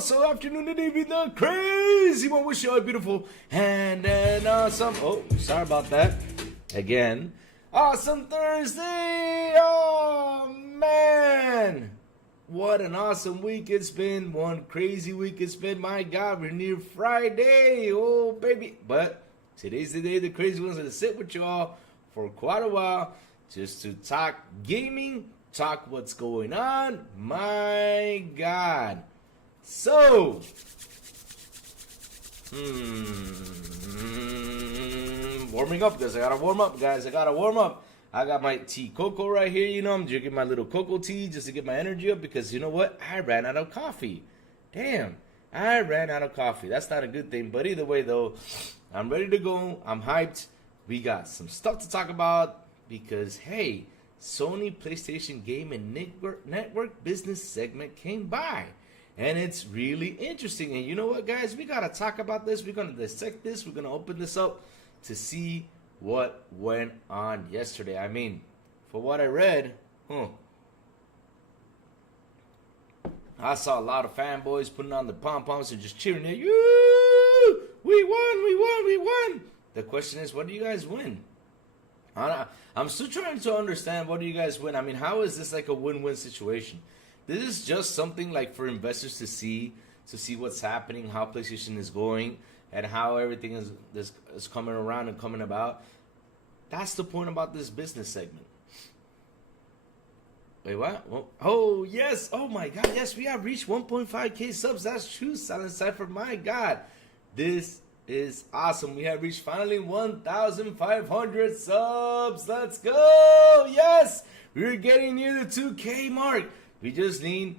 also afternoon and evening, the crazy one. Wish you all beautiful and an awesome. Oh, sorry about that. Again, awesome Thursday. Oh man, what an awesome week it's been. One crazy week it's been. My God, we're near Friday. Oh baby, but today's the day the crazy one's gonna sit with you all for quite a while just to talk gaming, talk what's going on. My God. So, warming up, guys. I gotta warm up, guys. I gotta warm up. I got my tea cocoa right here. You know, I'm drinking my little cocoa tea just to get my energy up because you know what? I ran out of coffee. Damn, I ran out of coffee. That's not a good thing. But either way, though, I'm ready to go. I'm hyped. We got some stuff to talk about because, hey, Sony PlayStation Game and Network business segment came by. And it's really interesting. And you know what, guys? We got to talk about this. We're going to dissect this. We're going to open this up to see what went on yesterday. I mean, for what I read, I saw a lot of fanboys putting on the pom-poms and just cheering at you. We won, we won, we won. The question is, what do you guys win? I'm still trying to understand, what do you guys win? I mean, how is this like a win-win situation? This is just something like for investors to see what's happening, how PlayStation is going, and how everything is coming around and coming about. That's the point about this business segment. Wait, what? Oh, yes. Oh, my God. Yes, we have reached 1.5K subs. That's true, Silent Cypher. My God. This is awesome. We have reached finally 1,500 subs. Let's go. Yes. We're getting near the 2K mark. We just need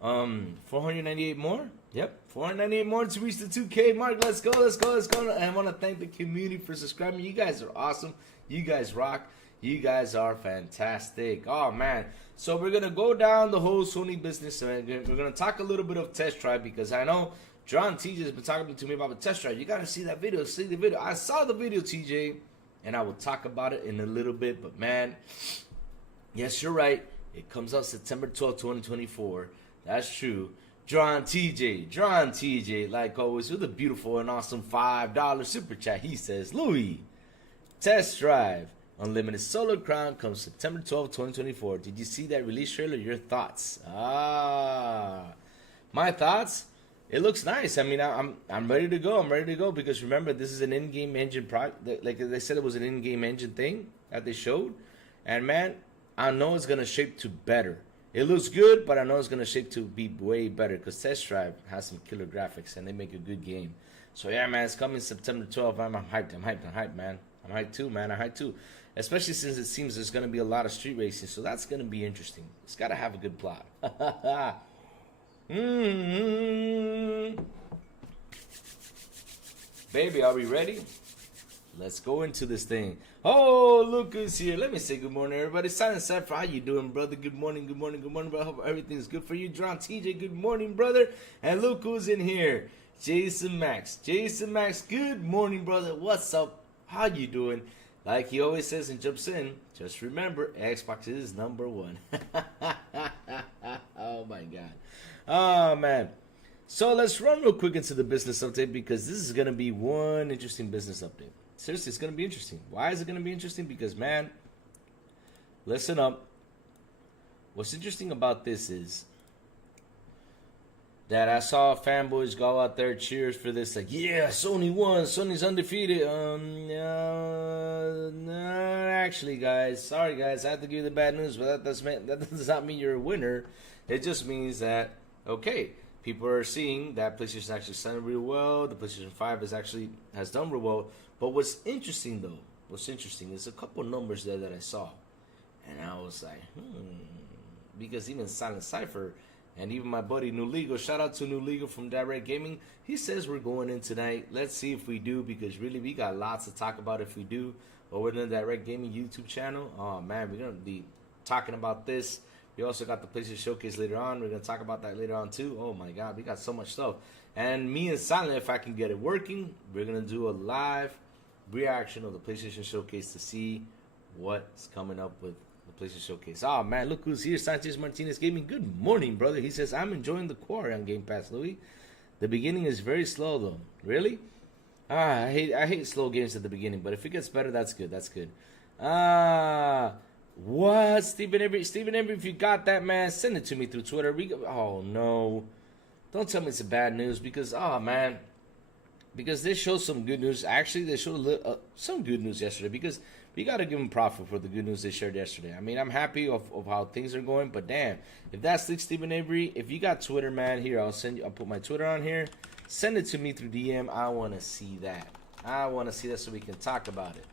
498 more. Yep, 498 more to reach the 2K mark. Let's go, let's go, let's go. And I want to thank the community for subscribing. You guys are awesome. You guys rock. You guys are fantastic. Oh, man. So we're going to go down the whole Sony business. We're going to talk a little bit of test drive because I know John TJ has been talking to me about the test drive. You got to see that video. See the video. I saw the video, TJ, and I will talk about it in a little bit. But, man, yes, you're right. It comes out September 12th, 2024. That's true. John TJ, like always, with a beautiful and awesome $5 super chat. He says, Louis, test drive. Unlimited Solar Crown comes September 12th, 2024. Did you see that release trailer? Your thoughts? My thoughts? It looks nice. I mean, I'm ready to go. I'm ready to go because remember, this is an in-game engine product. Like they said, it was an in-game engine thing that they showed. And, man, I know it's going to shape to better. It looks good, but I know it's going to shape to be way better because Test Drive has some killer graphics and they make a good game. So, yeah, man, it's coming September 12th. I'm hyped, man. I'm hyped too, man. I'm hyped too. Especially since it seems there's going to be a lot of street racing. So that's going to be interesting. It's got to have a good plot. Baby, are we ready? Let's go into this thing. Oh, look who's here. Let me say good morning, everybody. Silent Cypher, how you doing, brother? Good morning, good morning, good morning, brother. I hope everything's good for you. John TJ, good morning, brother. And look who's in here. Jason Max, good morning, brother. What's up? How you doing? Like he always says and jumps in, just remember, Xbox is number one. Oh, my God. Oh, man. So let's run real quick into the business update because this is going to be one interesting business update. Seriously, it's going to be interesting. Why is it going to be interesting? Because, man, listen up. What's interesting about this is that I saw fanboys go out there, cheers for this, like, yeah, Sony won, Sony's undefeated. No, actually, guys, sorry, guys, I have to give you the bad news, but that does not mean you're a winner. It just means that, okay, people are seeing that PlayStation actually selling real well. The PlayStation 5 has done real well. But what's interesting, though, is a couple numbers there that I saw. And I was like, because even Silent Cypher and even my buddy New Legal, shout out to New Legal from Direct Gaming, he says we're going in tonight. Let's see if we do, because really we got lots to talk about if we do. Over in the Direct Gaming YouTube channel, oh man, we're going to be talking about this. We also got the PlayStation Showcase later on. We're going to talk about that later on too. Oh my God, we got so much stuff. And me and Silent, if I can get it working, we're going to do a live reaction of the PlayStation Showcase to see what's coming up with the PlayStation Showcase. Oh man, look who's here. Sanchez Martinez Gaming. Good morning, brother. He says, I'm enjoying the quarry on Game Pass, Louis. The beginning is very slow though. Really? I hate slow games at the beginning, but if it gets better, that's good. That's good. What? Stephen Avery, if you got that, man, send it to me through Twitter. Oh no. Don't tell me it's a bad news because man, because they showed some good news. Actually, they showed some good news yesterday because we got to give them profit for the good news they shared yesterday. I mean, I'm happy of how things are going, but damn, if that's like Stephen Avery, if you got Twitter, man, here, I'll put my Twitter on here. Send it to me through DM. I want to see that. I want to see that so we can talk about it.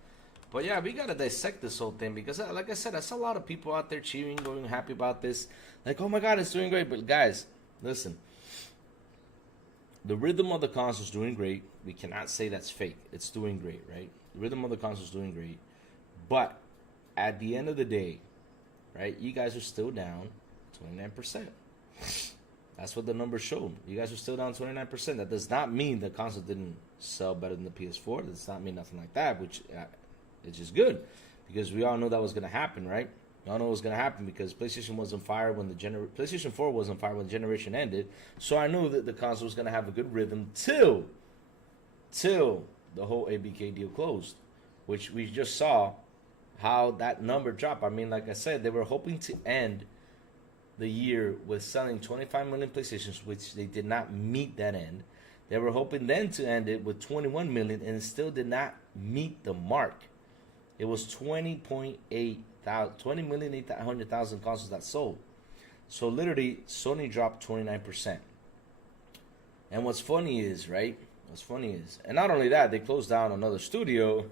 But yeah, we got to dissect this whole thing because, like I said, I saw a lot of people out there cheering, going happy about this. Like, oh my God, it's doing great. But guys, listen. The rhythm of the console is doing great. We cannot say that's fake. It's doing great, right? The rhythm of the console is doing great. But at the end of the day, right, you guys are still down 29%. That's what the numbers showed. You guys are still down 29%. That does not mean the console didn't sell better than the PS4. That does not mean nothing like that, which it's just good. Because we all know that was going to happen, right? We all know it was going to happen because PlayStation was on fire when PlayStation 4 was on fire when the generation ended. So I knew that the console was going to have a good rhythm till the whole ABK deal closed, which we just saw how that number dropped. I mean, like I said, they were hoping to end the year with selling 25 million PlayStations, which they did not meet that end. They were hoping then to end it with 21 million, and it still did not meet the mark. It was 20,800,000 consoles that sold. So literally, Sony dropped 29%. And what's funny is, right? And not only that, they closed down another studio.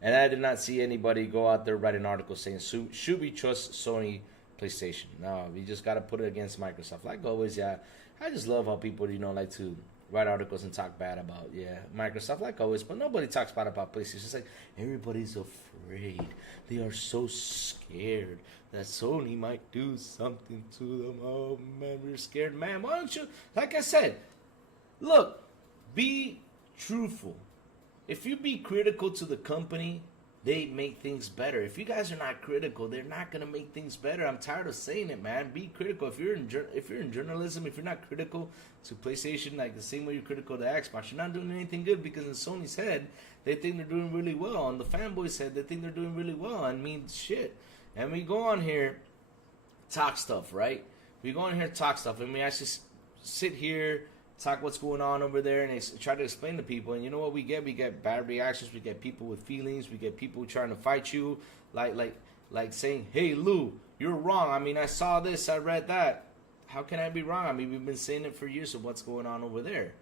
And I did not see anybody go out there writing articles saying, should we trust Sony PlayStation? No, we just got to put it against Microsoft. Like always, yeah. I just love how people, like to write articles and talk bad about, Microsoft, like always. But nobody talks bad about PlayStation. It's like everybody's afraid. They are so scared that Sony might do something to them. Oh, man, we're scared. Man, why don't you, like I said, look, be truthful. If you be critical to the company, they make things better. If you guys are not critical, they're not gonna make things better. I'm tired of saying it, man. Be critical. If you're in journalism, if you're not critical to PlayStation, like the same way you're critical to Xbox, you're not doing anything good because in Sony's head, they think they're doing really well. On the fanboys' head, they think they're doing really well. I mean, shit. And we go on here, talk stuff, right? We go on here, talk stuff, and we actually sit here, talk what's going on over there, and they try to explain to people. And you know what we get? We get bad reactions. We get people with feelings. We get people trying to fight you, like saying, "Hey, Lou, you're wrong. I mean, I saw this, I read that. How can I be wrong? I mean, we've been saying it for years. So what's going on over there?"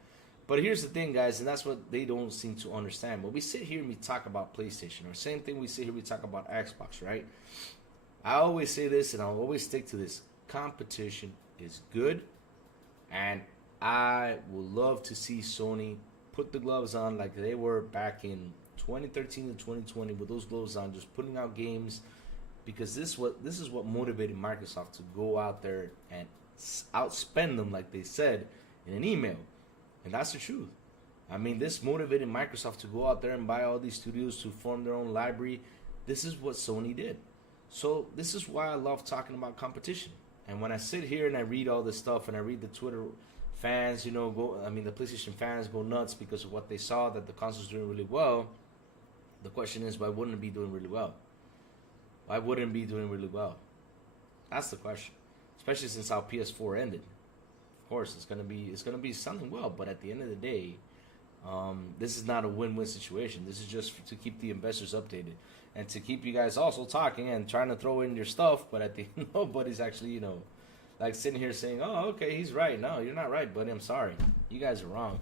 But here's the thing, guys, and that's what they don't seem to understand. When we sit here and we talk about PlayStation, or same thing we sit here we talk about Xbox, right? I always say this, and I'll always stick to this: competition is good, and I would love to see Sony put the gloves on like they were back in 2013 and 2020 with those gloves on, just putting out games, because this is what motivated Microsoft to go out there and outspend them, like they said in an email. And that's the truth. I mean, this motivated Microsoft to go out there and buy all these studios to form their own library. This is what Sony did. So this is why I love talking about competition. And when I sit here and I read all this stuff and I read the Twitter fans, the PlayStation fans go nuts because of what they saw, that the console's doing really well. The question is, why wouldn't it be doing really well? Why wouldn't it be doing really well? That's the question. Especially since how PS4 ended. Of course, it's gonna be selling well, but at the end of the day, this is not a win-win situation. This is just to keep the investors updated and to keep you guys also talking and trying to throw in your stuff, but at the nobody's actually, like sitting here saying, "Oh, okay, he's right." No, you're not right, buddy. I'm sorry. You guys are wrong.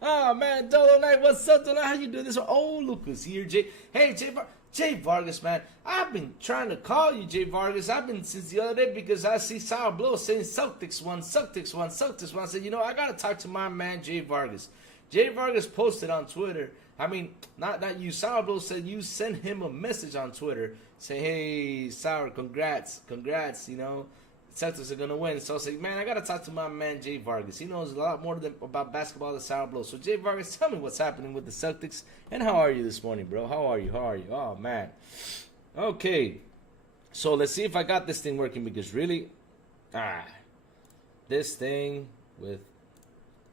Oh, man. Dolo Knight, what's up, Dolo? How you doing this? Oh, Lucas here, Jay. Hey, Jay Vargas, man. I've been trying to call you, Jay Vargas. I've been since the other day because I see Sourblow saying Celtics won. I said, I got to talk to my man, Jay Vargas. Jay Vargas posted on Twitter. I mean, not you. Sourblow said you sent him a message on Twitter saying, "Hey, Sour, congrats, Celtics are going to win." So I was like, man, I got to talk to my man, Jay Vargas. He knows a lot more about basketball than Sourblow. So, Jay Vargas, tell me what's happening with the Celtics, and how are you this morning, bro? How are you? Oh, man. Okay. So, let's see if I got this thing working, because really, this thing with.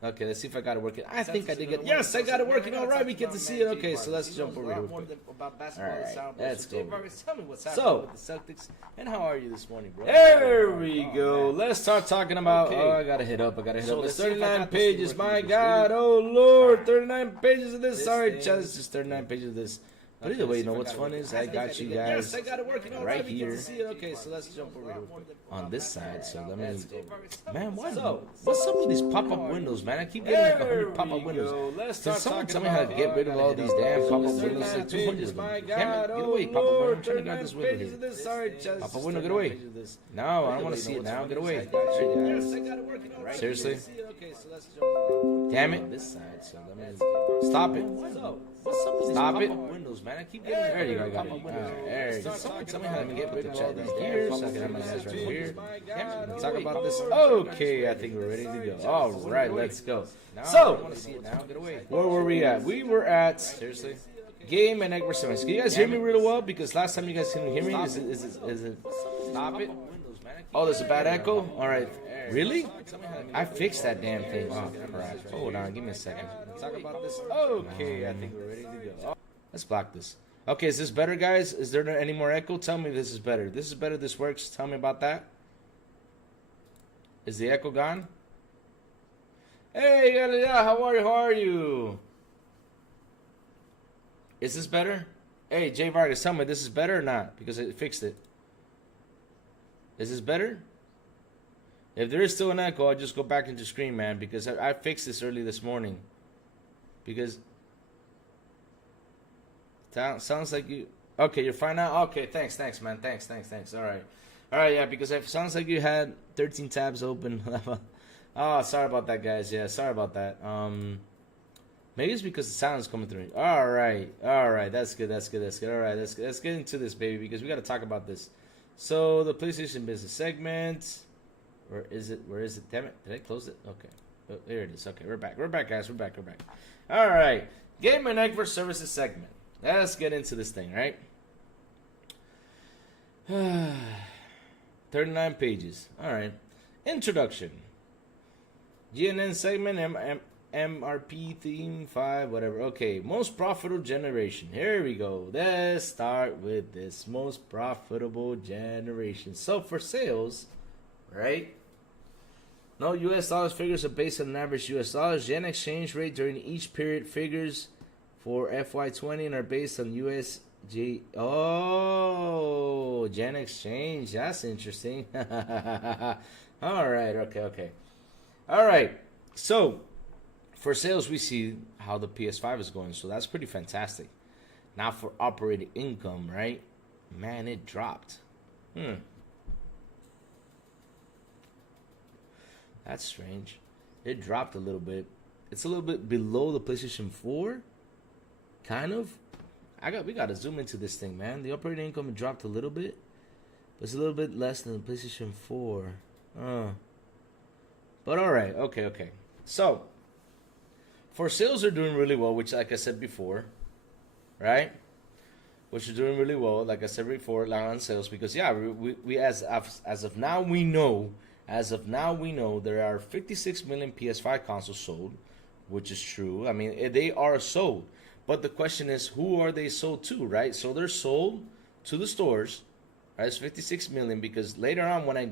Okay, let's see if I got it working. I think I did get. Yes, I got it working. All right, we get to see it. Okay, so let's jump over here. All right, let's go. Tell me what's happening So, with the Celtics, and how are you this morning, bro? there we go. Let's start talking about. Oh, I gotta hit up. It's 39 pages. My God. Oh Lord, 39 pages of this. Sorry, chat. It's just 39 pages of this. But either way, you know what's fun is I got you guys Yes, I got it working right here Okay, so let's jump over here. on this side. So let me. Man, what's up with these pop-up windows, man? I keep getting like 100 pop-up windows. Can someone tell me how to get rid of all these damn pop-up windows? Like 200 of them. Damn it, get away, pop-up window. I'm trying to grab this window here. Pop-up window, get away. No, I don't want to see it now. Get away. Seriously? Damn it. This side. So let me stop it. Stop it. Windows, man. I keep getting. There you go. I got it. There you go. Someone tell me how to get rid of all these here. So I can have my guys right here. Let's talk about this. Okay, I think we're ready to go. All right, let's go. So, where were we at? We were at seriously game and egg versus. Can you guys hear me really well? Because last time you guys couldn't hear me. Is it? Stop it. Oh, there's a bad echo. All right. Really? I fixed that damn thing. Oh crap! Hold on, give me a second. Talk about this. Okay, I think we're ready to go. Oh, let's block this. Okay, is this better, guys? Is there any more echo? Tell me this is better. This is better. This works. Tell me about that. Is the echo gone? Hey, yeah, how are you? How are you? Is this better? Hey, Jay Vargas, tell me this is better or not? Because I fixed it. Is this better? If there is still an echo, I'll just go back into screen, man, because I fixed this early this morning. Because sounds like you. Okay, you're fine now. Okay, thanks, man. Thanks. All right, yeah, because it sounds like you had 13 tabs open. Oh, sorry about that, guys. Yeah, sorry about that. Maybe it's because the sound is coming through. All right, that's good. All right, let's get into this, baby, because we got to talk about this. So the PlayStation business segment. Where is it? Damn it. Did I close it? Okay. Oh, there it is. Okay, we're back, guys. We're back. All right. Game and Egg for Services segment. Let's get into this thing, right? 39 pages. All right. Introduction. GNN segment, MRP theme 5, whatever. Okay, most profitable generation. Here we go. Let's start with this most profitable generation. So for sales, right? No U.S. dollars figures are based on an average U.S. dollars. Yen exchange rate during each period figures for FY20 and are based on USG. Oh, Yen exchange. That's interesting. All right. Okay. All right. So for sales, we see how the PS5 is going. So that's pretty fantastic. Now for operating income, right? Man, it dropped. That's strange. It dropped a little bit. It's a little bit below the PlayStation 4. Kind of. We gotta zoom into this thing, man. The operating income dropped a little bit. But it's a little bit less than the PlayStation 4. But alright, okay. So for sales are doing really well, which like I said before. Right? Which are doing really well, like I said before, on sales, because yeah, we as of now we know there are 56 million PS5 consoles sold, which is true. I mean, they are sold. But the question is, who are they sold to, right? So they're sold to the stores, right? It's 56 million because later on when I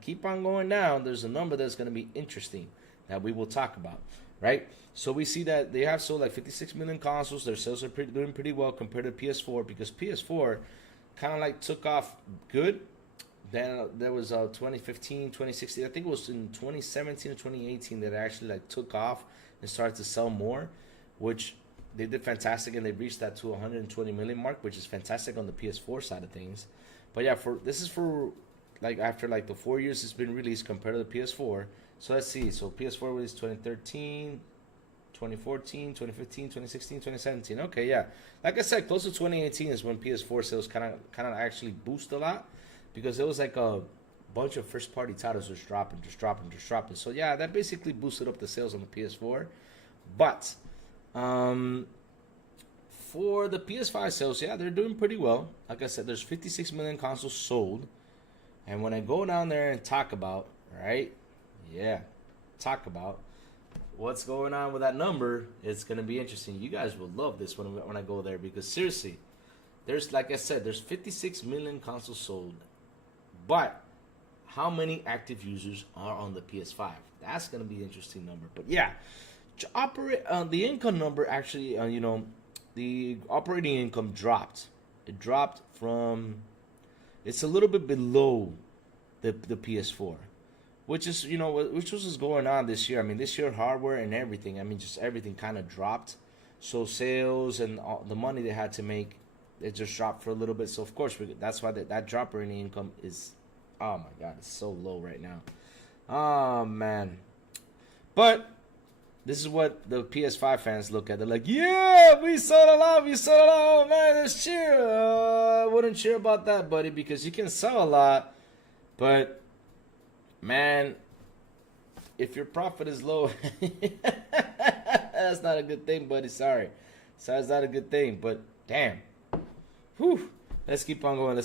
keep on going down, there's a number that's going to be interesting that we will talk about, right? So we see that they have sold like 56 million consoles. Their sales are doing pretty well compared to PS4 because PS4 kind of like took off good. Then there was 2015, 2016. I think it was in 2017 or 2018 that it actually like took off and started to sell more, which they did fantastic, and they reached that to 120 million mark, which is fantastic on the PS4 side of things. But yeah, this is for like after like the 4 years it's been released compared to the PS4. So let's see. So PS4 released 2013, 2014, 2015, 2016, 2017. Okay, yeah. Like I said, close to 2018 is when PS4 sales kind of actually boost a lot. Because it was like a bunch of first-party titles just dropping. So yeah, that basically boosted up the sales on the PS4. But for the PS5 sales, yeah, they're doing pretty well. Like I said, there's 56 million consoles sold. And when I go down there and talk about, right, yeah, talk about what's going on with that number. It's gonna be interesting. You guys will love this when I go there, because seriously, there's, like I said, there's 56 million consoles sold, but how many active users are on the PS5? That's gonna be an interesting number. But yeah, the income number actually, the operating income dropped. It dropped from, it's a little bit below the PS4, which is, which was just going on this year. I mean, this year hardware and everything, I mean, just everything kind of dropped. So sales and all the money they had to make, it just dropped for a little bit. So of course, that's why that drop in income is, oh my God, it's so low right now. Oh man. But this is what the PS5 fans look at. They're like, yeah, we sold a lot. Oh, man, let's cheer. I wouldn't cheer about that, buddy, because you can sell a lot. But, man, if your profit is low, that's not a good thing, buddy. Sorry. It's not a good thing. But, damn. Whew. Let's keep on going. I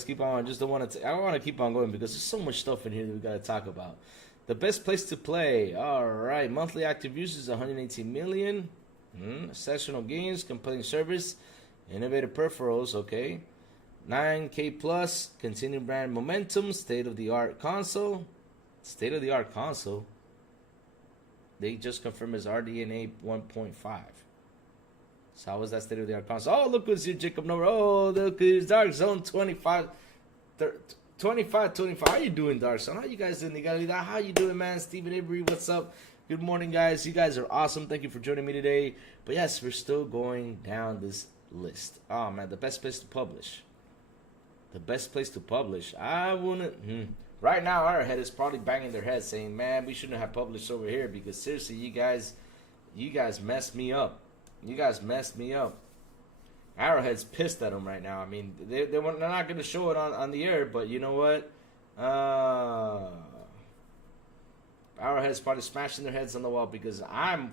want to keep on going because there's so much stuff in here that we got to talk about. The best place to play. All right. Monthly active users, 118 million. Sessional games, compelling service, innovative peripherals. Okay. 9K plus, continued brand momentum, state-of-the-art console. State-of-the-art console. They just confirmed as RDNA 1.5. So how was that state-of-the-art console? Oh, look who's here, Jacob Number. Oh, look who's Dark Zone 25. 25. How you doing, Dark Zone? How you guys doing? How you doing, man? Stephen Avery, what's up? Good morning, guys. You guys are awesome. Thank you for joining me today. But yes, we're still going down this list. Oh, man, the best place to publish. I wouldn't. Right now, Arrowhead is probably banging their head saying, man, we shouldn't have published over here because seriously, you guys messed me up. Arrowhead's pissed at them right now. I mean, they're not going to show it on the air, but you know what? Arrowhead's probably smashing their heads on the wall because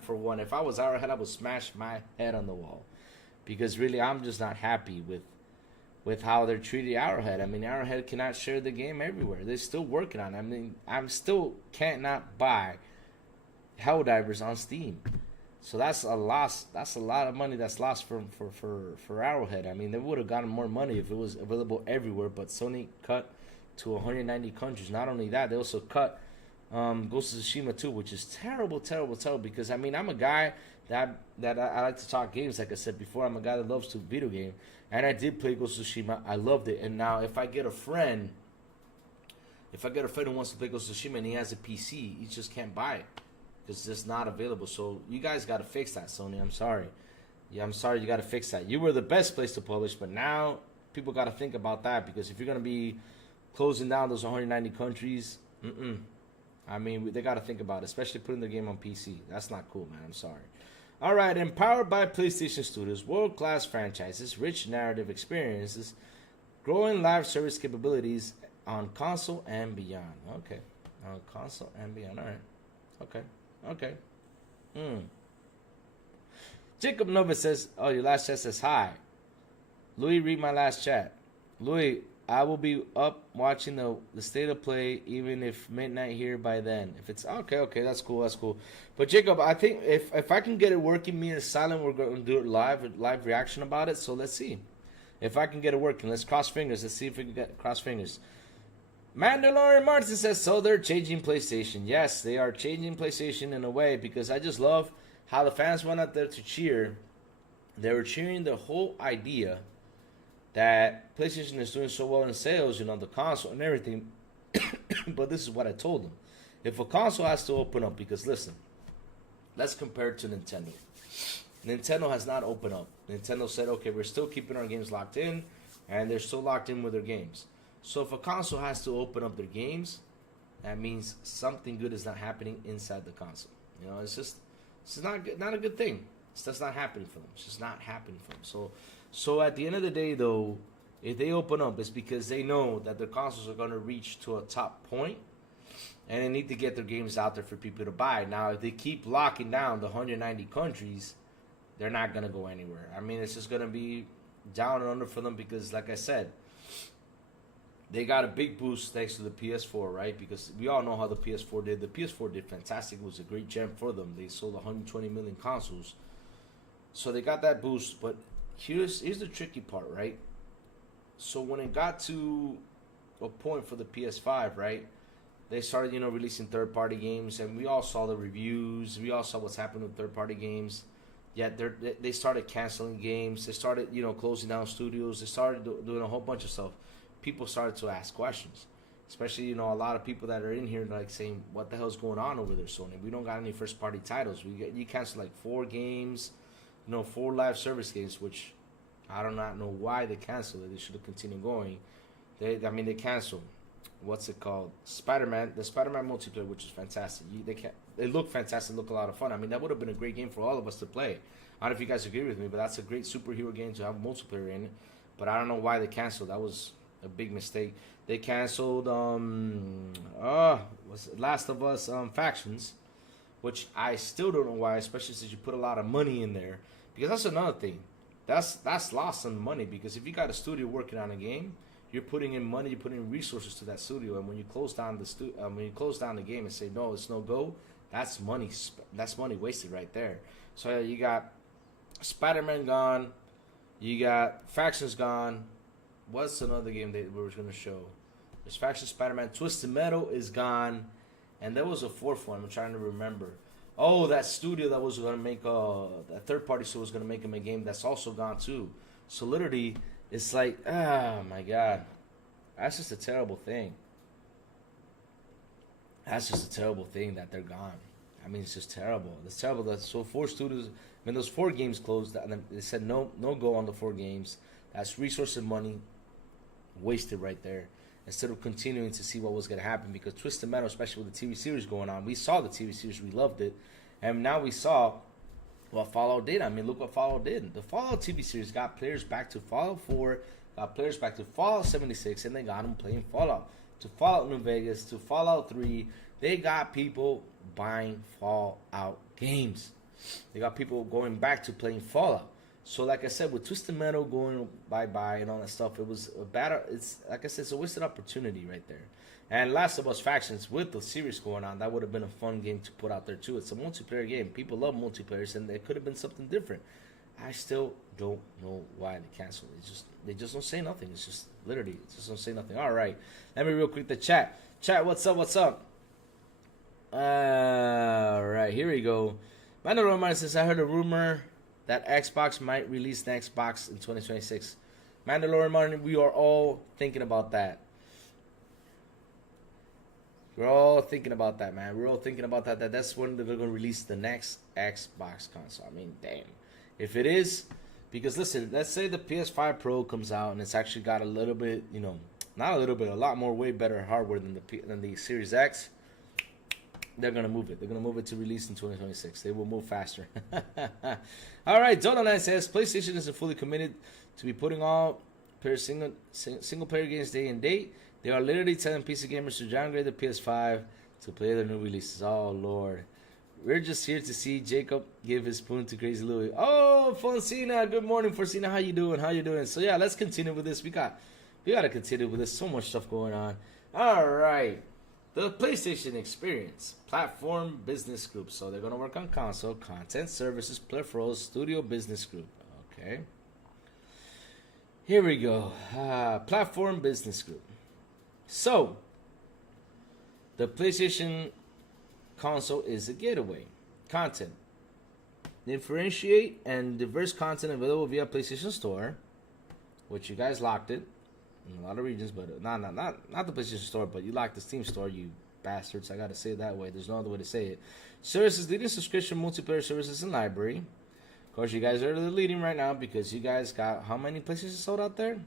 for one, if I was Arrowhead, I would smash my head on the wall because really, I'm just not happy with how they're treating Arrowhead. I mean, Arrowhead cannot share the game everywhere. They're still working on it. I mean, I'm still cannot buy Helldivers on Steam. So that's a loss. That's a lot of money that's lost for Arrowhead. I mean, they would have gotten more money if it was available everywhere, but Sony cut to 190 countries. Not only that, they also cut Ghost of Tsushima too, which is terrible because, I mean, I'm a guy that I like to talk games, like I said before. I'm a guy that loves to video game, and I did play Ghost of Tsushima. I loved it, and now if I get a friend who wants to play Ghost of Tsushima and he has a PC, he just can't buy it. It's just not available. So you guys got to fix that, Sony. I'm sorry. Yeah, I'm sorry. You got to fix that. You were the best place to publish, but now people got to think about that because if you're going to be closing down those 190 countries, I mean, they got to think about it, especially putting the game on PC. That's not cool, man. I'm sorry. All right. Empowered by PlayStation Studios, world-class franchises, rich narrative experiences, growing live service capabilities on console and beyond. Okay. On console and beyond. All right. Okay. Jacob Nova says, oh, your last chat says hi. Louis, read my last chat. Louis, I will be up watching the state of play even if midnight here by then. If it's okay, that's cool. But Jacob, I think if I can get it working, me and Silent, we're going to do it live reaction about it. So let's see. If I can get it working, let's cross fingers. Let's see if we can get cross fingers. Mandalorian Martin says, so they're changing PlayStation. Yes, they are changing PlayStation in a way because I just love how the fans went out there to cheer. They were cheering the whole idea that PlayStation is doing so well in sales, the console and everything. But this is what I told them. If a console has to open up, because listen, let's compare it to Nintendo. Nintendo has not opened up. Nintendo said, okay, we're still keeping our games locked in, and they're still locked in with their games. So if a console has to open up their games, that means something good is not happening inside the console. It's not a good thing. It's just not happening for them. It's just not happening for them. So at the end of the day, though, if they open up, it's because they know that their consoles are going to reach to a top point, and they need to get their games out there for people to buy. Now, if they keep locking down the 190 countries, they're not going to go anywhere. I mean, it's just going to be down and under for them because, like I said, they got a big boost thanks to the PS4, right? Because we all know how the PS4 did. The PS4 did fantastic. It was a great gem for them. They sold 120 million consoles. So they got that boost. But here's the tricky part, right? So when it got to a point for the PS5, right? They started, releasing third-party games, and we all saw the reviews. We all saw what's happened with third-party games. Yet they started canceling games. They started, closing down studios. They started doing a whole bunch of stuff. People started to ask questions, especially, a lot of people that are in here like saying, what the hell's going on over there, Sony? We don't got any first-party titles. You canceled like 4 games, 4 live service games, which I do not know why they canceled it. They should have continued going. They canceled. What's it called? Spider-Man, the Spider-Man multiplayer, which is fantastic. They look fantastic, look a lot of fun. I mean, that would have been a great game for all of us to play. I don't know if you guys agree with me, but that's a great superhero game to have multiplayer in it. But I don't know why they canceled. That was a big mistake. They canceled Last of Us Factions, which I still don't know why, especially since you put a lot of money in there. Because that's another thing. That's lost some money, because if you got a studio working on a game, you're putting in money, you're putting in resources to that studio, and when you close down the game and say no, it's no go, that's money. That's money wasted right there. So you got Spider-Man gone, you got Factions gone. What's another game that we were going to show? There's Factions, Spider-Man, Twisted Metal is gone, and there was a 4th one. I'm trying to remember. Oh, that studio that was going to make that third-party studio was going to make him a game, that's also gone too. So literally, it's like, oh my God, that's just a terrible thing. That's just a terrible thing that they're gone. I mean, it's just terrible. It's terrible that 4 studios, when those 4 games closed, and they said no go on the 4 games. That's resource and money wasted right there. Instead of continuing to see what was going to happen, because Twisted Metal, especially with the TV series going on, we saw the TV series, we loved it, and now we saw what Fallout did. I mean, look what Fallout did. The Fallout TV series got players back to Fallout 4, got players back to Fallout 76, and they got them playing Fallout. To Fallout New Vegas, to Fallout 3, they got people buying Fallout games. They got people going back to playing Fallout. So, like I said, with Twisted Metal going bye-bye and all that stuff, it was a bad. It's like I said, it's a wasted opportunity right there. And Last of Us Factions, with the series going on, that would have been a fun game to put out there too. It's a multiplayer game. People love multiplayers, and it could have been something different. I still don't know why they canceled it. They just don't say nothing. It's just literally, just don't say nothing. All right, let me real quick the chat. Chat, what's up? What's up? All right, here we go. Mandalorian Martin says, I heard a rumor that Xbox might release the Xbox in 2026. Mandalorian Martin, we are all thinking about that. We're all thinking about that, man. We're all thinking about that. That's when they're going to release the next Xbox console. I mean, damn. If it is, because listen, let's say the PS5 Pro comes out and it's actually got a little bit, not a little bit, a lot more, way better hardware than the Series X. They're going to move it. They're going to move it to release in 2026. They will move faster. All right, Donald says, PlayStation isn't fully committed to be putting all single-player games day and date. They are literally telling PC gamers to downgrade the PS5 to play their new releases. Oh, Lord. We're just here to see Jacob give his spoon to Crazy Louie. Oh, Fonsina. Good morning, Fonsina. How you doing? So, yeah, let's continue with this. We got to continue with this. So much stuff going on. All right. The PlayStation Experience Platform Business Group. So they're going to work on console, content, services, peripherals, studio business group. Okay. Here we go. Platform Business Group. So, the PlayStation console is a gateway. Content. Differentiate and diverse content available via PlayStation Store, which you guys locked it in a lot of regions, but not the PlayStation Store, but you locked the Steam Store, you bastards. I gotta say it that way. There's no other way to say it. Services, leading subscription, multiplayer services, and library. Of course, you guys are the leading right now because you guys got how many PlayStations sold out there?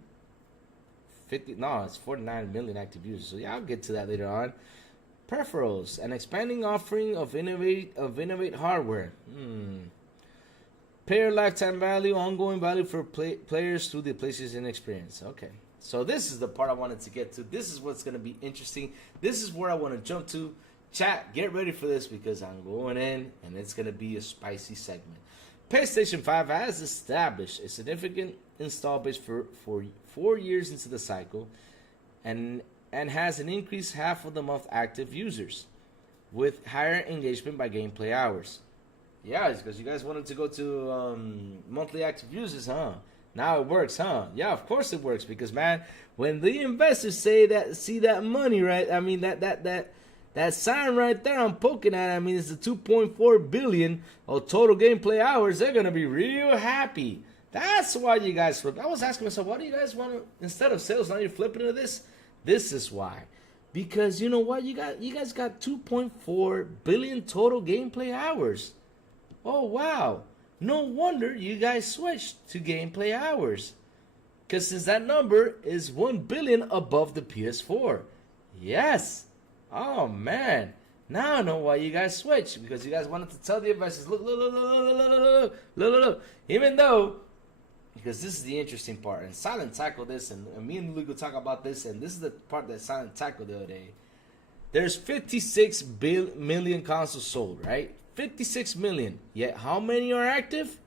50? No, it's 49 million active users. So yeah, I'll get to that later on. Peripherals, an expanding offering of innovate hardware. Player lifetime value, ongoing value for players through the PlayStation experience. Okay. So this is the part I wanted to get to. This is what's going to be interesting. This is where I want to jump to. Chat, get ready for this because I'm going in and it's going to be a spicy segment. PlayStation 5 has established a significant install base for 4 years into the cycle and has an increased half of the month active users with higher engagement by gameplay hours. Yeah, it's because you guys wanted to go to monthly active users, huh? Now it works, huh? Yeah, of course it works because, man, when the investors see that money, right? I mean that sign right there I'm poking at, I mean it's the 2.4 billion of total gameplay hours. They're gonna be real happy. That's why you guys flip. I was asking myself, why do you guys want to, instead of sales, now you're flipping to this? This is why. Because you know what? You guys got 2.4 billion total gameplay hours. Oh, wow. No wonder you guys switched to gameplay hours. Because since that number is 1 billion above the PS4. Yes. Oh, man. Now I know why you guys switched. Because you guys wanted to tell the investors, look. Even though, because this is the interesting part, and Silent tackled this, and me and Luke will talk about this, and this is the part that Silent tackled the other day. There's 56 million consoles sold, right? 56 million. Yet how many are active?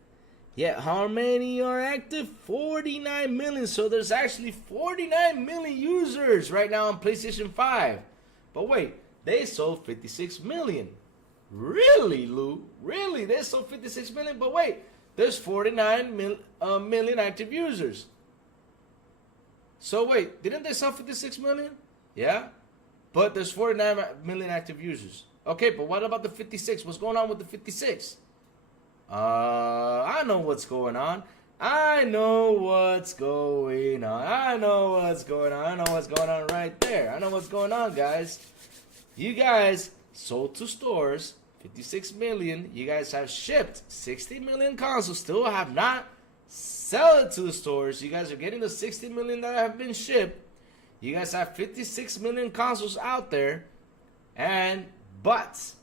49 million. So there's actually 49 million users right now on PlayStation 5. But wait, they sold 56 million. Really, Lou? Really? They sold 56 million? But wait, there's 49 million active users. So wait, didn't they sell 56 million? Yeah. But there's 49 million active users. Okay, but what about the 56? What's going on with the 56? I know what's going on. I know what's going on right there. I know what's going on, guys. You guys sold to stores 56 million. You guys have shipped 60 million consoles. Still have not sell it to the stores. You guys are getting the 60 million that have been shipped. You guys have 56 million consoles out there. But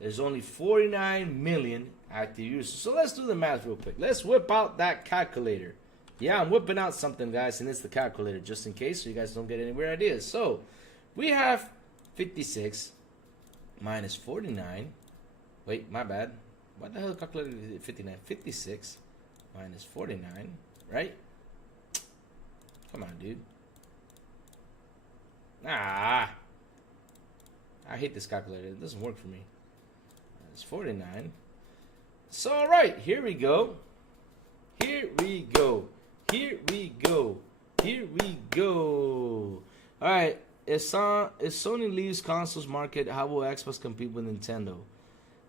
there's only 49 million active users. So let's do the math real quick. Let's whip out that calculator. Yeah, I'm whipping out something, guys, and it's the calculator just in case so you guys don't get any weird ideas. So we have 56 minus 49. Wait, my bad. What the hell calculator is it? 59. 56 minus 49, right? Come on, dude. I hate this calculator. It doesn't work for me. It's 49. So, all right, here we go. All right, if Sony leaves consoles market, how will Xbox compete with Nintendo?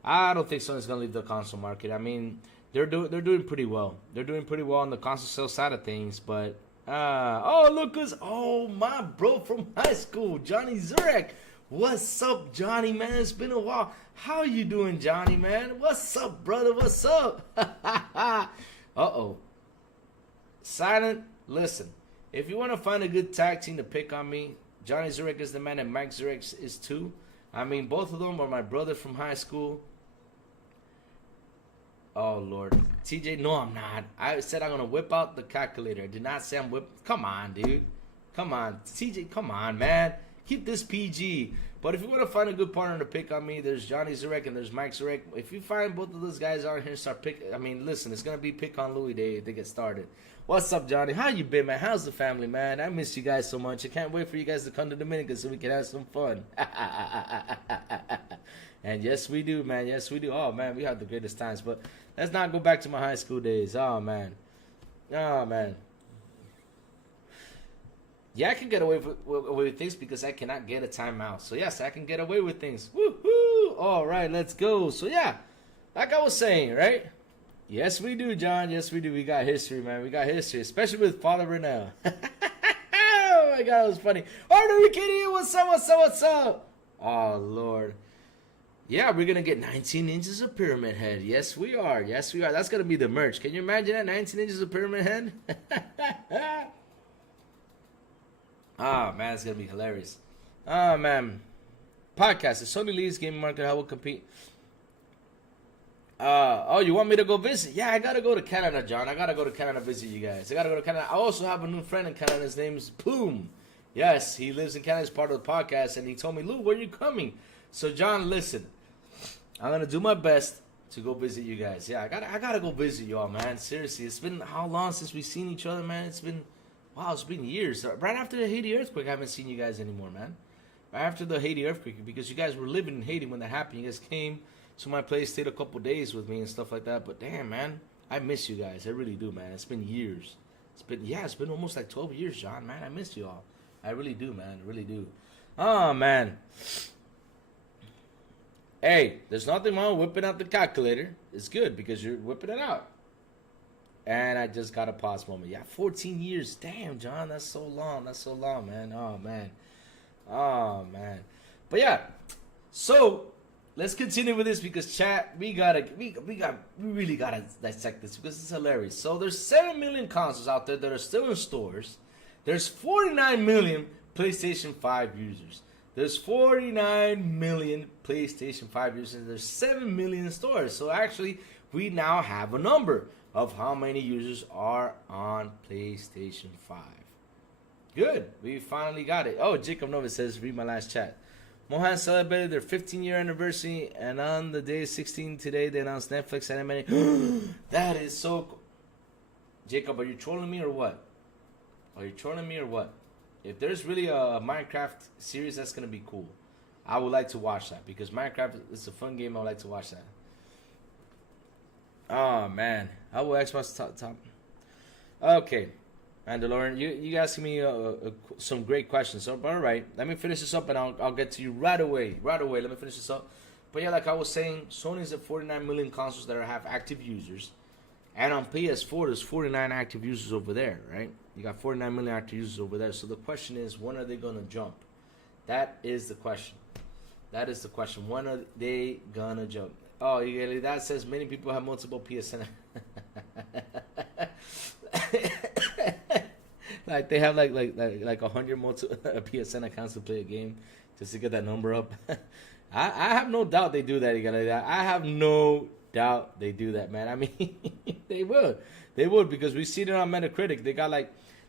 I don't think Sony's gonna leave the console market. I mean, they're doing pretty well. They're doing pretty well on the console sales side of things, but Lucas, my bro from high school, Johnny Zurek. What's up, Johnny, man? It's been a while. How you doing, Johnny, man? What's up, brother? What's up? Uh-oh. Silent, listen. If you want to find a good tag team to pick on me, Johnny Zurek is the man and Mike Zurek is too. I mean, both of them are my brother from high school. Oh, Lord. TJ, no, I'm not. I said I'm going to whip out the calculator. I did not say I'm whip. Come on, dude. Come on. TJ, come on, man. Keep this PG. But if you want to find a good partner to pick on me, there's Johnny Zurek and there's Mike Zurek. If you find both of those guys out here and start listen, it's going to be pick on Louis Day if they get started. What's up, Johnny? How you been, man? How's the family, man? I miss you guys so much. I can't wait for you guys to come to Dominican so we can have some fun. And yes, we do, man. Yes, we do. Oh, man, we have the greatest times. But let's not go back to my high school days. Oh, man. Yeah, I can get away with things because I cannot get a timeout. So, yes, I can get away with things. Woo-hoo! All right, let's go. So, yeah, like I was saying, right? Yes, we do, John. Yes, we do. We got history, man. We got history, especially with Father Renell. Oh, my God, it was funny. Arthur, you kidding? What's up? Oh, Lord. Yeah, we're going to get 19 inches of pyramid head. Yes, we are. That's going to be the merch. Can you imagine that? 19 inches of pyramid head? Man, it's going to be hilarious. Man. Podcast. The Sony leads gaming market. How will compete? You want me to go visit? Yeah, I got to go to Canada, John. I got to go to Canada visit you guys. I got to go to Canada. I also have a new friend in Canada. His name's Plume. Yes, he lives in Canada as part of the podcast. And he told me, Lou, where are you coming? So, John, listen. I'm going to do my best to go visit you guys. Yeah, I gotta go visit y'all, man. Seriously, it's been how long since we've seen each other, man? It's been Wow, it's been years. Right after the Haiti earthquake, I haven't seen you guys anymore, man. Right after the Haiti earthquake, because you guys were living in Haiti when that happened. You guys came to my place, stayed a couple days with me and stuff like that. But damn, man, I miss you guys. I really do, man. It's been years. It's been almost like 12 years, John, man. I miss you all. I really do, man. I really do. Oh, man. Hey, there's nothing wrong with whipping out the calculator. It's good because you're whipping it out. And I just got a pause moment. Yeah, 14 years. Damn, John, that's so long. That's so long, man. Oh, man. Oh, man. But yeah, so let's continue with this because chat, we really gotta dissect this because it's hilarious. So there's 7 million consoles out there that are still in stores. There's 49 million PlayStation 5 users. There's 49 million PlayStation 5 users. There's 7 million stores. So actually, we now have a number of how many users are on PlayStation 5. Good. We finally got it. Oh, Jacob Nova says, read my last chat. Mohan celebrated their 15-year anniversary, and on the day 16 today, they announced Netflix animated. That is so cool. Jacob, are you trolling me or what? Are you trolling me or what? If there's really a Minecraft series, that's going to be cool. I would like to watch that because Minecraft is a fun game. I would like to watch that. Oh, man. How will Xbox top? Okay. Mandalorian, you asking me some great questions. So, all right. Let me finish this up and I'll get to you right away. Right away. Let me finish this up. But yeah, like I was saying, Sony's at 49 million consoles that have active users. And on PS4, there's 49 active users over there, right? You got 49 million active users over there. So the question is, when are they going to jump? That is the question. That is the question. When are they going to jump? Oh, that says many people have multiple PSN. Like they have like 100 multiple PSN accounts to play a game just to get that number up. I have no doubt they do that. I have no doubt they do that, man. I mean, they would because we see it on Metacritic. They got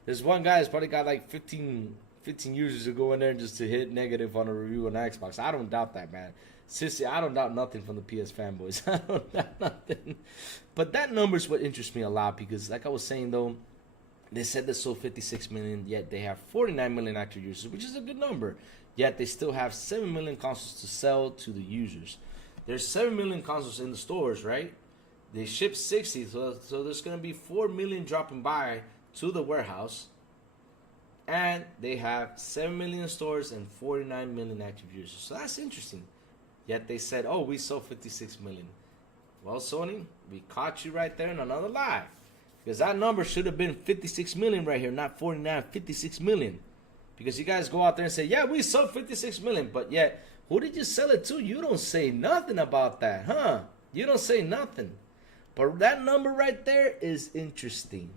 there's one guy that's probably got 15 users to go in there just to hit negative on a review on Xbox. I don't doubt that, man. Seriously, I don't doubt nothing from the PS fanboys. I don't doubt nothing. But that number's what interests me a lot because, like I was saying, though, they said they sold 56 million, yet they have 49 million active users, which is a good number. Yet they still have 7 million consoles to sell to the users. There's 7 million consoles in the stores, right? They ship 60, so there's going to be 4 million dropping by to the warehouse. And they have 7 million stores and 49 million active users. So that's interesting. Yet they said, oh, we sold 56 million. Well, Sony, we caught you right there in another lie. Because that number should have been 56 million right here, not 49, 56 million. Because you guys go out there and say, yeah, we sold 56 million. But yet, who did you sell it to? You don't say nothing about that, huh? You don't say nothing. But that number right there is interesting.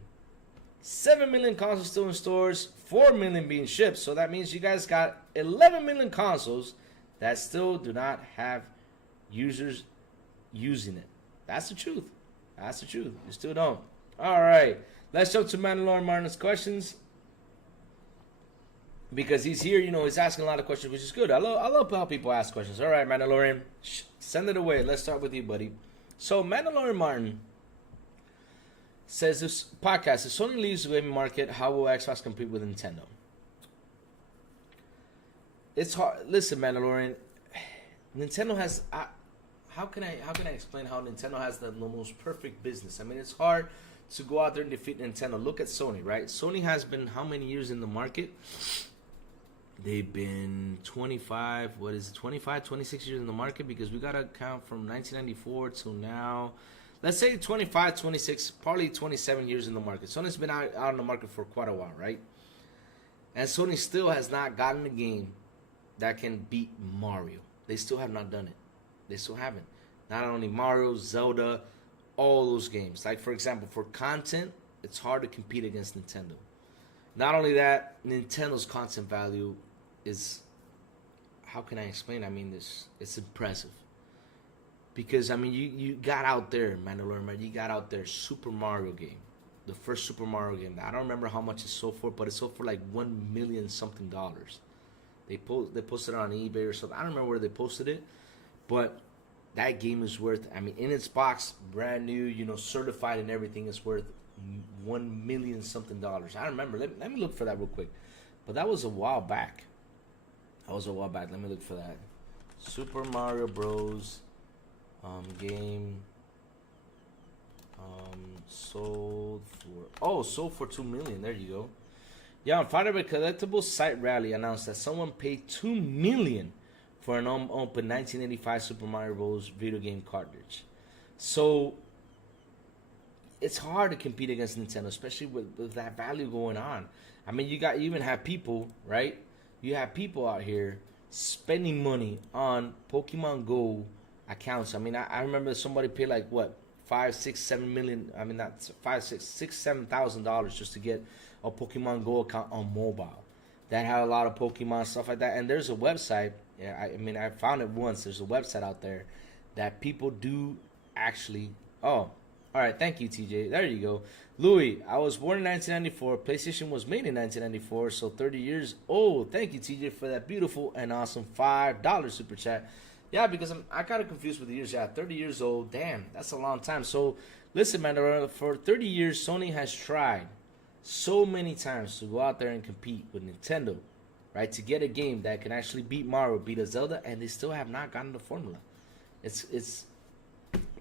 7 million consoles still in stores, 4 million being shipped. So that means you guys got 11 million consoles that still do not have users using it. That's the truth. That's the truth. You still don't. All right. Let's jump to Mandalorian Martin's questions. Because he's here, he's asking a lot of questions, which is good. I love how people ask questions. All right, Mandalorian, send it away. Let's start with you, buddy. So, Mandalorian Martin says this podcast, if Sony leaves the gaming market, how will Xbox compete with Nintendo? It's hard. Listen, Mandalorian, Nintendo has... How can I explain how Nintendo has the most perfect business? I mean, it's hard to go out there and defeat Nintendo. Look at Sony, right? Sony has been how many years in the market? They've been 25, 26 years in the market because we got to count from 1994 till now. Let's say 25, 26, probably 27 years in the market. Sony's been out in the market for quite a while, right? And Sony still has not gotten a game that can beat Mario. They still have not done it. They still haven't. Not only Mario, Zelda, all those games. Like, for example, for content, it's hard to compete against Nintendo. Not only that, Nintendo's content value is, how can I explain? I mean, it's impressive. Because, I mean, you got out there, Mandalorian, you got out there Super Mario game. The first Super Mario game. I don't remember how much it sold for, but it sold for like $1 million something. They posted it on eBay or something. I don't remember where they posted it. But that game is worth, I mean, in its box, brand new, certified and everything, is worth $1 million something. I remember. Let me look for that real quick. But that was a while back. Let me look for that. Super Mario Bros. Game sold for $2 million. There you go. Yeah, on Friday, the collectible site Rally announced that someone paid $2 million for an unopened 1985 Super Mario Bros. Video game cartridge. So it's hard to compete against Nintendo, especially with that value going on. I mean, you even have people, right? You have people out here spending money on Pokemon Go accounts. I mean, I remember somebody paid like what, $5,000, $6,000, $7,000. I mean, that's $7,000 just to get a Pokemon Go account on mobile that had a lot of Pokemon stuff like that. And there's a website. Yeah, I mean, I found it once. There's a website out there that people do actually. Oh, all right. Thank you, TJ. There you go. Louis, I was born in 1994. PlayStation was made in 1994, so 30 years old. Thank you, TJ, for that beautiful and awesome $5 super chat. Yeah, because I kind of confused with the years. Yeah, 30 years old. Damn, that's a long time. So, listen, man, for 30 years, Sony has tried so many times to go out there and compete with Nintendo, right? To get a game that can actually beat Mario, beat a Zelda, and they still have not gotten the formula. It's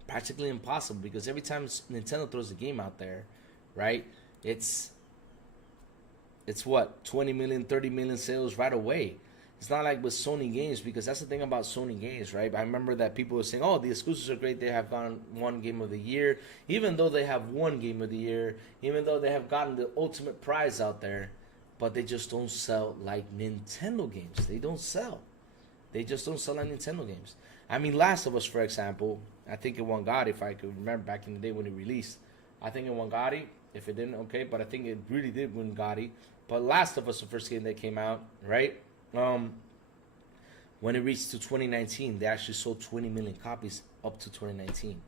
practically impossible because every time Nintendo throws a game out there, right, it's what, 20 million, 30 million sales right away. It's not like with Sony games, because that's the thing about Sony games, right? I remember that people were saying, oh, the exclusives are great. They have gotten one game of the year. Even though they have one game of the year, even though they have gotten the ultimate prize out there, but they just don't sell like Nintendo games. They don't sell. They just don't sell like Nintendo games. I mean, Last of Us, for example, I think it won GOTY, if I could remember back in the day when it released. I think it won GOTY. If it didn't, okay, but I think it really did win GOTY. But Last of Us, the first game that came out, right? When it reached to 2019, they actually sold 20 million copies up to 2019.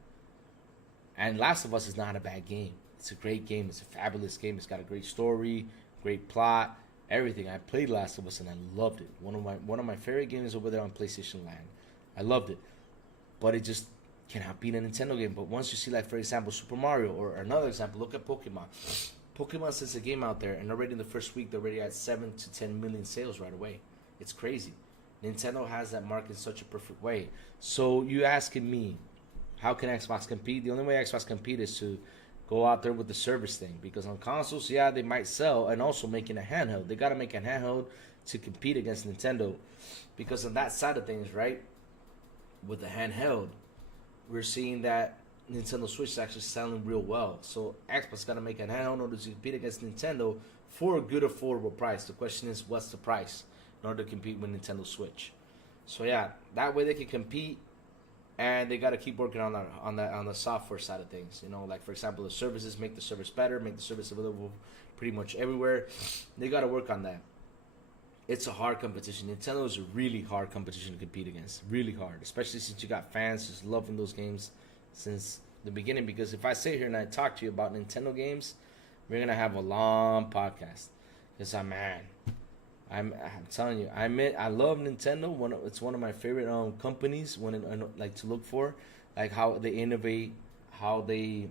And Last of Us is not a bad game. It's a great game. It's a fabulous game. It's got a great story, great plot, everything. I played Last of Us and I loved it. One of my favorite games over there on PlayStation Land. I loved it. But it just cannot beat a Nintendo game. But once you see, like, for example, Super Mario, or another example, look at Pokemon. Pokemon sends a game out there, and already in the first week, they're already at 7 to 10 million sales right away. It's crazy. Nintendo has that market in such a perfect way. So you asking me, how can Xbox compete? The only way Xbox compete is to go out there with the service thing. Because on consoles, yeah, they might sell, and also making a handheld. They got to make a handheld to compete against Nintendo. Because on that side of things, right, with the handheld, we're seeing that Nintendo Switch is actually selling real well. So Xbox got to make a handheld in order to compete against Nintendo for a good, affordable price. The question is, what's the price in order to compete with Nintendo Switch? So yeah, that way they can compete, and they got to keep working on the software side of things. You know, like, for example, the services, make the service better, make the service available pretty much everywhere. They got to work on that. It's a hard competition. Nintendo is a really hard competition to compete against. Really hard, especially since you got fans just loving those games since the beginning. Because if I sit here and I talk to you about Nintendo games, we're gonna have a long podcast. Because I'm telling you, I love Nintendo. It's one of my favorite companies like to look for, like how they innovate, how they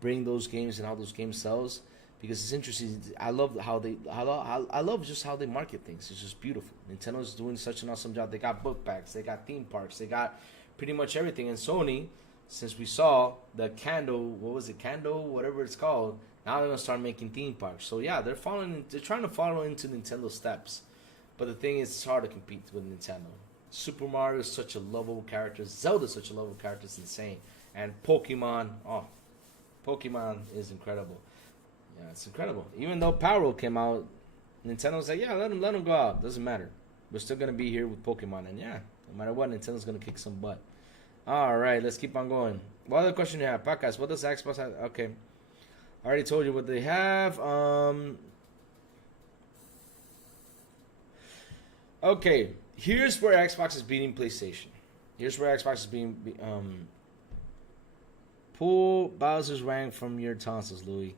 bring those games and how those games sells. Because it's interesting. I love I love just how they market things. It's just beautiful. Nintendo's doing such an awesome job. They got book bags, they got theme parks, they got pretty much everything. And Sony, since we saw the Candle, whatever it's called, now they're gonna start making theme parks. So yeah, they're trying to follow into Nintendo's steps. But the thing is, it's hard to compete with Nintendo. Super Mario is such a lovable character. Zelda is such a lovable character. It's insane. And Pokemon is incredible. Yeah, it's incredible. Even though Power came out, Nintendo's like, yeah, let them go out. Doesn't matter. We're still gonna be here with Pokemon, and yeah, no matter what, Nintendo's gonna kick some butt. All right, let's keep on going. What other question do you have, podcast? What does Xbox have? Okay, I already told you what they have. Okay, here's where Xbox is beating PlayStation. Here's where Xbox is being pull Bowser's Wang from your tonsils, Louis.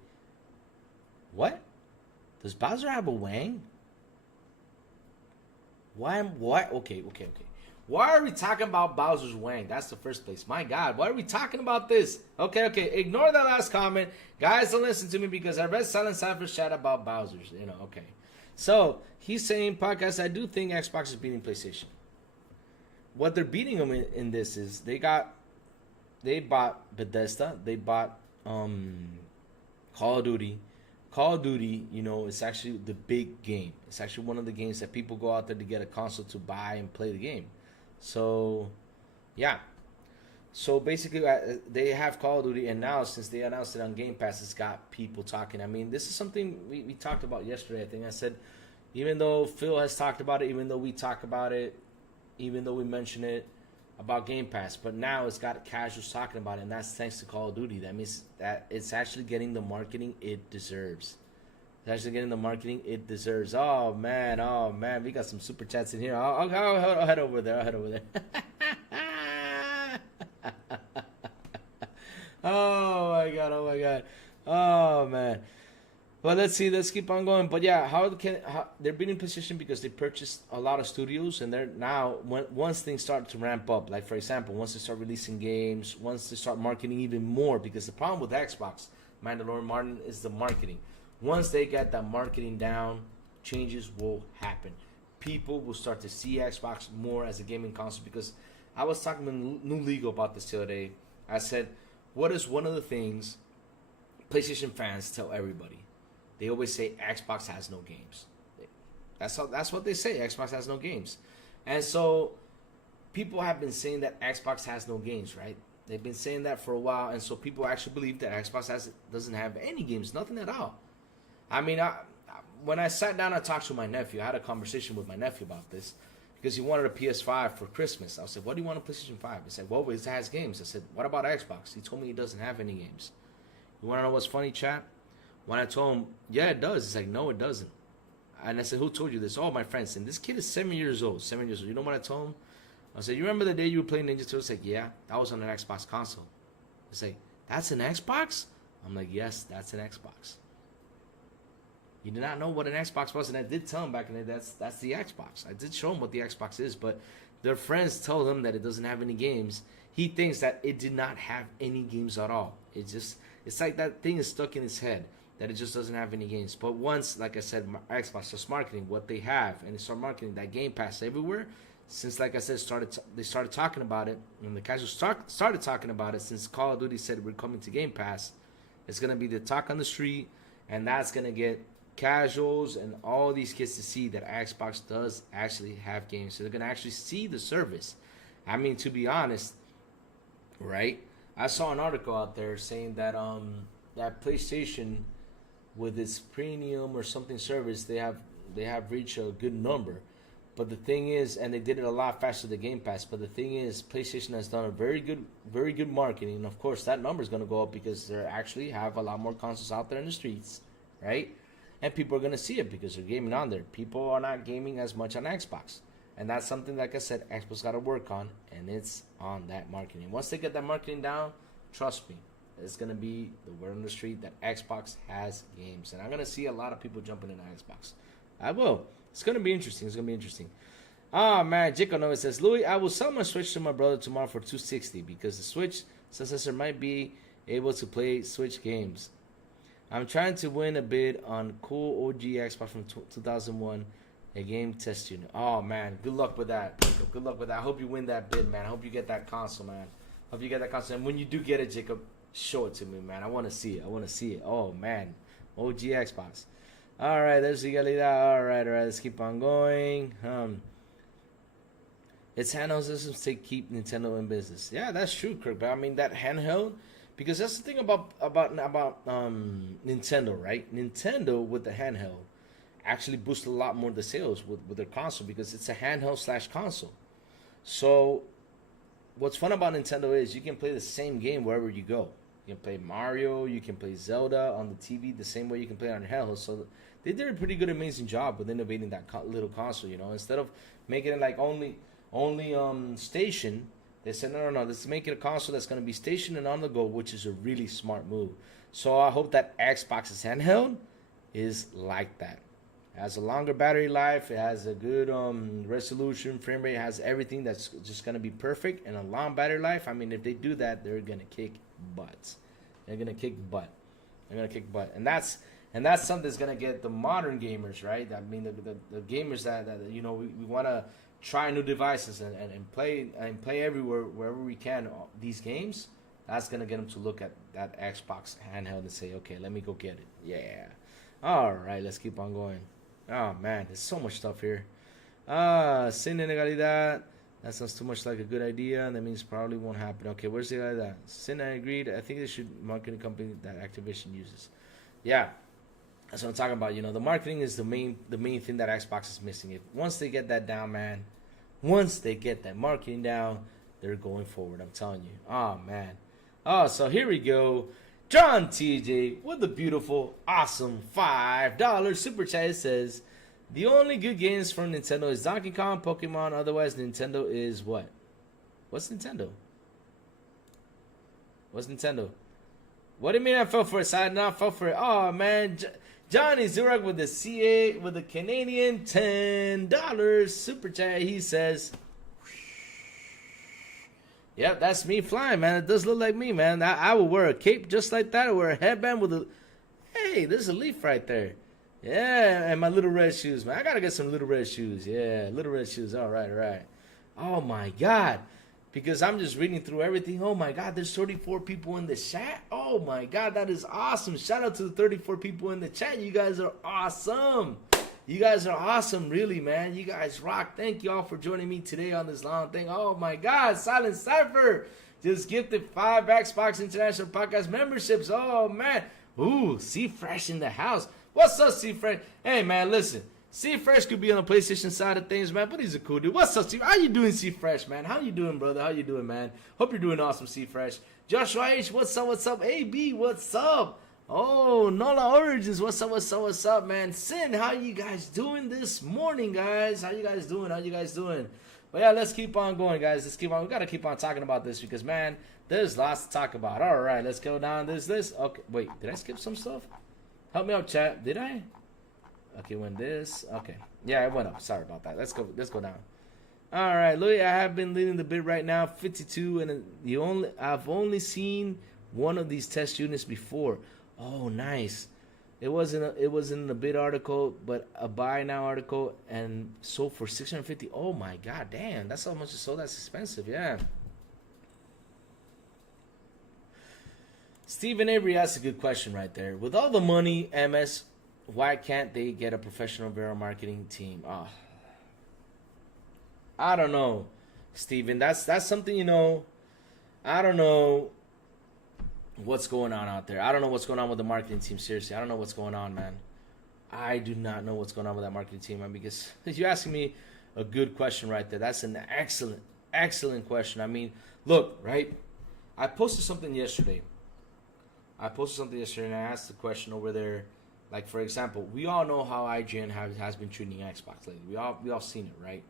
What? Does Bowser have a wang? Why? What? Okay. Why are we talking about Bowser's Wang? That's the first place. My God, why are we talking about this? Okay, ignore that last comment. Guys, don't listen to me because I read Silent Cypher's chat about Bowser's, okay. So, he's saying, podcast, I do think Xbox is beating PlayStation. What they're beating them in this is they bought Bethesda, they bought Call of Duty. Call of Duty, it's actually the big game. It's actually one of the games that people go out there to get a console to buy and play the game. So, yeah. So basically, they have Call of Duty, and now since they announced it on Game Pass, it's got people talking. I mean, this is something we talked about yesterday. I think I said, even though Phil has talked about it, even though we talk about it, even though we mention it about Game Pass, but now it's got casuals talking about it, and that's thanks to Call of Duty. That means that it's actually getting the marketing it deserves. It's actually getting the marketing it deserves. Oh man, we got some super chats in here. I'll head over there. Oh my god. Oh man. Well, let's see. Let's keep on going. But yeah, they're being in position because they purchased a lot of studios, and they're now once things start to ramp up, like for example, once they start releasing games, once they start marketing even more, because the problem with Xbox, Mandalorian Martin, is the marketing. Once they get that marketing down, changes will happen. People will start to see Xbox more as a gaming console, because I was talking with New Legal about this the other day. I said, what is one of the things PlayStation fans tell everybody? They always say Xbox has no games. That's what they say. Xbox has no games. And so people have been saying that Xbox has no games, right? They've been saying that for a while, and so people actually believe that Xbox doesn't have any games, nothing at all. I mean, when I sat down and talked to my nephew, I had a conversation with my nephew about this, because he wanted a PS5 for Christmas. I said, what do you want a PlayStation 5? He said, well, it has games. I said, what about Xbox? He told me he doesn't have any games. You want to know what's funny, chat? When I told him, yeah, it does. He's like, no, it doesn't. And I said, who told you this? Oh, my friends. And this kid is 7 years old. 7 years old. You know what I told him? I said, you remember the day you were playing Ninja Turtles? He's like, yeah, that was on an Xbox console. He's like, that's an Xbox? I'm like, yes, that's an Xbox. You did not know what an Xbox was, and I did tell him back in the day that's the Xbox. I did show him what the Xbox is, but their friends told him that it doesn't have any games. He thinks that it did not have any games at all. It's like that thing is stuck in his head, that it just doesn't have any games. But once, like I said, Xbox starts marketing what they have, and they start marketing that Game Pass everywhere, since, like I said, they started talking about it, and the casuals started talking about it, since Call of Duty said we're coming to Game Pass, it's going to be the talk on the street, and that's going to get casuals and all these kids to see that Xbox does actually have games. So they're going to actually see the service. I mean, to be honest, right? I saw an article out there saying that that PlayStation, with its premium or something service, they have reached a good number. But the thing is, and they did it a lot faster than Game Pass. But the thing is, PlayStation has done a very good marketing. And of course, that number is going to go up because they actually have a lot more consoles out there in the streets, right? And people are going to see it because they're gaming on there. People are not gaming as much on Xbox. And that's something, like I said, Xbox got to work on. And it's on that marketing. Once they get that marketing down, trust me, it's going to be the word on the street that Xbox has games. And I'm going to see a lot of people jumping into Xbox. I will. It's going to be interesting. Oh, man. Jacob Nova says, Louis, I will sell my Switch to my brother tomorrow for $260 because the Switch successor might be able to play Switch games. I'm trying to win a bid on cool OG Xbox from 2001, a game test unit. Oh, man. Good luck with that, Jacob. Good luck with that. I hope you win that bid, man. I hope you get that console, man. Hope you get that console. And when you do get it, Jacob, show it to me, man. I want to see it. Oh, man. OG Xbox. All right. There's the Galita. All right. Let's keep on going. It's handheld systems to keep Nintendo in business. Yeah, that's true, Kirk. But I mean, that handheld... Because that's the thing about Nintendo, right? Nintendo with the handheld actually boosted a lot more the sales with their console because it's a handheld / console. So what's fun about Nintendo is you can play the same game wherever you go. You can play Mario, you can play Zelda on the TV the same way you can play on your handheld. So they did a pretty good, amazing job with innovating that little console. Instead of making it like only station. They said, no, let's make it a console that's going to be stationed and on the go, which is a really smart move. So I hope that Xbox's handheld is like that. It has a longer battery life. It has a good resolution, frame rate. It has everything that's just gonna be perfect and a long battery life. I mean, if they do that, they're gonna kick butt. They're gonna kick butt. They're gonna kick butt, and that's something that's gonna get the modern gamers, right? I mean, the gamers that you know we want to try new devices and play everywhere wherever we can these games. That's gonna get them to look at that Xbox handheld and say, okay, let me go get it. Yeah. All right, let's keep on going. Oh man, there's so much stuff here. Sin inegalidad. That sounds too much like a good idea. That means probably won't happen. Okay, where's the guy that? Sin, I agreed. I think they should market a company that Activision uses. Yeah, that's what I'm talking about. You know, the marketing is the main thing that Xbox is missing. If once they get that down, man, once they get that marketing down, they're going forward. I'm telling you. Oh man. Oh, so here we go. John TJ with the beautiful, awesome $5 super chat. It says, the only good games from Nintendo is Donkey Kong, Pokemon. Otherwise, Nintendo is what? What's Nintendo? What's Nintendo? What do you mean I fell for it? I did not fall for it. Oh, man. Johnny Zurek with the CA, with the Canadian $10 super chat. He says, yep, that's me flying, man. It does look like me, man. I would wear a cape just like that. I would wear a headband with a... Hey, there's a leaf right there. Yeah, and my little red shoes, man. I gotta get some little red shoes. Yeah, little red shoes. All right, all right. Oh, my God. Because I'm just reading through everything. Oh, my God, there's 34 people in the chat. Oh, my God, that is awesome. Shout out to the 34 people in the chat. You guys are awesome. You guys are awesome, really, man. You guys rock. Thank you all for joining me today on this long thing. Oh, my God, Silent Cypher just gifted 5 Xbox International Podcast memberships. Oh, man. Ooh, C-Fresh in the house. What's up, C-Fresh? Hey, man, listen. C-Fresh could be on the PlayStation side of things, man, but he's a cool dude. What's up, C? How you doing, C-Fresh, man? How you doing, brother? How you doing, man? Hope you're doing awesome, C-Fresh. Joshua H, what's up, what's up? AB, what's up? Oh, Nola Origins, what's up, what's up, what's up, man? Sin, how you guys doing this morning, guys? How you guys doing? How you guys doing? But yeah, let's keep on going, guys. Let's keep on. We got to keep on talking about this because, man, there's lots to talk about. All right, let's go down this. Okay, wait, did I skip some stuff? Help me out, chat. Did I? Okay, when this. Okay. Yeah, it went up. Sorry about that. Let's go down. All right, Louis, I have been leading the bid right now, 52, and I've only seen one of these test units before. Oh, nice. It wasn't in the bid article, but a buy now article, and sold for 650. Oh my God, damn! That's how much it sold. That's expensive. Yeah. Stephen Avery asked a good question right there. With all the money, MS, why can't they get a professional VR marketing team? Oh, I don't know, Stephen. That's something, you know. I don't know what's going on out there. I don't know what's going on with the marketing team. Seriously, I don't know what's going on, man. I do not know what's going on with that marketing team, man, because you're asking me a good question right there. That's an excellent question. I mean, look, right? I posted something yesterday. And I asked the question over there. Like, for example, we all know how IGN has been treating Xbox lately. We all seen it, right?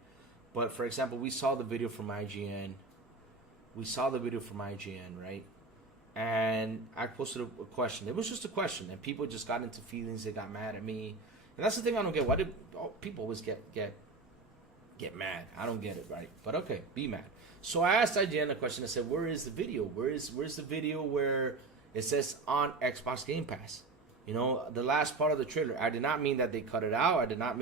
But, for example, we saw the video from IGN. Right? And I posted a question. It was just a question, and people just got into feelings. They got mad at me, and that's the thing I don't get. Why do people always get mad? I don't get it, right? But okay, be mad. So I asked IGN a question. I said, "Where is the video? Where's the video where it says on Xbox Game Pass? You know, the last part of the trailer." I did not mean that they cut it out. I did not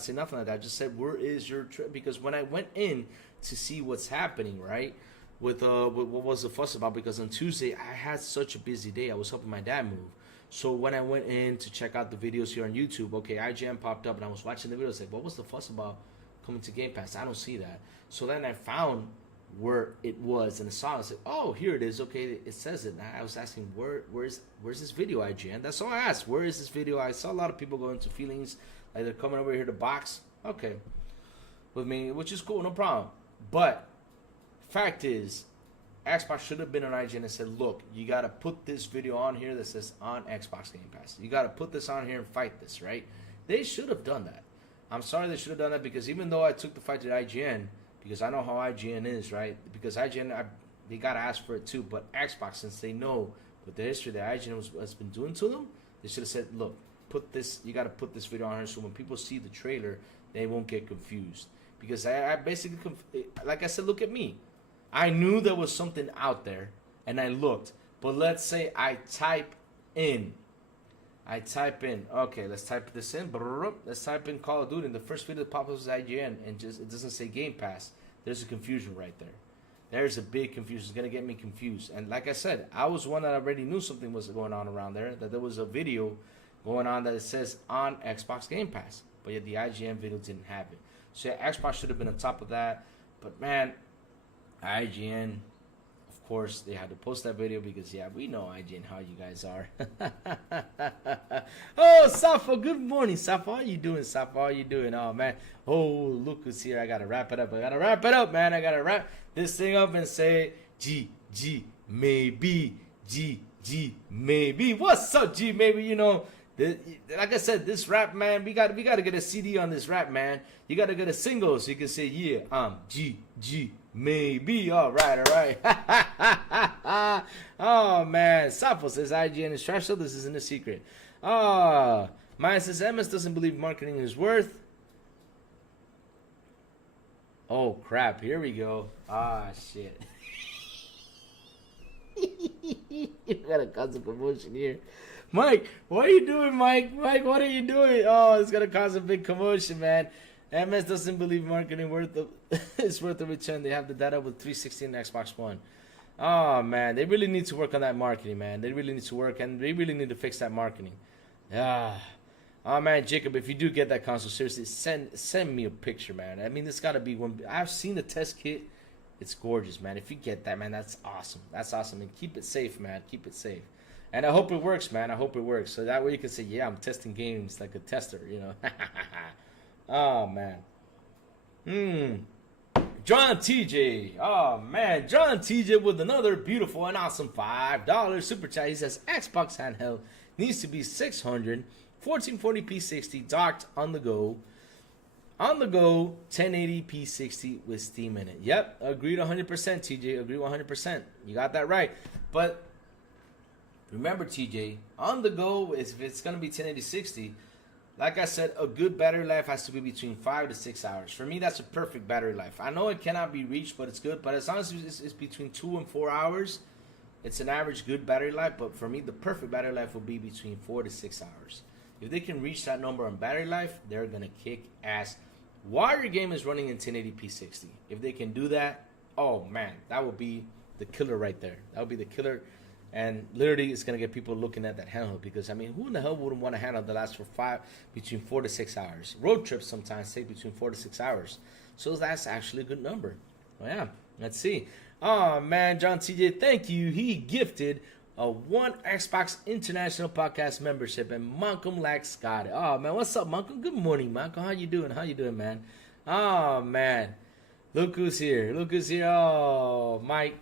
say nothing like that. I just said, "Where is your trailer?" Because when I went in to see what's happening, right? With what was the fuss about? Because on Tuesday I had such a busy day. I was helping my dad move. So when I went in to check out the videos here on YouTube, okay, IGN popped up and I was watching the videos. Like, what was the fuss about coming to Game Pass? I don't see that. So then I found where it was and I saw it. I said, oh, here it is. Okay, it says it. And I was asking, where's this video, IGN? That's all I asked. Where is this video? I saw a lot of people go into feelings like they're coming over here to box. Okay, with me, which is cool, no problem. But fact is, Xbox should have been on IGN and said, look, you got to put this video on here that says on Xbox Game Pass. You got to put this on here and fight this, right? They should have done that. I'm sorry they should have done that, because even though I took the fight to IGN, because I know how IGN is, right? Because IGN, they got to ask for it too. But Xbox, since they know with the history that IGN has been doing to them, they should have said, look, put this video on here so when people see the trailer, they won't get confused. Because I basically, like I said, look at me. I knew there was something out there, and I looked. But let's say I type in. Okay, let's type this in. Let's type in Call of Duty, and the first video that pops up is IGN, and it doesn't say Game Pass. There's a confusion right there. There's a big confusion. It's gonna get me confused. And like I said, I was one that already knew something was going on around there. That there was a video going on that it says on Xbox Game Pass, but yet the IGN video didn't have it. So yeah, Xbox should have been on top of that. But man, IGN, of course, they had to post that video because yeah, we know IGN how you guys are. Oh, Safa, good morning, Safa. How you doing, Safa? How you doing? Oh man. Oh, look who's here. I gotta wrap it up. Man. I gotta wrap this thing up and say G maybe. What's up, G maybe? You know, like I said, this rap, man, we gotta get a CD on this rap, man. You gotta get a single so you can say, yeah, I'm G maybe. All right. Oh man, Sapo says IGN is trash, so this isn't a secret. Maya says MS doesn't believe marketing is worth. Oh crap, here we go. Shit. You gotta cause a commotion here. Mike, what are you doing, Mike? Mike, what are you doing? Oh, it's gonna cause a big commotion, man. MS doesn't believe marketing is worth the return. They have the data with 360 and Xbox One. Oh man, they really need to work on that marketing, man. They really need to work, and they really need to fix that marketing. Oh man, Jacob, if you do get that console, seriously, send me a picture, man. I mean, it's gotta be one. I've seen the test kit. It's gorgeous, man. If you get that, man, that's awesome. That's awesome. And keep it safe, man. Keep it safe. And I hope it works, man. I hope it works. So that way you can say, yeah, I'm testing games like a tester, you know. Oh, man. John TJ. Oh, man. John TJ with another beautiful and awesome $5 super chat. He says, Xbox handheld needs to be 600, 1440p 60, docked on the go. On the go, 1080p 60 with Steam in it. Yep, agreed 100%, TJ. Agreed 100%. You got that right. But remember, TJ, on the go, if it's going to be 1080 60, like I said, a good battery life has to be between 5 to 6 hours. For me, that's a perfect battery life. I know it cannot be reached, but it's good. But as long as it's between 2 and 4 hours, it's an average good battery life. But for me, the perfect battery life will be between 4 to 6 hours. If they can reach that number on battery life, they're going to kick ass while your game is running in 1080p 60. If they can do that, oh man, that would be the killer right there. That would be the killer. And literally, it's going to get people looking at that handheld because, I mean, who in the hell wouldn't want a handheld that lasts for between 4 to 6 hours? Road trips sometimes take between 4 to 6 hours. So that's actually a good number. Well, yeah, let's see. Oh, man, John TJ, thank you. He gifted a one Xbox International Podcast membership, and Malcolm Lax got it. Oh, man, what's up, Malcolm? Good morning, Malcolm. How you doing? How you doing, man? Oh, man. Look who's here. Look who's here. Oh, Mike,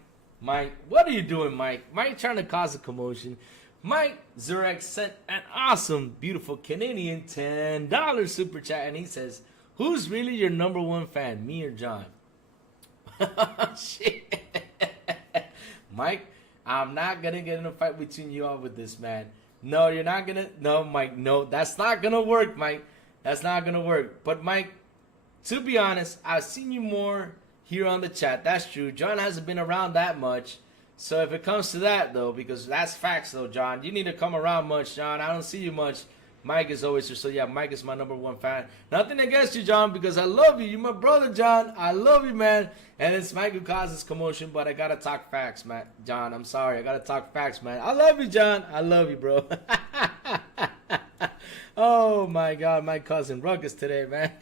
what are you doing, Mike? Mike trying to cause a commotion. Mike Zurek sent an awesome, beautiful Canadian $10 super chat, and he says, who's really your number one fan, me or John? Shit. Mike, I'm not going to get in a fight between you all with this, man. No, you're not going to. No, Mike, no. That's not going to work, Mike. That's not going to work. But, Mike, to be honest, I've seen you more here on the chat. That's true. John hasn't been around that much. So if it comes to that, though, because that's facts, though, John. You need to come around much, John. I don't see you much. Mike is always here. So, yeah, Mike is my number one fan. Nothing against you, John, because I love you. You're my brother, John. I love you, man. And it's Mike who causes commotion, but I got to talk facts, man. John, I'm sorry. I got to talk facts, man. I love you, John. I love you, bro. Oh, my God. Mike causing ruckus today, man.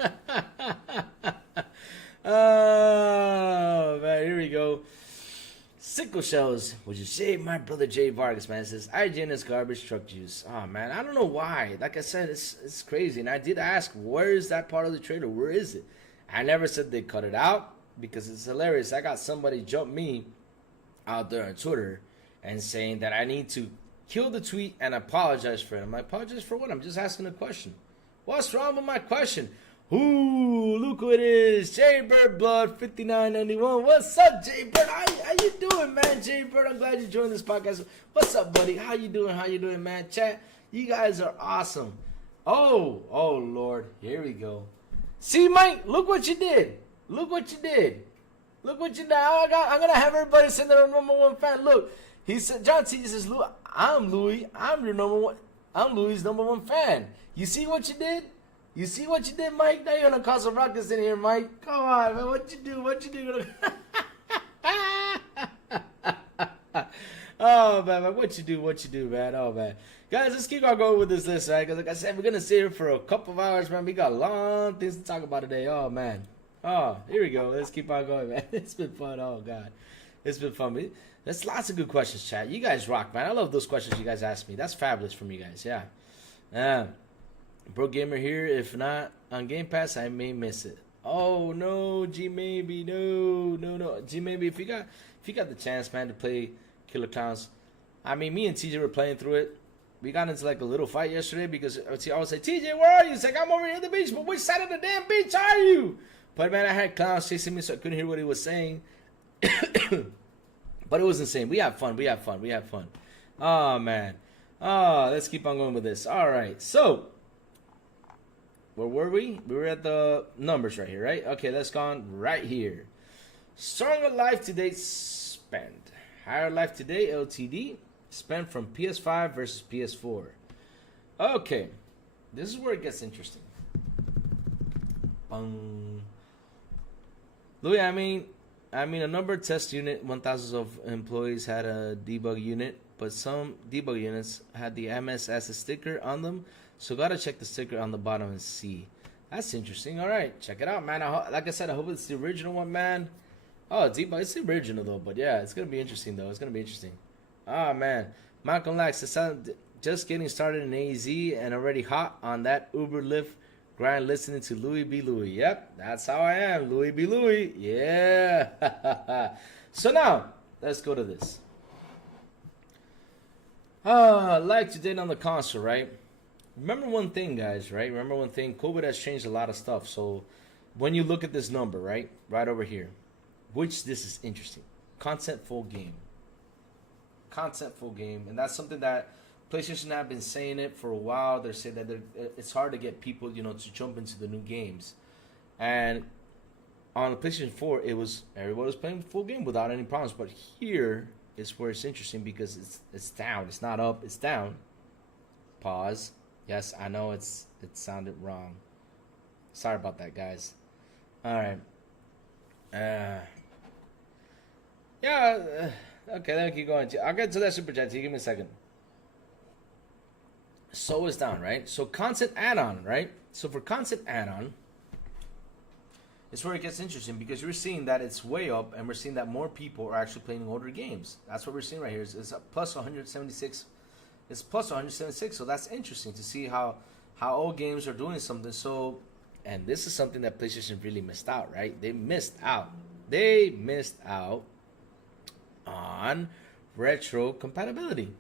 Oh, man. Here we go. Sickle Shells, would you say my brother Jay Vargas, man, says IGN is garbage truck juice. Oh man, I don't know why. Like I said, it's crazy. And I did ask, where is that part of the trailer? Where is it? I never said they cut it out because it's hilarious. I got somebody jump me out there on Twitter and saying that I need to kill the tweet and apologize for it. I'm like, apologize for what? I'm just asking a question. What's wrong with my question? Ooh, look who it is. Jaybird Blood 5991. What's up, Jaybird? How you doing, man? Jaybird, I'm glad you joined this podcast. What's up, buddy? How you doing? How you doing, man? Chat, you guys are awesome. Oh, Lord. Here we go. See, Mike, look what you did. Look what you did. Look what you did. I'm going to have everybody send their number one fan. Look, he said, John T. says, I'm Louis. I'm your number one. I'm Louis' number one fan. You see what you did? You see what you did, Mike? Now you're going to cause some ruckus in here, Mike. Come on, man. What you do? What you do? Oh, man. What you do? What you do, man? Oh, man. Guys, let's keep on going with this list, right? Because like I said, we're going to sit here for a couple of hours, man. We got long things to talk about today. Oh, man. Oh, here we go. Let's keep on going, man. It's been fun. Oh, God. It's been fun. There's lots of good questions, chat. You guys rock, man. I love those questions you guys ask me. That's fabulous from you guys. Yeah. Bro Gamer here. If not on Game Pass, I may miss it. Oh, no. G Maybe. No. G Maybe, if you got the chance, man, to play Killer Clowns. I mean, me and TJ were playing through it. We got into like a little fight yesterday because I always say, TJ, where are you? It's like, I'm over here at the beach, but which side of the damn beach are you? But man, I had clowns chasing me, so I couldn't hear what he was saying. But it was insane. We had fun. Oh, man. Oh, let's keep on going with this. All right. So, where were we? We were at the numbers right here, right? Okay, let's go on right here. Stronger life to date spend. Higher life today, LTD. Spent from PS5 versus PS4. Okay. This is where it gets interesting. Bung. Louis, I mean, a number test unit, 1,000 of employees had a debug unit, but some debug units had the MS as a sticker on them, so gotta check the sticker on the bottom and see. That's interesting. All right, check it out, man. Like I said, I hope it's the original one, man. Oh, debug, it's the original though, but yeah, it's gonna be interesting though. It's gonna be interesting. Oh man, Malcolm Lax, just getting started in AZ and already hot on that Uber Lyft grind listening to Louis B. Louis. Yep, that's how I am, Louis B. Louis. Yeah. So now, let's go to this. Like to date on the console, right? Remember one thing, guys, right? Remember one thing, COVID has changed a lot of stuff. So when you look at this number, right over here, which this is interesting, content full game. And that's something that PlayStation have been saying it for a while. They're saying that it's hard to get people, to jump into the new games. And on the PlayStation 4, everybody was playing full game without any problems. But here is where it's interesting because it's down. It's not up. It's down. Pause. Yes, I know it sounded wrong. Sorry about that, guys. All right. Okay, let me keep going. I'll get to that super chat. Give me a second. So it's down, right? So content add-on, right? So for content add-on, it's where it gets interesting because we're seeing that it's way up, and we're seeing that more people are actually playing older games. That's what we're seeing right here. It's plus 176. It's plus 176. So that's interesting to see how old games are doing something. So, and this is something that PlayStation really missed out, right? They missed out on retro compatibility.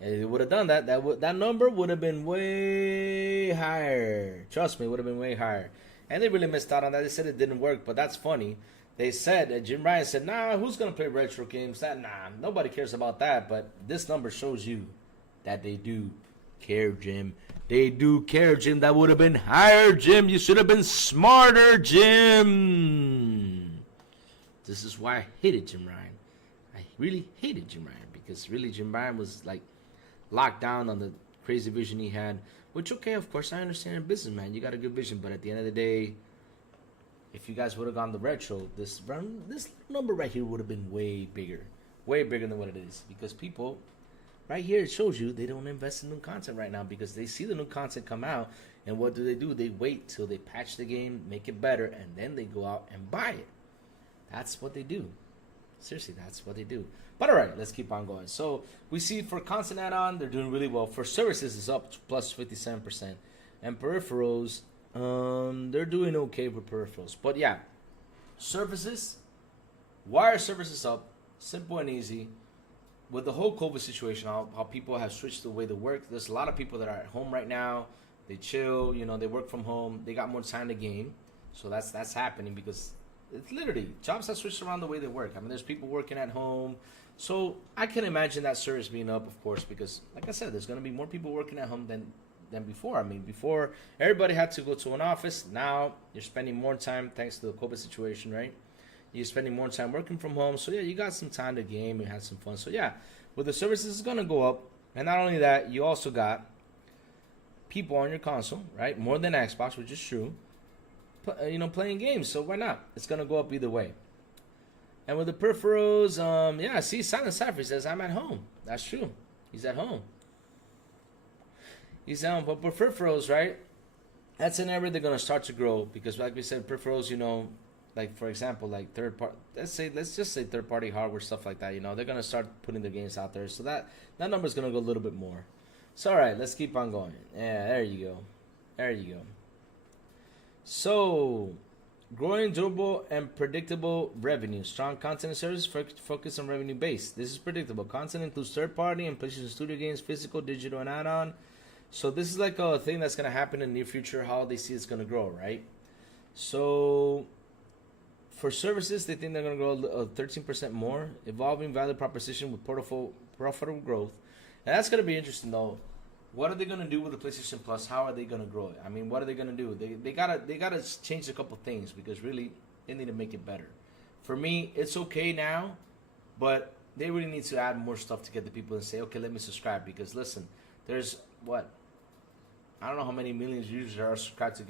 And if they would have done that, that number would have been way higher. Trust me, it would have been way higher. And they really missed out on that. They said it didn't work, but that's funny. They said, Jim Ryan said, nah, who's going to play retro games? Nah, nobody cares about that. But this number shows you that they do care, Jim. They do care, Jim. That would have been higher, Jim. You should have been smarter, Jim. This is why I hated Jim Ryan. I really hated Jim Ryan because really Jim Ryan was like locked down on the crazy vision he had. Which, okay, of course, I understand in business, man. You got a good vision, but at the end of the day, if you guys would have gone the retro, this number right here would have been way bigger than what it is. Because people, right here, it shows you they don't invest in new content right now because they see the new content come out, and what do? They wait till they patch the game, make it better, and then they go out and buy it. That's what they do. Seriously, that's what they do. But all right, let's keep on going. So we see for content add-on, they're doing really well. For services, it's up to plus 57%. And peripherals, they're doing okay with peripherals. But yeah, services, why are services up? Simple and easy. With the whole COVID situation, how people have switched the way they work. There's a lot of people that are at home right now. They chill, they work from home. They got more time to game. So that's happening because it's literally jobs have switched around the way they work. I mean, there's people working at home. So I can imagine that service being up, of course, because like I said, there's going to be more people working at home than than before. I mean, before everybody had to go to an office. Now you're spending more time thanks to the COVID situation, right? You're spending more time working from home. So yeah, you got some time to game and have some fun. So yeah, with the services is gonna go up, and not only that, you also got people on your console, right? More than Xbox, which is true. Playing games. So why not? It's gonna go up either way. And with the peripherals, yeah, see, Silent Cypher says, I'm at home. That's true. He's at home. He's at home. But peripherals, right? That's an area they're going to start to grow because, like we said, peripherals, like, for example, like third-party, let's just say third-party hardware, stuff like that, they're going to start putting their games out there. So that number's going to go a little bit more. So, all right, let's keep on going. Yeah, there you go. There you go. So, growing, durable, and predictable revenue. Strong content and service focus on revenue base. This is predictable. Content includes third-party and PlayStation Studio games, physical, digital, and add-on. So this is like a thing that's going to happen in the near future, how they see it's going to grow, right? So for services, they think they're going to grow 13% more. Evolving value proposition with profitable growth. And that's going to be interesting, though. What are they going to do with the PlayStation Plus? How are they going to grow it? I mean, what are they going to do? They gotta change a couple things because really they need to make it better. For me, it's okay now, but they really need to add more stuff to get the people to say, okay, let me subscribe. Because listen, there's I don't know how many millions of users are subscribed to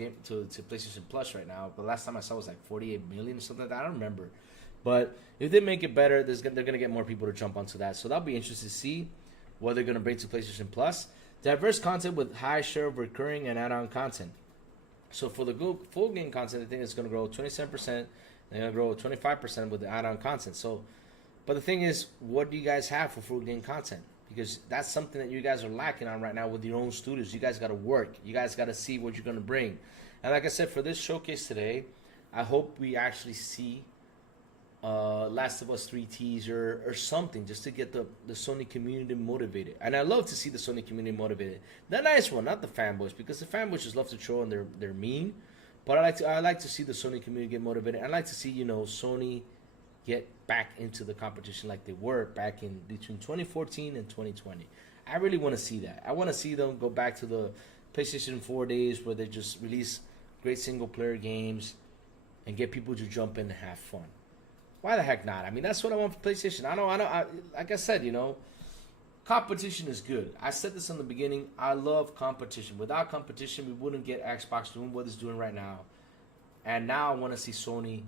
PlayStation Plus right now. But last time I saw it was like 48 million or something like that. I don't remember. But if they make it better, they're going to get more people to jump onto that. So that'll be interesting to see what they're going to bring to PlayStation Plus. Diverse content with high share of recurring and add-on content. So for the full game content, I think it's going to grow 27%. And they're going to grow 25% with the add-on content. So, but the thing is, what do you guys have for full game content? Because that's something that you guys are lacking on right now with your own studios. You guys got to work. You guys got to see what you're going to bring. And like I said, for this showcase today, I hope we actually see Last of Us 3 teaser or something just to get the Sony community motivated. And I love to see the Sony community motivated. The nice one, not the fanboys, because the fanboys just love to troll and they're mean. But I like to see the Sony community get motivated. I like to see Sony get back into the competition like they were back in between 2014 and 2020. I really want to see that. I want to see them go back to the PlayStation 4 days where they just release great single player games and get people to jump in and have fun. Why the heck not? I mean, that's what I want for PlayStation. I know. Like I said, competition is good. I said this in the beginning. I love competition. Without competition, we wouldn't get Xbox doing what it's doing right now. And now I want to see Sony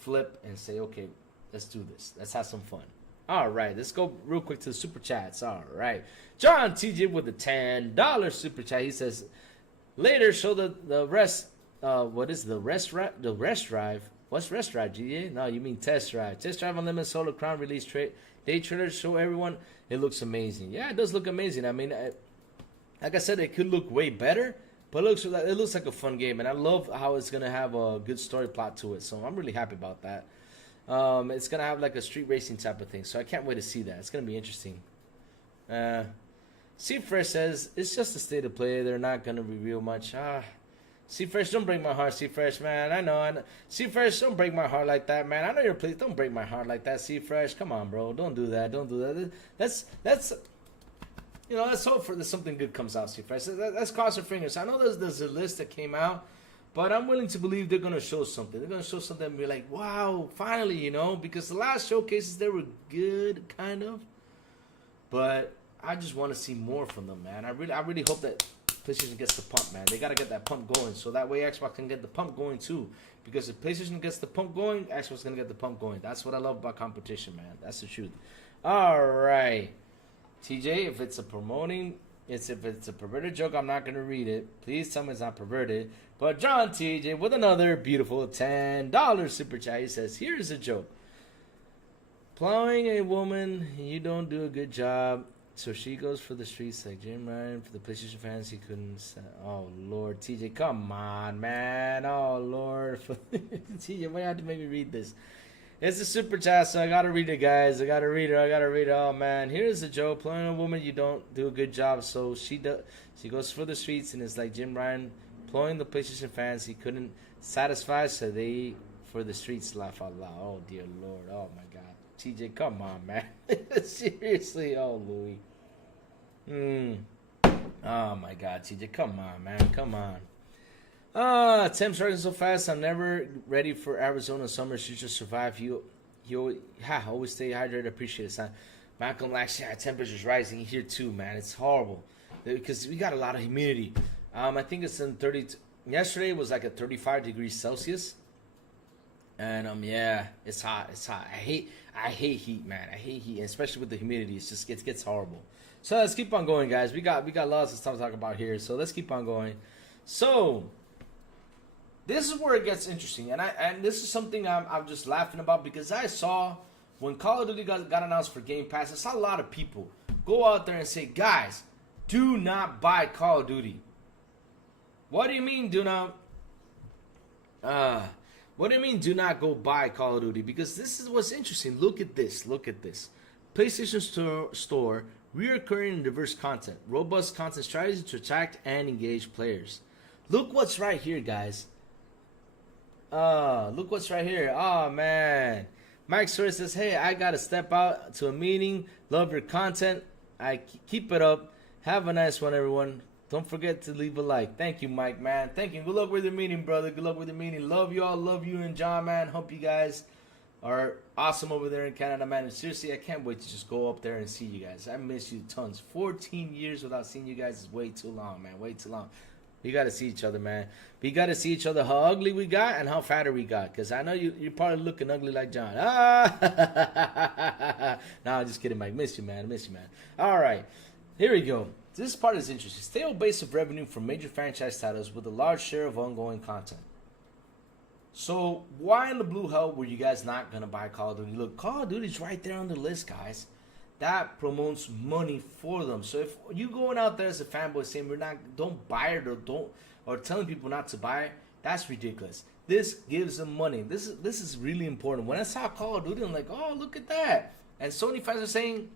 flip and say, okay, let's do this. Let's have some fun. All right, let's go real quick to the super chats. All right, John TJ with the $10 super chat. He says, later show the rest. What is the rest drive? What's rest drive, GA? No, you mean test drive. Test drive Unlimited Solar Crown release day trailer. Show everyone. It looks amazing. Yeah, it does look amazing. I mean, like I said, it could look way better, but it looks like a fun game, and I love how it's gonna have a good story plot to it. So I'm really happy about that. It's gonna have like a street racing type of thing, so I can't wait to see that. It's gonna be interesting. Cypher says it's just a state of play. They're not gonna reveal much. Fresh, don't break my heart, Fresh, man. I know. Fresh, don't break my heart like that, man. I know you're pleased. Don't break my heart like that, Fresh. Come on, bro. Don't do that. Don't do that. Let's hope for that something good comes out, Fresh. Let's cross our fingers. I know there's a list that came out, but I'm willing to believe they're gonna show something. They're gonna show something and be like, wow, finally, because the last showcases they were good, kind of, but I just want to see more from them, man. I really hope that PlayStation gets the pump, man. They got to get that pump going so that way Xbox can get the pump going too. Because if PlayStation gets the pump going, Xbox is going to get the pump going. That's what I love about competition, man. That's the truth. All right. TJ, if it's a perverted joke, I'm not going to read it. Please tell me it's not perverted. But John TJ with another beautiful $10 super chat. He says, here's a joke. Plowing a woman, you don't do a good job. So she goes for the streets like Jim Ryan. For the PlayStation fans, he couldn't. Oh, Lord. TJ, come on, man. Oh, Lord. TJ, why you have to make me read this? It's a super chat, so I got to read it, guys. I got to read it. Oh, man. Here's the joke. Playing a woman, you don't do a good job. So she goes for the streets, and it's like Jim Ryan playing the PlayStation fans. He couldn't satisfy, so they, for the streets, laugh out loud. Oh, dear Lord. Oh, my God. TJ, come on, man. Seriously. Oh, Louis. Oh my God, TJ, come on, man, come on. Temps running so fast. I'm never ready for Arizona summer. Should just survive. You always stay hydrated. Appreciate it, son. Malcolm Lax, yeah, temperature's rising here too, man. It's horrible because we got a lot of humidity. I think it's in 30. Yesterday was like at 35 degrees Celsius, and yeah, it's hot. It's hot. I hate heat, man. I hate heat, especially with the humidity. It gets horrible. So let's keep on going, guys. We got lots of stuff to talk about here. So let's keep on going. So this is where it gets interesting, and this is something I'm just laughing about because I saw when Call of Duty got announced for Game Pass, I saw a lot of people go out there and say, guys, do not buy Call of Duty. What do you mean do not? What do you mean do not go buy Call of Duty? Because this is what's interesting. Look at this. Look at this. PlayStation Store, reoccurring and diverse content, robust content strategy to attract and engage players. Look what's right here, guys. Look what's right here. Oh, man. Mike Sawyer says, hey, I got to step out to a meeting. Love your content. I keep it up. Have a nice one, everyone. Don't forget to leave a like. Thank you, Mike, man. Thank you. Good luck with the meeting, brother. Good luck with the meeting. Love you all. Love you and John, man. Hope you guys are awesome over there in Canada, man. And seriously, I can't wait to just go up there and see you guys. I miss you tons. 14 years without seeing you guys is way too long, man. Way too long. We got to see each other, man. We got to see each other how ugly we got and how fatter we got. Because I know you're probably looking ugly like John. No, I'm just kidding, Mike. Miss you, man. Miss you, man. All right. Here we go. This part is interesting. Stable base of revenue from major franchise titles with a large share of ongoing content. So, why in the blue hell were you guys not going to buy Call of Duty? Look, Call of Duty's right there on the list, guys. That promotes money for them. So if you going out there as a fanboy saying don't buy it or telling people not to buy it, that's ridiculous. This gives them money. This is really important. When I saw Call of Duty, I'm like, oh, look at that. And Sony fans are saying,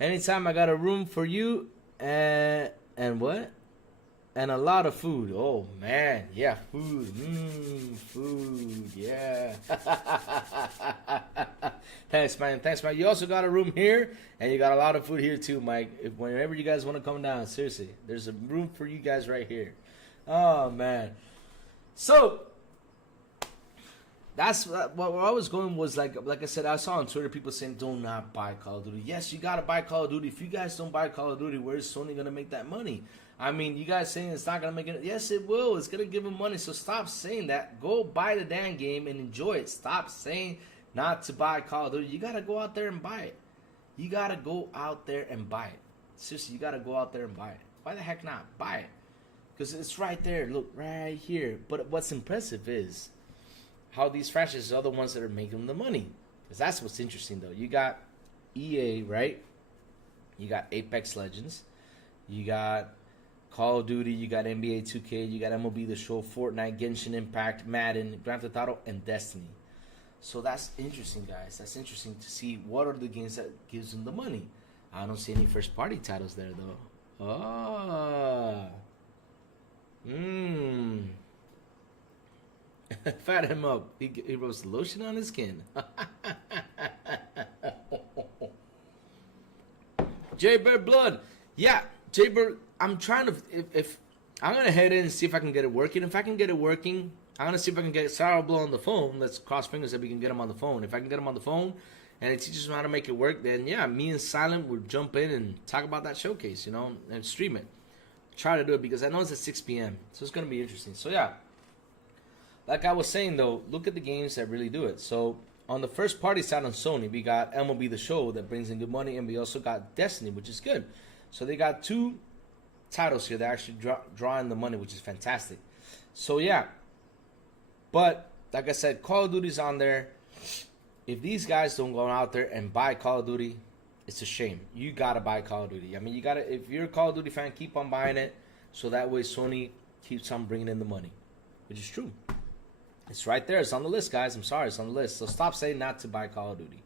anytime I got a room for you and what? And a lot of food. Oh, man. Yeah, food. Food. Yeah. Thanks, man. Thanks, man. You also got a room here, and you got a lot of food here, too, Mike. Whenever you guys want to come down, seriously, there's a room for you guys right here. Oh, man. So, that's what I was going was like I said, I saw on Twitter people saying, do not buy Call of Duty. Yes, you got to buy Call of Duty. If you guys don't buy Call of Duty, where's Sony going to make that money? I mean, you guys saying it's not going to make it. Yes, it will. It's going to give them money. So stop saying that. Go buy the damn game and enjoy it. Stop saying not to buy Call of Duty. You got to go out there and buy it. You got to go out there and buy it. Seriously, you got to go out there and buy it. Why the heck not? Buy it. Because it's right there. Look, right here. But what's impressive is how these franchises are the ones that are making the money. Because that's what's interesting, though. You got EA, right? You got Apex Legends. You got Call of Duty, you got NBA 2K, you got MLB The Show, Fortnite, Genshin Impact, Madden, Grand Theft Auto, and Destiny. So that's interesting, guys. That's interesting to see what are the games that gives them the money. I don't see any first-party titles there, though. Fat him up. He rubs lotion on his skin. Jaybird Blood. Yeah, Jaybird. I'm trying to, if I'm going to head in and see if I can get it working. If I can get it working, I'm going to see if I can get Sourblow on the phone. Let's cross fingers that we can get him on the phone. If I can get him on the phone and it teaches him how to make it work, then yeah, me and Silent will jump in and talk about that showcase, and stream it. Try to do it because I know it's at 6 p.m. So it's going to be interesting. So yeah, like I was saying though, look at the games that really do it. So on the first party side on Sony, we got MLB The Show that brings in good money, and we also got Destiny, which is good. So they got two titles here that actually draw in the money, which is fantastic. So yeah, but like I said, Call of Duty's on there. If these guys don't go out there and buy Call of Duty, it's a shame. You gotta buy Call of Duty. I mean, you gotta. If you're a Call of Duty fan, keep on buying it, so that way Sony keeps on bringing in the money, which is true. It's right there. It's on the list, guys. I'm sorry, it's on the list. So stop saying not to buy Call of Duty.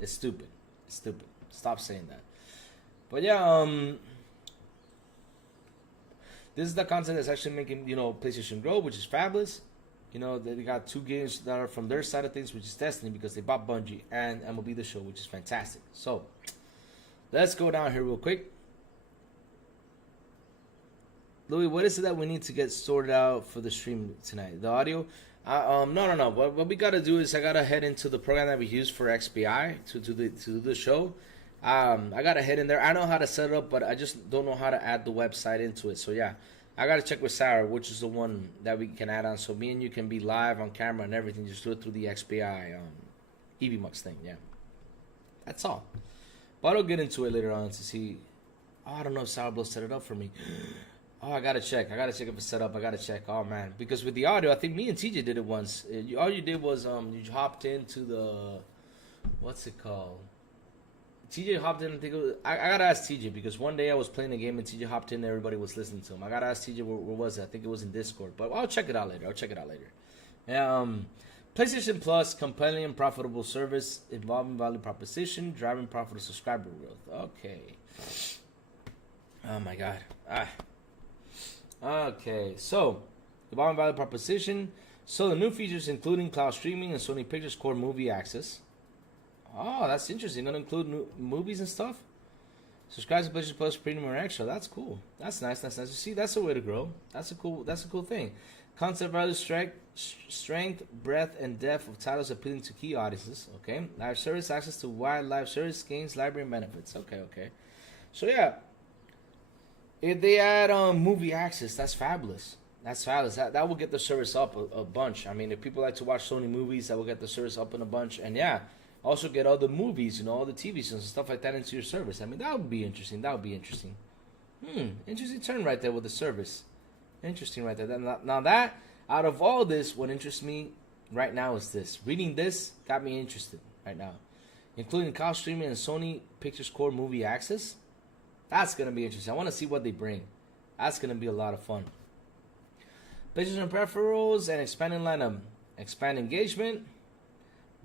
It's stupid. It's stupid. Stop saying that. But yeah, this is the content that's actually making, PlayStation grow, which is fabulous. They got two games that are from their side of things, which is Destiny, because they bought Bungie, and MLB The Show, which is fantastic. So, let's go down here real quick. Louis, what is it that we need to get sorted out for the stream tonight? The audio? No. What we gotta do is I gotta head into the program that we use for XBI to do the show. I gotta head in there. I know how to set it up, but I just don't know how to add the website into it. So yeah, I gotta check with Sarah, which is the one that we can add on. So me and you can be live on camera and everything. Just do it through the XBI EVMux thing. Yeah, that's all. But I'll get into it later on to see. Oh, I don't know if Sourblow set it up for me. Oh, I gotta check. I gotta check if it's set up. I gotta check. Oh man, because with the audio, I think me and TJ did it once. All you did was you hopped into the what's it called? TJ hopped in. I think it was, I gotta ask TJ because one day I was playing a game and TJ hopped in. And everybody was listening to him. I gotta ask TJ where was it? I think it was in Discord, but I'll check it out later. PlayStation Plus, compelling and profitable service involving value proposition, driving profitable subscriber growth. Okay. Oh my god. Okay, so the bottom value proposition. So the new features including cloud streaming and Sony Pictures Core movie access. Oh, that's interesting. Gonna include new movies and stuff. Subscribe to PlayStation Plus Premium or Extra. That's cool. That's nice. You see, that's a way to grow. That's a cool thing. Concept value, strength, breadth, and depth of titles appealing to key audiences. Okay, live service access to wide live service gains, library, and benefits. Okay. So yeah. If they add movie access, that's fabulous. That will get the service up a bunch. I mean, if people like to watch Sony movies, that will get the service up in a bunch. And yeah, also get all the movies, all the TV shows and stuff like that into your service. I mean, that would be interesting. Interesting turn right there with the service. Interesting right there. Now that, out of all this, what interests me right now is this. Reading this got me interested right now. Including cloud streaming and Sony Pictures Core movie access. That's going to be interesting. I want to see what they bring. That's going to be a lot of fun. PlayStation peripherals and expanding lineup. Expand engagement.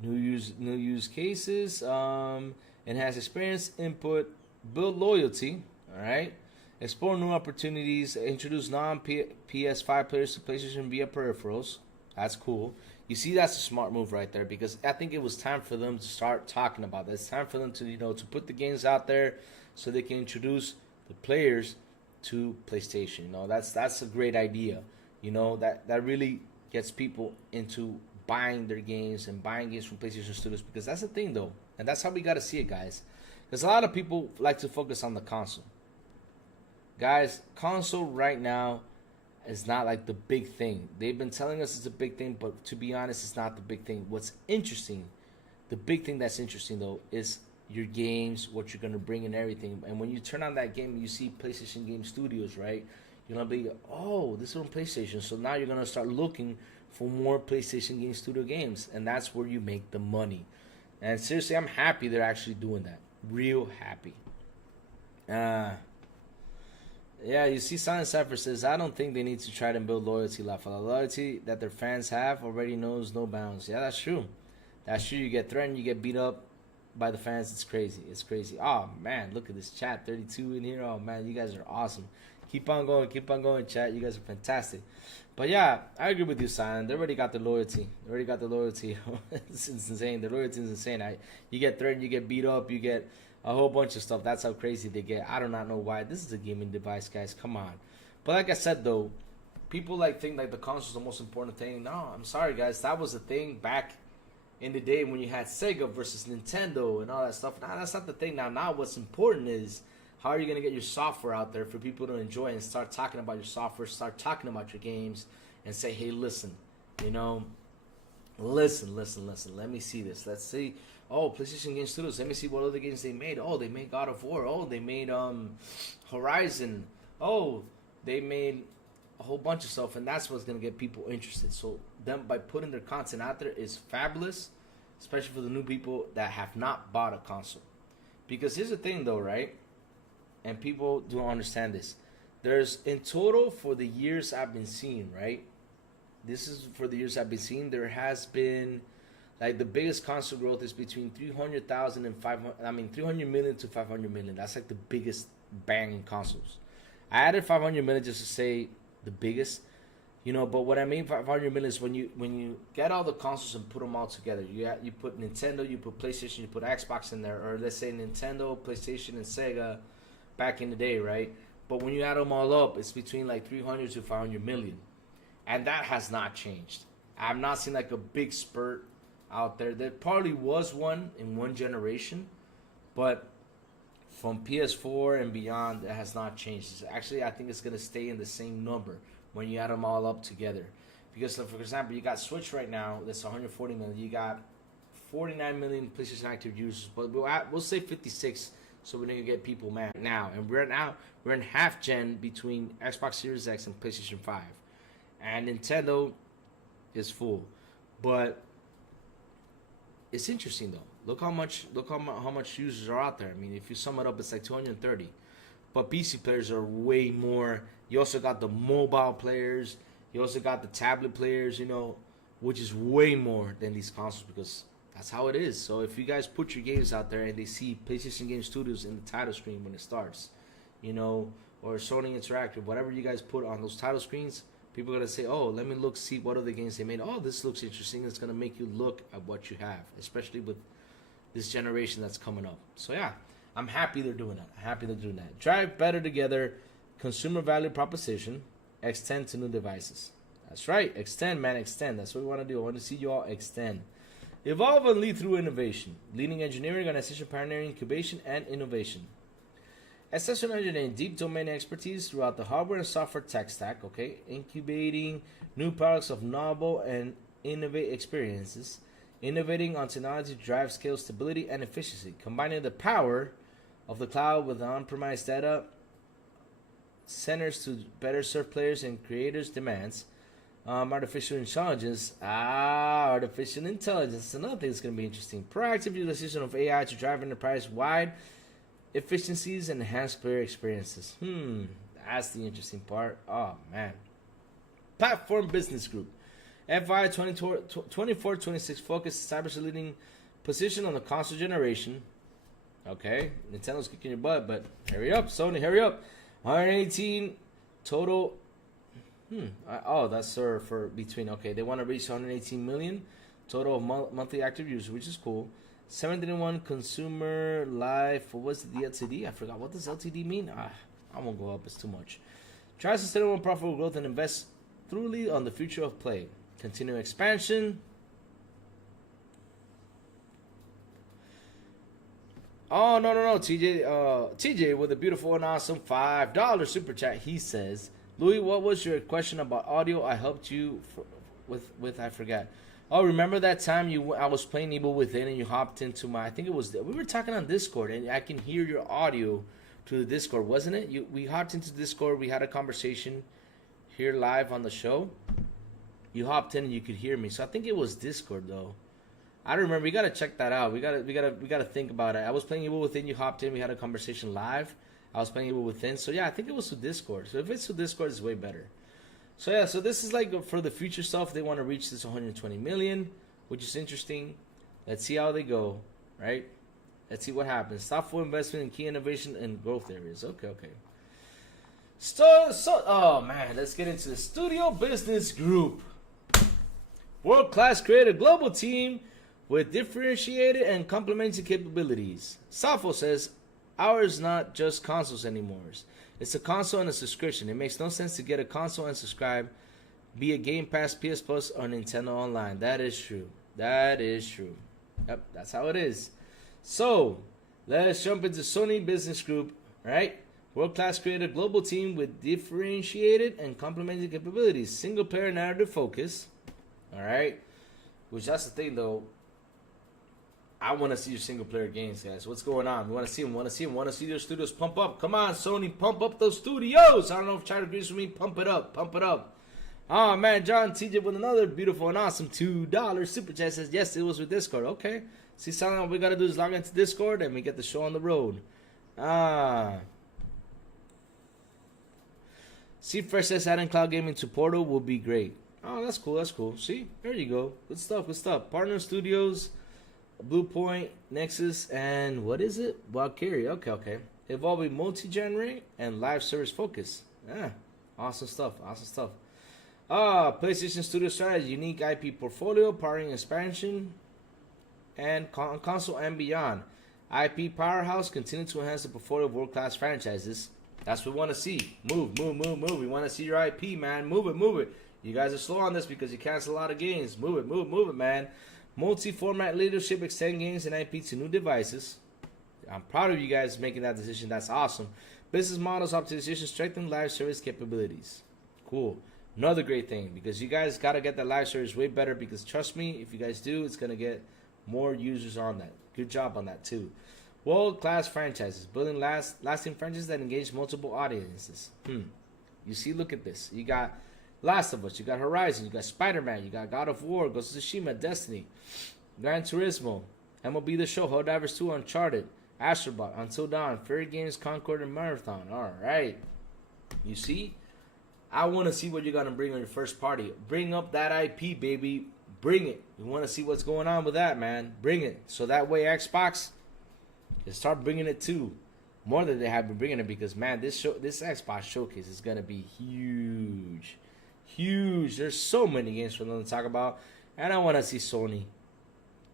New use cases. Enhance experience. Input. Build loyalty. Alright. Explore new opportunities. Introduce non-PS5 players to PlayStation via peripherals. That's cool. You see, that's a smart move right there because I think it was time for them to start talking about this. It's time for them to, to put the games out there so they can introduce the players to PlayStation. That's a great idea. That really gets people into buying their games and buying games from PlayStation Studios because that's the thing though. And that's how we got to see it, guys. Because a lot of people like to focus on the console. Guys, console right now is not like the big thing. They've been telling us it's a big thing, but to be honest, it's not the big thing. What's interesting, the big thing that's interesting though, is your games, what you're going to bring and everything. And when you turn on that game, you see PlayStation Game Studios, right? You're going to be, oh, this is on PlayStation. So now you're going to start looking for more PlayStation Game Studio games. And that's where you make the money. And seriously, I'm happy they're actually doing that. Real happy. Yeah, you see Silent Cypher says, I don't think they need to try to build loyalty. The loyalty that their fans have already knows no bounds. Yeah, that's true. You get threatened, you get beat up by the fans. It's crazy. Oh man, look at this chat. 32 in here. Oh man, you guys are awesome. Keep on going, chat. You guys are fantastic. But yeah, I agree with you, Silent. They already got the loyalty. It's insane. The loyalty is insane. You get threatened, you get beat up, you get a whole bunch of stuff. That's how crazy they get. I do not know why. This is a gaming device, guys. Come on. But like I said though, people think the console is the most important thing. No, I'm sorry guys. That was the thing back in the day when you had Sega versus Nintendo and all that stuff. Now that's not the thing. Now what's important is how are you going to get your software out there for people to enjoy and start talking about your software, start talking about your games, and say, hey, listen, listen. Let me see this. Let's see. Oh, PlayStation Game Studios. Let me see what other games they made. Oh, they made God of War. Oh, they made Horizon. Oh, they made a whole bunch of stuff, and that's what's going to get people interested. So them by putting their content out there is fabulous, especially for the new people that have not bought a console. Because here's the thing though, right? And people don't understand this. There's in total for the years I've been seeing, right? This is for the years I've been seeing. There has been like the biggest console growth is between 300,000 and 300 million to 500 million. That's like the biggest bang in consoles. I added 500 million just to say the biggest, but what I mean 500 million is when you get all the consoles and put them all together. You put Nintendo, you put PlayStation, you put Xbox in there, or let's say Nintendo, PlayStation, and Sega back in the day, right? But when you add them all up, it's between like 300 to 500 million. And that has not changed. I've not seen like a big spurt out there. There probably was one in one generation, but from PS4 and beyond, it has not changed. Actually, I think it's going to stay in the same number when you add them all up together. Because, for example, you got Switch right now, that's 140 million. You got 49 million PlayStation active users, but we'll say 56, so we don't get people mad now. And we're in half gen between Xbox Series X and PlayStation 5, and Nintendo is full. But it's interesting though. Look how much users are out there. I mean, if you sum it up, it's like 230. But PC players are way more. You also got the mobile players. You also got the tablet players, you know, which is way more than these consoles, because that's how it is. So if you guys put your games out there and they see PlayStation Game Studios in the title screen when it starts, you know, or Sony Interactive, whatever you guys put on those title screens, people are going to say, oh, let me look, see what other games they made. Oh, this looks interesting. It's going to make you look at what you have, especially with this generation that's coming up. So yeah, I'm happy they're doing that. Drive better together, consumer value proposition, extend to new devices. That's right, extend, man, extend. That's what we want to do. I want to see you all extend. Evolve and lead through innovation. Leading engineering, organization, pioneering incubation, and innovation. Exceptional engineering, deep domain expertise throughout the hardware and software tech stack, okay? Incubating new products of novel and innovative experiences. Innovating on technology to drive scale, stability, and efficiency. Combining the power of the cloud with on-premise data centers to better serve players and creators' demands. Artificial intelligence. Artificial intelligence. Another thing that's going to be interesting. Proactive utilization of AI to drive enterprise-wide efficiencies and enhance player experiences. That's the interesting part. Oh, man. Platform Business Group. FY 24-26 focus cyber leading position on the console generation. Okay, Nintendo's kicking your butt, but hurry up, Sony, hurry up. 118 total. That's for between. Okay, they want to reach 118 million total of monthly active users, which is cool. 71 consumer life. What was the LTD? I forgot. What does LTD mean? I won't go up. It's too much. Try sustainable profitable growth and invest thoroughly on the future of play. Continue expansion. Oh, no. TJ with a beautiful and awesome $5 super chat. He says, Louis, what was your question about audio? I helped you with I forgot. Oh, remember that time I was playing Evil Within and you hopped into my, I think it was, we were talking on Discord and I can hear your audio through the Discord, wasn't it? We hopped into Discord, we had a conversation here live on the show. You hopped in and you could hear me. So I think it was Discord though. I don't remember. We gotta check that out. We gotta think about it. I was playing Evil Within. You hopped in. We had a conversation live. I was playing Evil Within. So yeah, I think it was through Discord. So if it's through Discord, it's way better. So yeah, so this is like for the future stuff. They want to reach this 120 million, which is interesting. Let's see how they go. Right? Let's see what happens. Thoughtful investment in key innovation and growth areas. Okay. So oh man, let's get into the Studio Business Group. World-class creative global team with differentiated and complementary capabilities. Safo says, ours not just consoles anymore. It's a console and a subscription. It makes no sense to get a console and subscribe, be it Game Pass, PS Plus, or Nintendo Online. That is true. Yep, that's how it is. So, let's jump into Sony Business Group, right? World-class creative global team with differentiated and complementary capabilities. Single-player narrative focus. All right, which that's the thing though. I want to see your single player games, guys. What's going on? We want to see them. Want to see their studios pump up. Come on, Sony, pump up those studios. I don't know if Chad agrees with me. Pump it up. Oh man, John TJ with another beautiful and awesome $2 super chat says yes, it was with Discord. Okay, see, something all we gotta do is log into Discord and we get the show on the road. Cypher says adding cloud gaming to Portal will be great. Oh, that's cool. See, there you go. Good stuff. Partner Studios, Blue Point, Nexus, and what is it? Valkyrie. Okay. Evolving multi-genre and live service focus. Yeah, awesome stuff. PlayStation Studio strategy, unique IP portfolio, powering expansion, and console and beyond. IP powerhouse continue to enhance the portfolio of world-class franchises. That's what we want to see. Move, move, move, move. We want to see your IP, man. Move it, move it. You guys are slow on this because you cancel a lot of games. Move it, move it, move it, man. Multi-format leadership, extend games and IP to new devices. I'm proud of you guys making that decision. That's awesome. Business models optimization, strengthen live service capabilities. Cool. Another great thing, because you guys got to get that live service way better, because trust me, if you guys do, it's going to get more users on that. Good job on that too. World-class franchises, building lasting franchises that engage multiple audiences. You see, look at this. You got Last of Us, you got Horizon, you got Spider-Man, you got God of War, Ghost of Tsushima, Destiny, Gran Turismo, MLB The Show, Helldivers 2, Uncharted, Astrobot, Until Dawn, Fairy Games, Concord, and Marathon. All right. You see? I want to see what you're going to bring on your first party. Bring up that IP, baby. Bring it. We want to see what's going on with that, man. Bring it. So that way Xbox can start bringing it too. More than they have been bringing it, because, man, this Xbox showcase is going to be huge. Huge. There's so many games for them to talk about. And I want to see Sony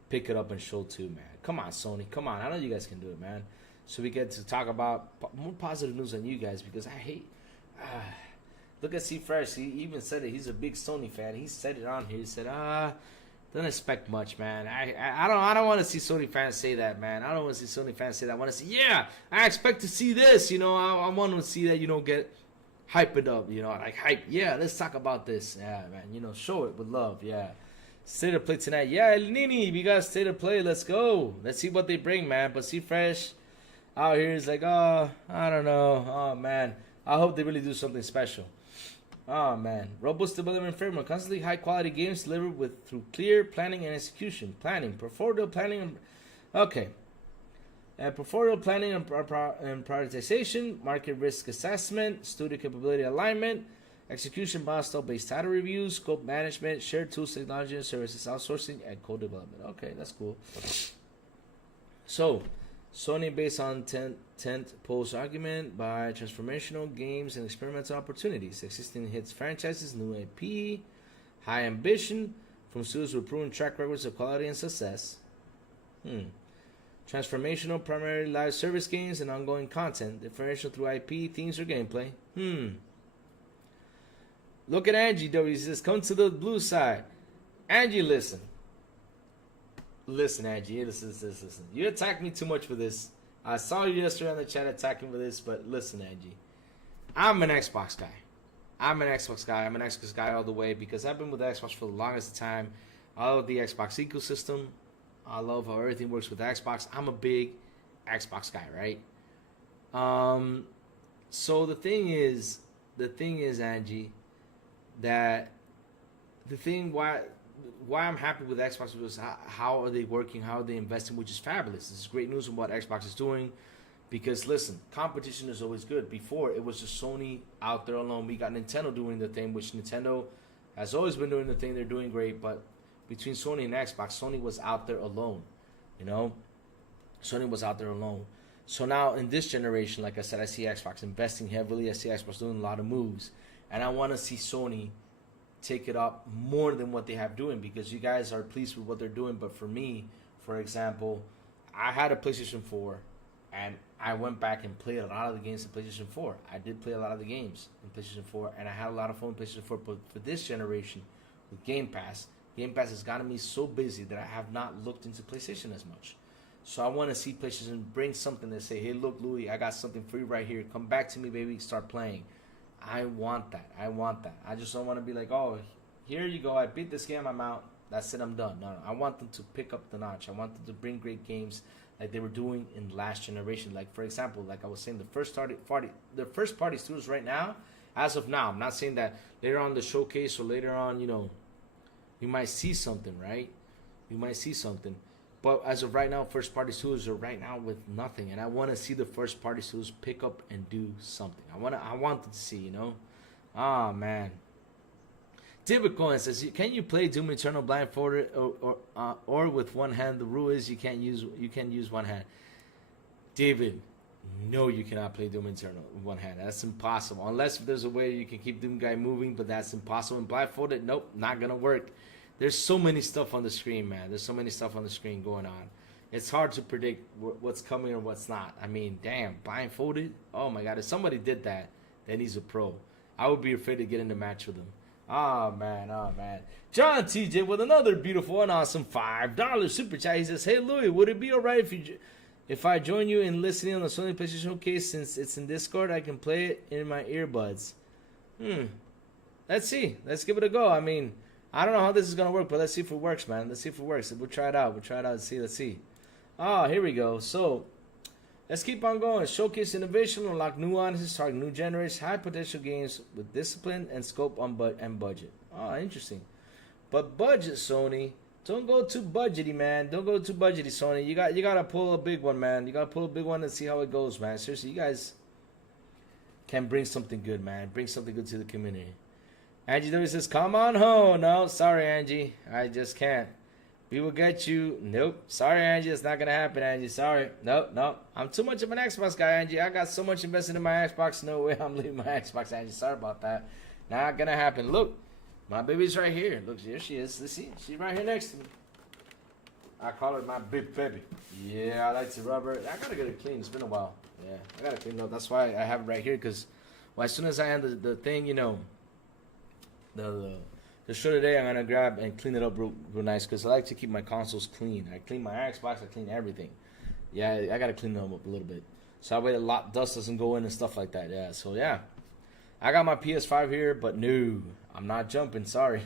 pick it up and show too, man. Come on, Sony. Come on. I know you guys can do it, man. So we get to talk about more positive news on you guys, because I hate... Look at C Fresh. He even said it. He's a big Sony fan. He said it on here. He said, don't expect much, man. I don't want to see Sony fans say that, man. I don't want to see Sony fans say that. I want to see, yeah, I expect to see this. You know, I want to see that, you know, get hype it up. You know, like hype. Yeah, let's talk about this. Yeah, man. You know, show it with love. Yeah. State of play tonight. Yeah, El Nini, we got state of play. Let's go. Let's see what they bring, man. But C Fresh out here is like, oh, I don't know. Oh, man. I hope they really do something special. Oh man, robust development framework, constantly high quality games delivered through clear planning and execution. Portfolio planning, okay. Portfolio planning and prioritization, market risk assessment, studio capability alignment, execution milestone-based title reviews, scope management, shared tools, technology and services, outsourcing, and co-development. Okay, that's cool. So, Sony based on tent post argument by transformational games and experimental opportunities, existing hits franchises, new IP, high ambition from studios with proven track records of quality and success. Transformational primarily live service games and ongoing content, differential through IP, themes, or gameplay. Look at Angie W. He says, come to the blue side. Angie, listen. Listen, Angie, listen. You attacked me too much for this. I saw you yesterday on the chat attacking for this, but listen, Angie. I'm an Xbox guy. I'm an Xbox guy all the way, because I've been with Xbox for the longest time. I love the Xbox ecosystem. I love how everything works with Xbox. I'm a big Xbox guy, right? So the thing is, Angie, that the thing why I'm happy with Xbox was how are they working, how are they investing, which is fabulous. This is great news on what Xbox is doing, because listen, competition is always good. Before, it was just Sony out there alone. We got Nintendo doing the thing, which Nintendo has always been doing the thing. They're doing great, but between Sony and Xbox, Sony was out there alone, you know? Sony was out there alone. So now in this generation, like I said, I see Xbox investing heavily. I see Xbox doing a lot of moves, and I want to see Sony take it up more than what they have doing, because you guys are pleased with what they're doing. But for me, for example, I had a PlayStation 4, and I went back and played a lot of the games in PlayStation 4. I did play a lot of the games in PlayStation 4, and I had a lot of fun in PlayStation 4. But for this generation, with Game Pass has gotten me so busy that I have not looked into PlayStation as much. So I want to see PlayStation bring something that say, hey, look, Louis, I got something free right here. Come back to me, baby. Start playing. I want that. I just don't want to be like, oh, here you go. I beat this game. I'm out. That's it. I'm done. No. I want them to pick up the notch. I want them to bring great games like they were doing in last generation. Like, for example, like I was saying, the first party studios right now, as of now, I'm not saying that later on the showcase or later on, you know, you might see something, right? You might see something. But as of right now, first party studios are right now with nothing, and I want to see the first party studios pick up and do something. I want them to see, you know. Ah, man. David Cohen says, can you play Doom Eternal blindfolded or with one hand? The rule is you can use one hand. David, no, you cannot play Doom Eternal with one hand. That's impossible. Unless there's a way you can keep Doom guy moving, but that's impossible. And blindfolded, nope, not gonna work. There's so many stuff on the screen, man. There's so many stuff on the screen going on. it's hard to predict what's coming or what's not. I mean, damn, blindfolded. Oh my God, if somebody did that, then he's a pro. I would be afraid to get in the match with him. Oh man. John TJ with another beautiful and awesome $5 super chat. He says, "Hey Louis, would it be alright if I join you in listening on the Sony PlayStation Showcase? Since it's in Discord, I can play it in my earbuds." Let's see. Let's give it a go. I mean, I don't know how this is gonna work, but let's see if it works, man. Let's see if it works. We'll try it out. Let's see. Oh, here we go. So let's keep on going. Showcase innovation, unlock new audiences, target new generations, high potential games with discipline and scope on and budget. Oh, interesting. But budget, Sony. Don't go too budgety, man. Don't go too budgety, Sony. You gotta pull a big one, man. You gotta pull a big one and see how it goes, man. Seriously, you guys can bring something good, man. Bring something good to the community. Angie W says, "Come on home." No, sorry, Angie. I just can't. We will get you. Nope. Sorry, Angie. It's not going to happen, Angie. Sorry. Nope. I'm too much of an Xbox guy, Angie. I got so much invested in my Xbox. No way I'm leaving my Xbox, Angie. Sorry about that. Not going to happen. Look, my baby's right here. Look, here she is. Let's see. She's right here next to me. I call her my big baby. Yeah, I like to rub her. I got to get it clean. It's been a while. Yeah, I got to clean it up. That's why I have it right here, because as soon as I end the thing, you know, the show today, I'm going to grab and clean it up real nice, because I like to keep my consoles clean. I clean my Xbox, I clean everything. Yeah, I got to clean them up a little bit. So that way a lot dust doesn't go in and stuff like that. Yeah, so yeah. I got my PS5 here, but no, I'm not jumping, sorry.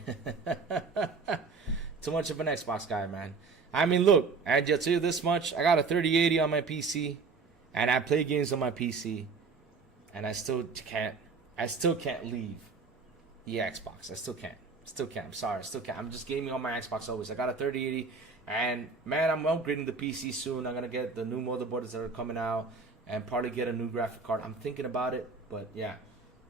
Too much of an Xbox guy, man. I mean, look, I'll tell you this much. I got a 3080 on my PC, and I play games on my PC, and I still can't leave the Xbox. I still can't. I'm sorry. I still can't. I'm just gaming on my Xbox always. I got a 3080, and man, I'm upgrading the PC soon. I'm gonna get the new motherboards that are coming out, and probably get a new graphic card. I'm thinking about it, but yeah.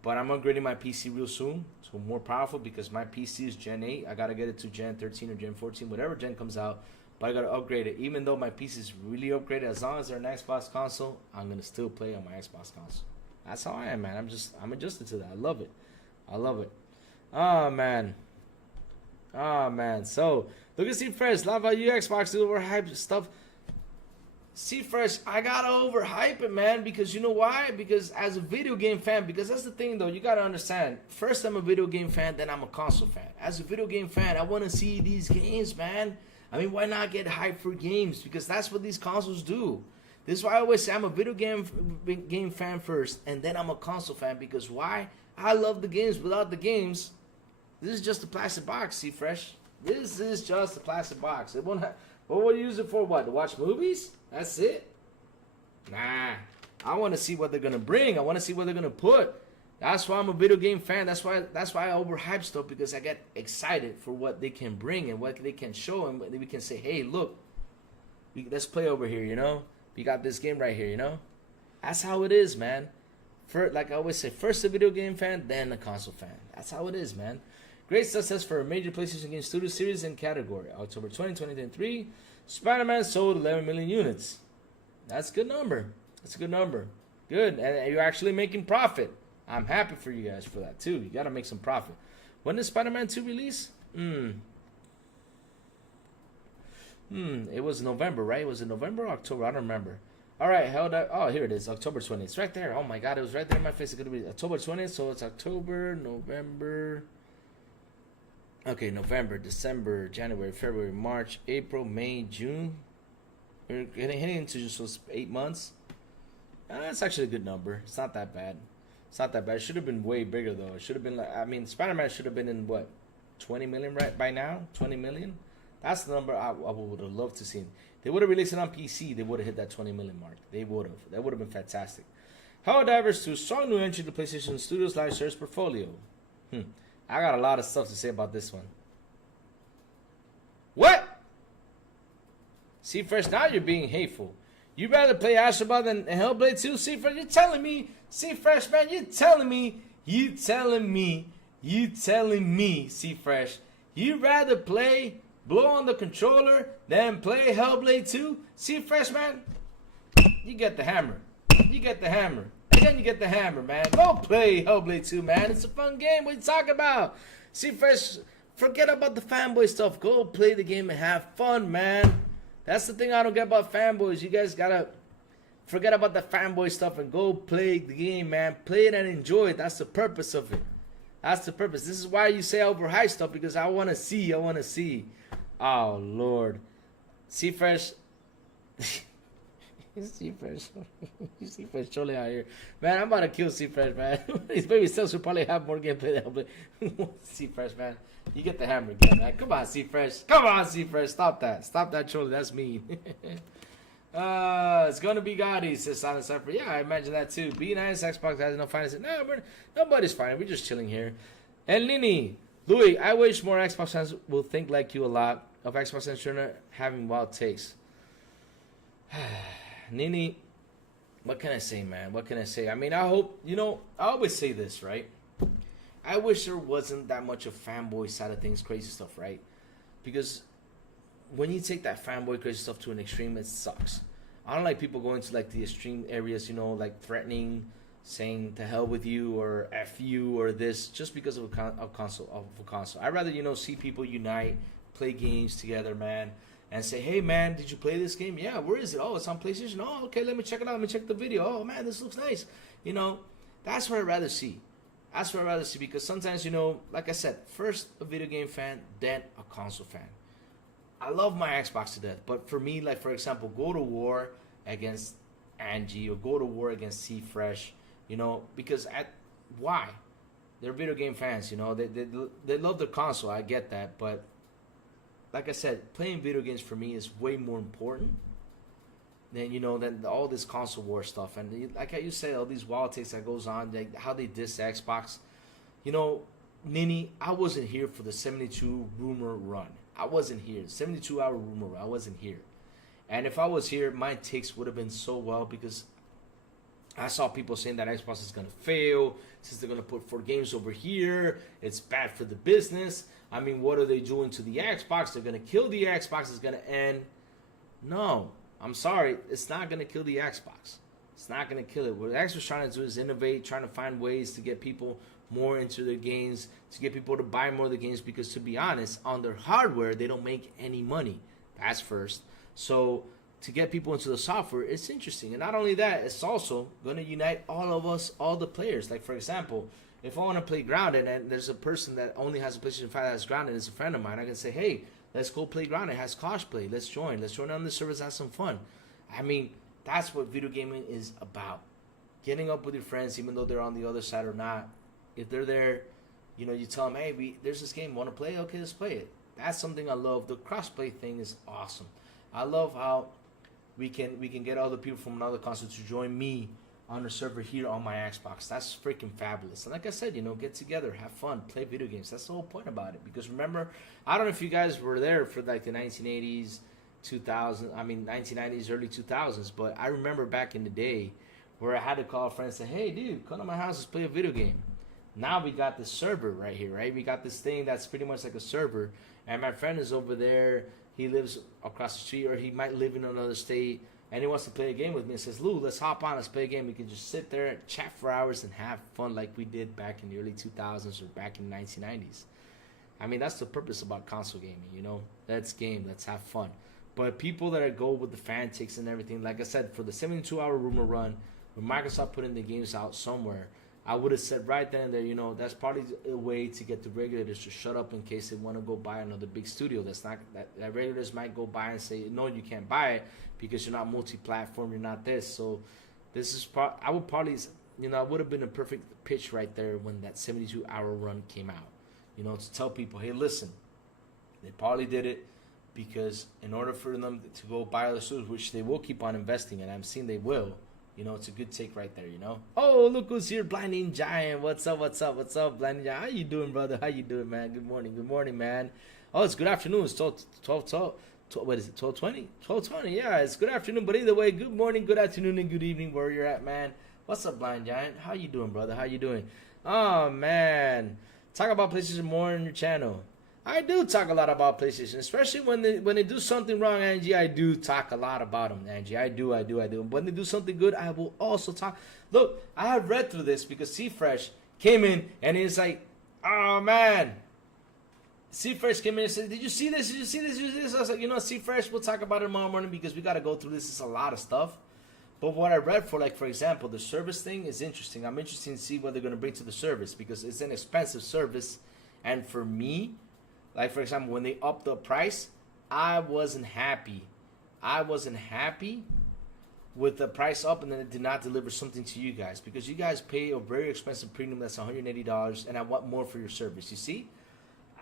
But I'm upgrading my PC real soon to more powerful, because my PC is Gen 8. I gotta get it to Gen 13 or Gen 14, whatever Gen comes out. But I gotta upgrade it. Even though my PC is really upgraded, as long as they're an Xbox console, I'm gonna still play on my Xbox console. That's how I am, man. I'm adjusted to that. I love it. Oh man. So look at C-Fresh. Love how you Xbox do overhyped stuff. C-Fresh, I gotta overhype it, man, because you know why? Because as a video game fan, because that's the thing though, you gotta understand. First I'm a video game fan, then I'm a console fan. As a video game fan, I wanna see these games, man. I mean, why not get hyped for games? Because that's what these consoles do. This is why I always say I'm a video game fan first, and then I'm a console fan. Because why? I love the games. Without the games, this is just a plastic box, C-Fresh. This is just a plastic box. It won't have, what will you use it for? What? To watch movies? That's it? Nah. I want to see what they're going to bring. I want to see what they're going to put. That's why I'm a video game fan. That's why I overhype stuff, because I get excited for what they can bring and what they can show, and we can say, hey, look, let's play over here, you know? We got this game right here, you know? That's how it is, man. Like I always say, first a video game fan, then a console fan. That's how it is, man. Great success for a major PlayStation Game Studio series and category. October 20, 2023, Spider-Man sold 11 million units. That's a good number. Good, and you're actually making profit. I'm happy for you guys for that, too. You got to make some profit. When did Spider-Man 2 release? It was November, right? Was it November or October? I don't remember. All right, held up. Oh, here it is, October 20th. It's right there. Oh, my God, it was right there in my face. It could be October 20th, so it's October, November. Okay, November, December, January, February, March, April, May, June. We're heading into just 8 months. That's actually a good number. It's not that bad. It should have been way bigger, though. It should have been like, I mean, Spider-Man should have been in, what, 20 million right by now? 20 million? That's the number I would have loved to see. They would have released it on PC. They would have hit that 20 million mark. They would have. That would have been fantastic. How diverse to strong new entry to PlayStation Studios live service portfolio. I got a lot of stuff to say about this one. What? C-Fresh, now you're being hateful. You'd rather play Astrobound than Hellblade 2? C-Fresh, you're telling me, C-Fresh, man, you telling me, C-Fresh, you'd rather play Blow on the Controller than play Hellblade 2? C-Fresh, man, you get the hammer. Then you get the hammer, man. Go play Hellblade 2, man. It's a fun game. What are you talking about? C-Fresh, forget about the fanboy stuff. Go play the game and have fun, man. That's the thing I don't get about fanboys. You guys gotta forget about the fanboy stuff and go play the game, man. Play it and enjoy it. That's the purpose of it. That's the purpose. This is why you say overhyped stuff, because I want to see. Oh, Lord. C-Fresh. C-Fresh. C-Fresh trolling out here. Man, I'm about to kill C-Fresh, man. His baby self should probably have more gameplay than I'll play. C-Fresh, man. You get the hammer again, man. Come on, C-Fresh. Come on, C-Fresh. Stop that. Stop that trolling. That's mean. It's gonna be Gotti, says Silent Cypher. Yeah, I imagine that too. Be nice, Xbox has no finance. No, nobody's fine. We're just chilling here. And Nini, Louis, I wish more Xbox fans will think like you a lot of Xbox and Turner having wild takes. Nini, what can I say, man? What can I say? I mean, I hope, I always say this, right? I wish there wasn't that much of fanboy side of things, crazy stuff, right? Because when you take that fanboy crazy stuff to an extreme, it sucks. I don't like people going to like the extreme areas, like threatening, saying to hell with you or F you or this just because of a console. I'd rather, see people unite, play games together, man, and say, hey, man, did you play this game? Yeah, where is it? Oh, it's on PlayStation. Oh, okay, let me check it out. Let me check the video. Oh, man, this looks nice. That's what I'd rather see. That's what I'd rather see, because sometimes, like I said, first a video game fan, then a console fan. I love my Xbox to death, but for me, like, for example, go to war against Angie or go to war against C-Fresh, because why? They're video game fans, they love their console, I get that, but like I said, playing video games for me is way more important than, than all this console war stuff. And like you said, all these wild takes that goes on, like how they diss Xbox. Nini, I wasn't here for the 72 rumor run. I wasn't here. 72-hour rumor run. I wasn't here. And if I was here, my takes would have been so well, because I saw people saying that Xbox is going to fail since they're going to put 4 games over here. It's bad for the business. I mean, what are they doing to the Xbox? They're going to kill the Xbox. It's going to end. No, I'm sorry. It's not going to kill the Xbox. It's not going to kill it. What Xbox is trying to do is innovate, trying to find ways to get people more into their games, to get people to buy more of the games, because to be honest, on their hardware, they don't make any money. That's first. So to get people into the software, it's interesting. And not only that, it's also going to unite all of us, all the players. Like, for example, if I want to play Grounded and there's a person that only has a PlayStation 5 that has Grounded, it's a friend of mine, I can say, hey, let's go play Grounded. It has cosplay. Let's join. Let's join on the servers, have some fun. I mean, that's what video gaming is about. Getting up with your friends, even though they're on the other side or not. If they're there, you tell them, hey, there's this game, want to play? Okay, let's play it. That's something I love. The crossplay thing is awesome. I love how we can get other people from another console to join me on a server here on my Xbox. That's freaking fabulous. And like I said, get together, have fun, play video games. That's the whole point about it. Because remember, I don't know if you guys were there for like the 1980s, 1990s, early 2000s, but I remember back in the day where I had to call a friend and say, hey, dude, come to my house, let's play a video game. Now we got this server right here, right? We got this thing that's pretty much like a server, and my friend is over there. He lives across the street, or he might live in another state, and he wants to play a game with me. He says, Lou, let's hop on, let's play a game. We can just sit there, chat for hours, and have fun like we did back in the early 2000s or back in the 1990s. I mean, that's the purpose about console gaming, Let's game, let's have fun. But people that go with the fan takes and everything, like I said, for the 72-hour rumor run, when Microsoft putting the games out somewhere, I would have said right then and there, that's probably a way to get the regulators to shut up in case they want to go buy another big studio. That regulators might go buy and say, no, you can't buy it because you're not multi-platform, you're not this. So this is I would probably, I would have been a perfect pitch right there when that 72-hour run came out, to tell people, hey, listen, they probably did it because in order for them to go buy other studios, which they will keep on investing in, I'm seeing they will. It's a good take right there, Oh, look who's here, Blinding Giant. What's up, Blinding Giant? How you doing, brother? How you doing, man? Good morning, man. Oh, it's good afternoon. It's 12, what is it, 12:20? 12:20, yeah, it's good afternoon. But either way, good morning, good afternoon, and good evening where you're at, man. What's up, Blind Giant? How you doing, brother? How you doing? Oh, man. Talk about PlayStation more on your channel. I do talk a lot about PlayStation, especially when they do something wrong, Angie. I do talk a lot about them, Angie. I do. When they do something good, I will also talk. Look, I have read through this because C-Fresh came in and he's like, oh, man, C-Fresh came in and said, did you see this? Did you see this? Did you see this? I was like, you know, C-Fresh, we'll talk about it tomorrow morning because we got to go through this. It's a lot of stuff. But what I read for, like, for example, the service thing is interesting. I'm interested to see what they're going to bring to the service because it's an expensive service. And for me, like, for example, when they upped the price, I wasn't happy. I wasn't happy with the price up and then it did not deliver something to you guys because you guys pay a very expensive premium that's $180 and I want more for your service. You see?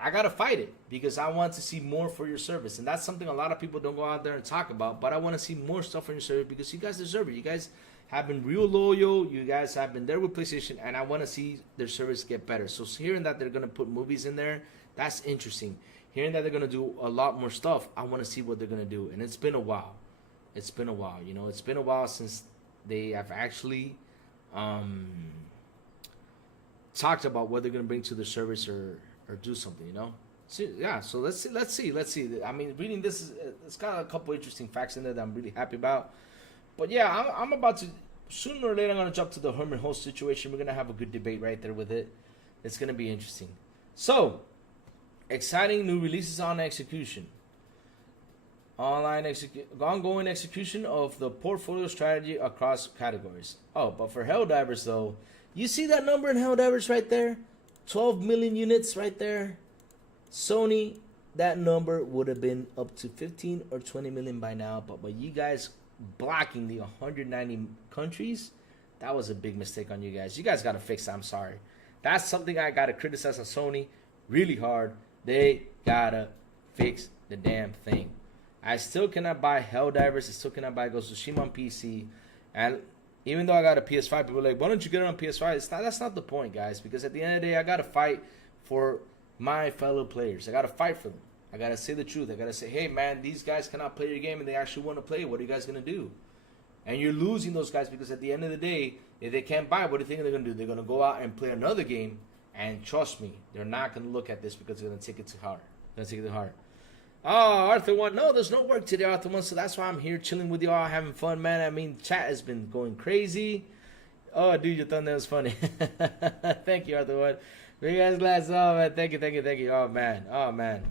I got to fight it because I want to see more for your service. And that's something a lot of people don't go out there and talk about. But I want to see more stuff on your service because you guys deserve it. You guys have been real loyal. You guys have been there with PlayStation. And I want to see their service get better. So hearing that they're going to put movies in there, that's interesting. Hearing that they're going to do a lot more stuff, I want to see what they're going to do. And it's been a while. It's been a while. You know, it's been a while since they have actually talked about what they're going to bring to the service or do something, you know. So, yeah, so let's see. I mean, reading this, it's got a couple interesting facts in there that I'm really happy about. But yeah, I'm about to, sooner or later, I'm going to jump to the Herman Host situation. We're going to have a good debate right there with it. It's going to be interesting. So, exciting new releases on execution. Ongoing execution of the portfolio strategy across categories. Oh, but for Helldivers, though, you see that number in Helldivers right there? 12 million units right there. Sony, that number would have been up to 15 or 20 million by now. But by you guys blocking the 190 countries, that was a big mistake on you guys. You guys got to fix that. I'm sorry. That's something I got to criticize on Sony really hard. They got to fix the damn thing. I still cannot buy Helldivers. I still cannot buy Ghost of Tsushima on PC. And even though I got a PS5, people are like, why don't you get it on PS5? That's not the point, guys. Because at the end of the day, I got to fight for my fellow players. I got to fight for them. I got to say the truth. I got to say, hey, man, these guys cannot play your game and they actually want to play. What are you guys going to do? And you're losing those guys because at the end of the day, if they can't buy, what do you think they're going to do? They're going to go out and play another game. And trust me, they're not going to look at this because they're going to take it to heart. They're going to take it to heart. Oh, Arthur 1. No, there's no work today, Arthur 1. So that's why I'm here chilling with y'all, having fun, man. I mean, chat has been going crazy. Oh, dude, your thumbnail was funny. Thank you, Arthur 1. Big ass glass. Oh, man. Thank you. Oh, man.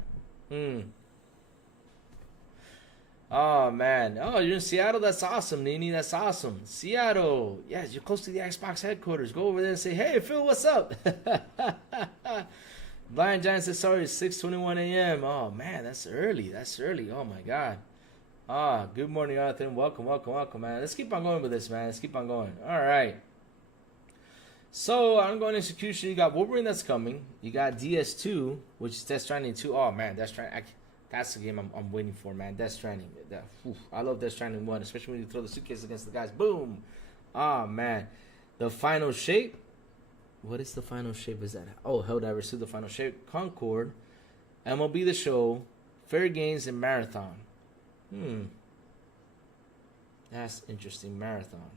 Oh, man. Oh, you're in Seattle? That's awesome, Nini. That's awesome. Seattle. Yes, you're close to the Xbox headquarters. Go over there and say, hey, Phil, what's up? Blind Giant says, sorry, it's 6:21 a.m. Oh, man, that's early. Oh, my God. Good morning, Arthur. Welcome, man. Let's keep on going with this, man. Let's keep on going. All right. So, ongoing execution. You got Wolverine that's coming. You got DS2, which is Death Stranding 2. Oh, man, Death Stranding. That's the game I'm waiting for, man. Death Stranding. I love Death Stranding 1, especially when you throw the suitcase against the guys. Boom. Oh, man. The Final Shape. What is the Final Shape? Is that? Oh, Helldivers 2, the Final Shape. Concord. MLB The Show. Fair Games and Marathon. That's interesting. Marathon.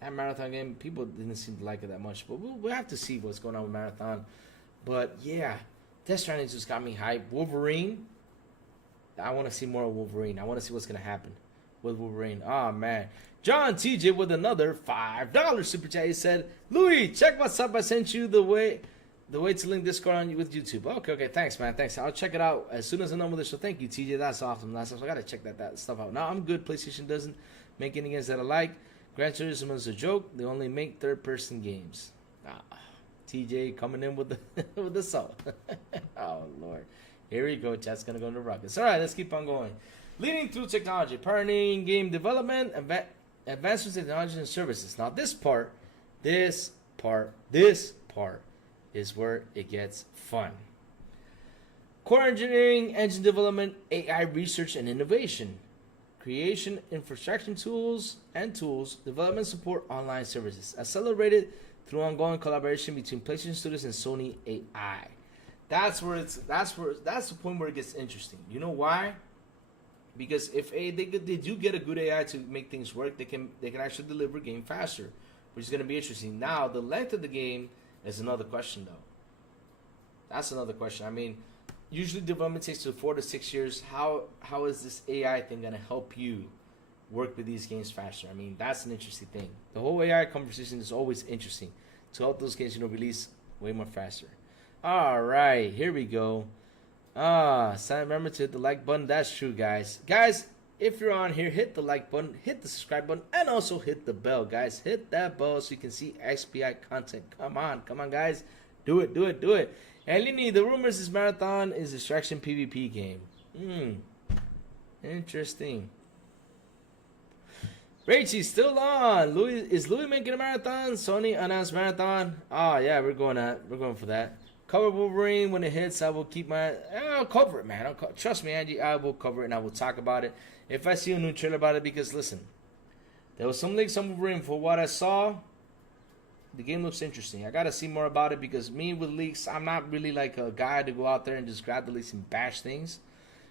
That Marathon game, people didn't seem to like it that much. But we'll have to see what's going on with Marathon. But, yeah. Death Stranding just got me hyped. Wolverine. I want to see more of Wolverine. I want to see what's going to happen with Wolverine. Oh, man. John TJ with another $5 super chat. He said, Louis, check what's up. I sent you the way to link Discord on with YouTube. Okay. Thanks, man. Thanks. I'll check it out as soon as I'm done with this. So thank you, TJ. That's awesome. I got to check that stuff out. Now, I'm good. PlayStation doesn't make any games that I like. Gran Turismo is a joke. They only make third-person games. TJ coming in with the salt. Oh, Lord. Here we go. Chat's going to go into rockets. All right, let's keep on going. Leading through technology, pioneering game development, advancements in technology and services. Now, this part is where it gets fun. Core engineering, engine development, AI research and innovation, creation, infrastructure tools, development support, online services, accelerated through ongoing collaboration between PlayStation Studios and Sony AI. That's the point where it gets interesting. You know why? Because if they do get a good AI to make things work, they can actually deliver a game faster, which is going to be interesting. Now, the length of the game is another question, though. That's another question. I mean, usually development takes 4 to 6 years. How is this AI thing going to help you work with these games faster? I mean, that's an interesting thing. The whole AI conversation is always interesting to help those games, release way more faster. All right, here we go. Remember to hit the like button. That's true, guys. Guys, if you're on here, hit the like button, hit the subscribe button, and also hit the bell, guys. Hit that bell so you can see XPI content. Come on, guys. Do it. And Lini, the rumors is Marathon is distraction PvP game. Interesting. Rachel's still on. Is Louis making a marathon? Sony announced marathon. Yeah, we're going for that. Cover Wolverine when it hits. I will keep I'll cover it, man. Trust me, Angie. I will cover it and I will talk about it if I see a new trailer about it. Because listen, there was some leaks on Wolverine. For what I saw, the game looks interesting. I gotta see more about it because me with leaks, I'm not really like a guy to go out there and just grab the leaks and bash things.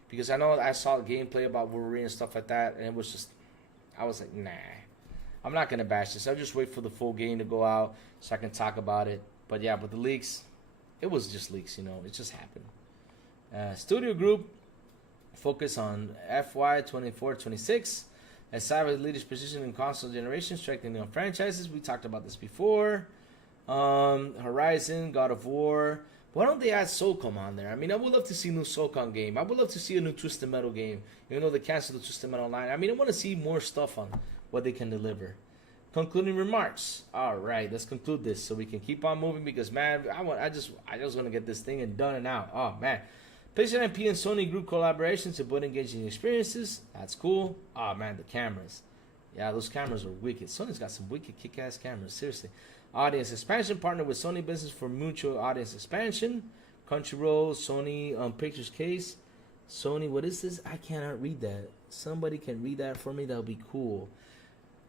Because I know I saw gameplay about Wolverine and stuff like that, and it was just, I was like, nah, I'm not gonna bash this. I'll just wait for the full game to go out so I can talk about it. But yeah, but the leaks, it was just leaks, it just happened. Studio group focus on FY 24-26 as Cypher's leadership position in console generation, strengthening on franchises. We talked about this before. Horizon, God of War. Why don't they add SOCOM on there? I mean, I would love to see a new SOCOM game. I would love to see a new Twisted Metal game. Even though they canceled the Twisted Metal line. I mean, I want to see more stuff on what they can deliver. Concluding remarks. All right, let's conclude this so we can keep on moving because, man, I just want to get this thing and done and out. Oh, man. PlayStation MP and Sony group collaboration to build engaging experiences. That's cool. Oh, man, the cameras. Yeah, those cameras are wicked. Sony's got some wicked kick-ass cameras. Seriously. Audience expansion, partner with Sony Business for mutual audience expansion. Crunchyroll, Sony Pictures case. Sony, what is this? I cannot read that. Somebody can read that for me. That would be cool.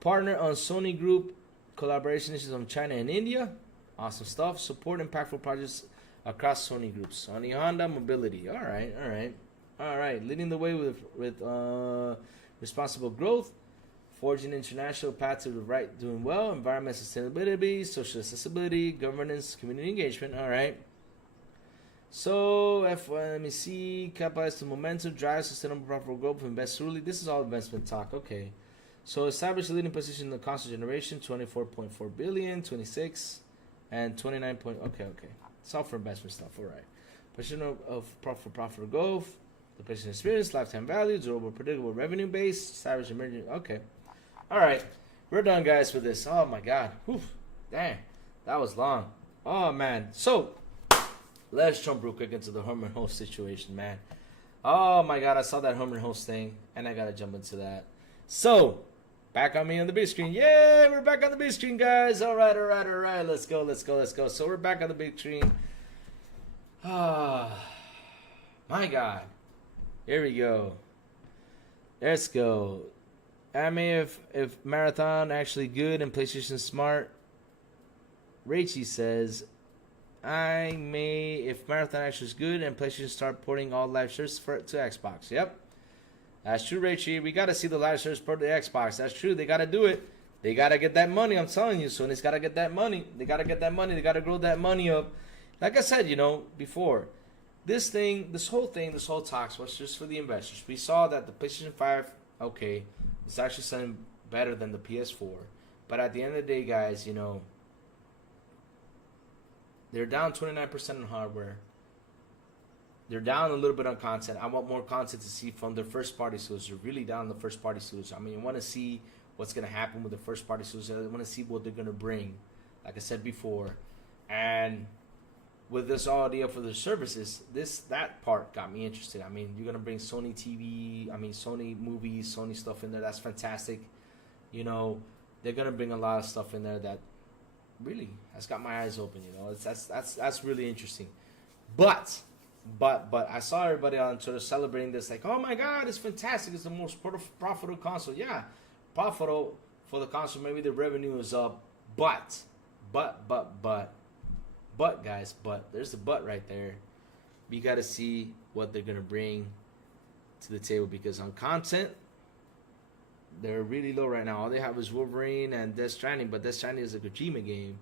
Partner on Sony Group. Collaboration issues on China and India. Awesome stuff. Support impactful projects across Sony Groups. Sony Honda Mobility. All right. Leading the way with responsible growth. Forging international path to the right, doing well, environment sustainability, social accessibility, governance, community engagement. All right. So, let me see. Capitalize the momentum, drive sustainable profitable growth, invest truly. This is all investment talk. Okay. So, establish a leading position in the console generation, 24.4 billion, 26, and 29. Okay. It's all for investment stuff. All right. Position of profitable growth, the patient experience, lifetime value, durable, predictable revenue base, establish emerging. Okay. All right, we're done, guys, with this. Oh, my God. Whew. Dang, that was long. Oh, man. So, let's jump real quick into the Herman Host situation, man. Oh, my God, I saw that Herman Host thing, and I got to jump into that. So, back on me on the big screen. Yay, we're back on the big screen, guys. All right. Let's go. So, we're back on the big screen. Ah, my God. Here we go. Let's go. I mean, if Marathon actually good and PlayStation smart, Raichi says, if Marathon actually is good and PlayStation start porting all live services to Xbox. Yep. That's true, Raichi. We got to see the live service port to Xbox. That's true. They got to do it. They got to get that money. I'm telling you. Sony's got to get that money. They got to get that money. They got to grow that money up. Like I said, before, this whole talks was just for the investors. We saw that the PlayStation 5, okay, it's actually selling better than the PS4. But at the end of the day, guys, they're down 29% on hardware. They're down a little bit on content. I want more content to see from their first-party studios. They're really down on the first-party studios. I mean, I want to see what's going to happen with the first-party studios. I want to see what they're going to bring, like I said before. And with this idea for the services, that part got me interested. I mean, you're gonna bring Sony TV, Sony movies, Sony stuff in there. That's fantastic. They're gonna bring a lot of stuff in there that really has got my eyes open. That's really interesting. But I saw everybody on Twitter celebrating this, like, oh my God, it's fantastic. It's the most profitable console. Yeah, profitable for the console. Maybe the revenue is up, but guys, there's the but right there. We got to see what they're going to bring to the table because on content, they're really low right now. All they have is Wolverine and Death Stranding, but Death Stranding is a Kojima game.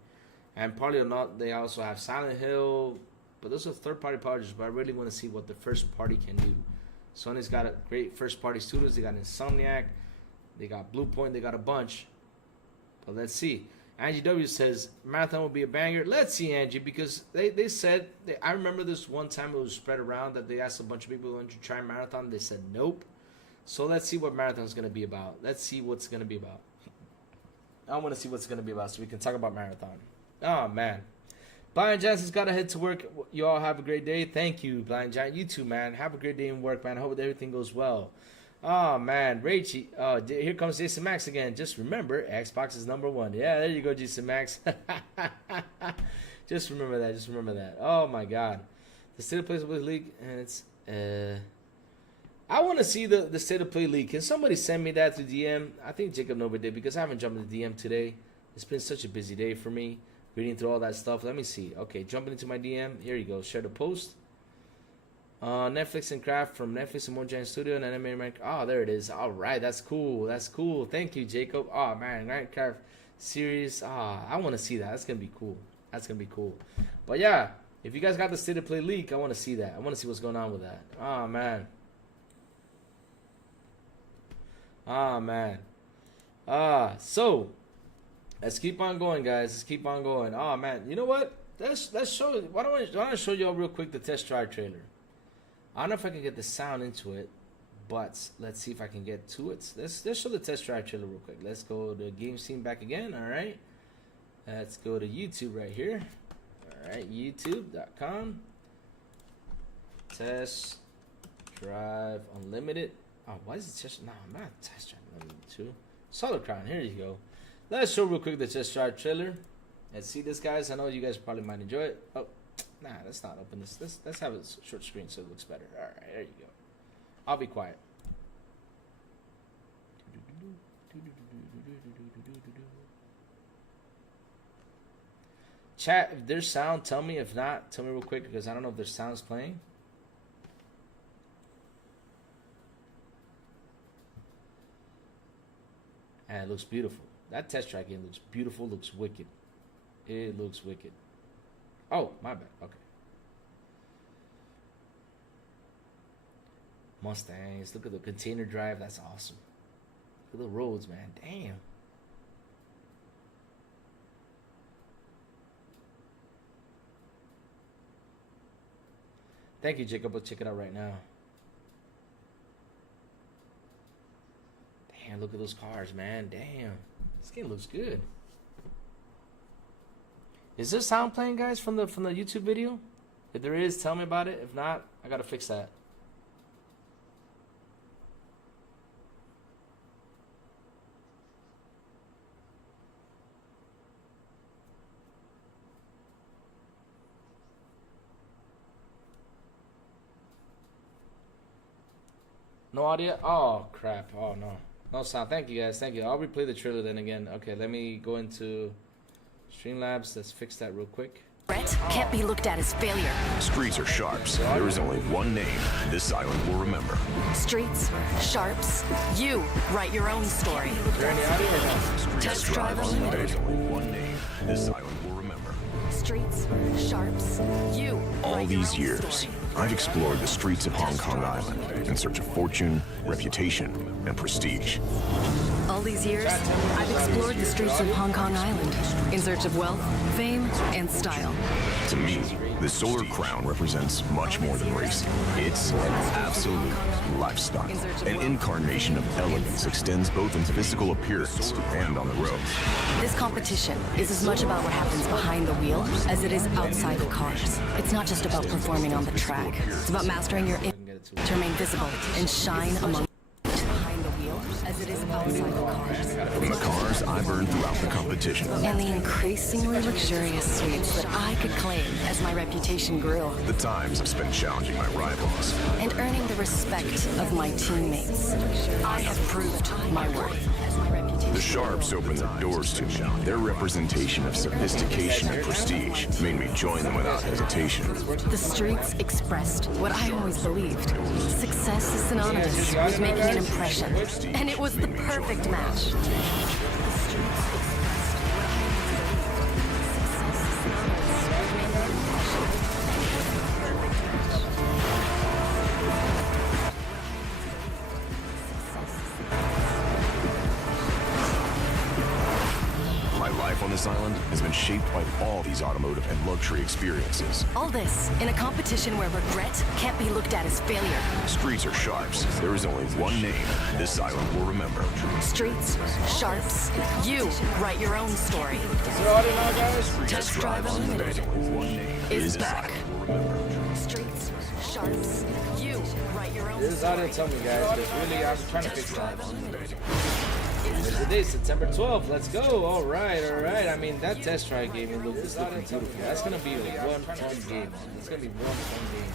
And probably or not, they also have Silent Hill, but those are third-party projects, but I really want to see what the first party can do. Sony's got a great first-party studios. They got Insomniac. They got Blue Point. They got a bunch. But let's see. Angie W says marathon will be a banger. Let's see, Angie, because they said I remember this one time it was spread around that they asked a bunch of people to try marathon. They said nope. So let's see what marathon's gonna be about. Let's see what's gonna be about. I want to see what's gonna be about so we can talk about marathon. Oh man, Blind Johnson's gotta head to work. You all have a great day. Thank you, Blind Giant. You too, man. Have a great day in work, man. I hope that everything goes well. Oh man, Rachie. Oh, here comes Jason Max again. Just remember, Xbox is #1. Yeah, there you go, Jason Max. Just remember that. Just remember that. Oh my God, the state of play league, and it's. I want to see the state of play league. Can somebody send me that to DM? I think Jacob Nova did because I haven't jumped into DM today. It's been such a busy day for me, reading through all that stuff. Let me see. Okay, jumping into my DM. Here you go. Share the post. Netflix and Craft from Netflix and Mojang Studio and Anime America. Oh, there it is. All right, that's cool. That's cool. Thank you, Jacob. Oh man, Nightcraft series. I want to see that. That's gonna be cool. That's gonna be cool. But yeah, if you guys got the state of play leak, I want to see that. I want to see what's going on with that. Oh man. Oh man. So let's keep on going, guys. Let's keep on going. Oh man, you know what? Let's show. Why don't I show y'all real quick the test drive trailer? I don't know if I can get the sound into it, but let's see if I can get to it. Let's show the test drive trailer real quick. Let's go to game scene back again. All right. Let's go to YouTube right here. All right, youtube.com. Test drive unlimited. Oh, why is it test? No, I'm not test drive unlimited too. Solid Crown. Here you go. Let's show real quick the test drive trailer. Let's see this, guys. I know you guys probably might enjoy it. Oh. Nah, let's not open this. Let's have a short screen so it looks better. All right, there you go. I'll be quiet. Chat, if there's sound, tell me. If not, tell me real quick because I don't know if there's sounds playing. And it looks beautiful. That test track game looks beautiful. Looks wicked. It looks wicked. Oh, my bad. Okay. Mustangs. Look at the container drive. That's awesome. Look at the roads, man. Damn. Thank you, Jacob. I'll check it out right now. Damn, look at those cars, man. Damn. This game looks good. Is there sound playing, guys, from the YouTube video? If there is, tell me about it. If not, I gotta fix that. No audio? Oh crap. Oh no. No sound. Thank you, guys. Thank you. I'll replay the trailer then again. Okay, let me go into Streamlabs. Let's fix that real quick. Threat can't be looked at as failure. Streets are sharps. There is only one name this island will remember. Streets, sharps, you write your own story. Test drive unlimited. There is only one name this island will remember. Streets, sharps, you All write your these own years, story. I've explored the streets of Hong Kong Island in search of fortune, reputation, and prestige. All these years, I've explored the streets of Hong Kong Island in search of wealth, fame, and style. To me, the Solar Crown represents much more than race. It's absolute lifestyle. An incarnation of elegance extends both in physical appearance and on the road. This competition is as much about what happens behind the wheel as it is outside the cars. It's not just about performing on the track. It's about mastering your to remain visible and shine among behind the wheel as it is outside the cars. From the cars I've earned throughout the competition, And the increasingly luxurious suites that I could claim as my reputation grew. the times I've spent challenging my rivals, And earning the respect of my teammates. I have proved my worth. the Sharps opened their doors to me. Their representation of sophistication and prestige made me join them without hesitation. The streets expressed what I always believed. Success is synonymous with making an impression. And it was the perfect match. My life on this island shaped by all these automotive and luxury experiences. All this in a competition where regret can't be looked at as failure. Streets are sharps. There is only one name this island will remember. Streets, sharps, you write your own story. Test Drive Unlimited is back. Streets, sharps, you write your own This is audio, tell me guys, because really I'm trying to fix that. There's the day, September 12th. Let's go. All right. I mean, that test drive game, it looks beautiful. That's gonna be one fun game. It's gonna be one fun game.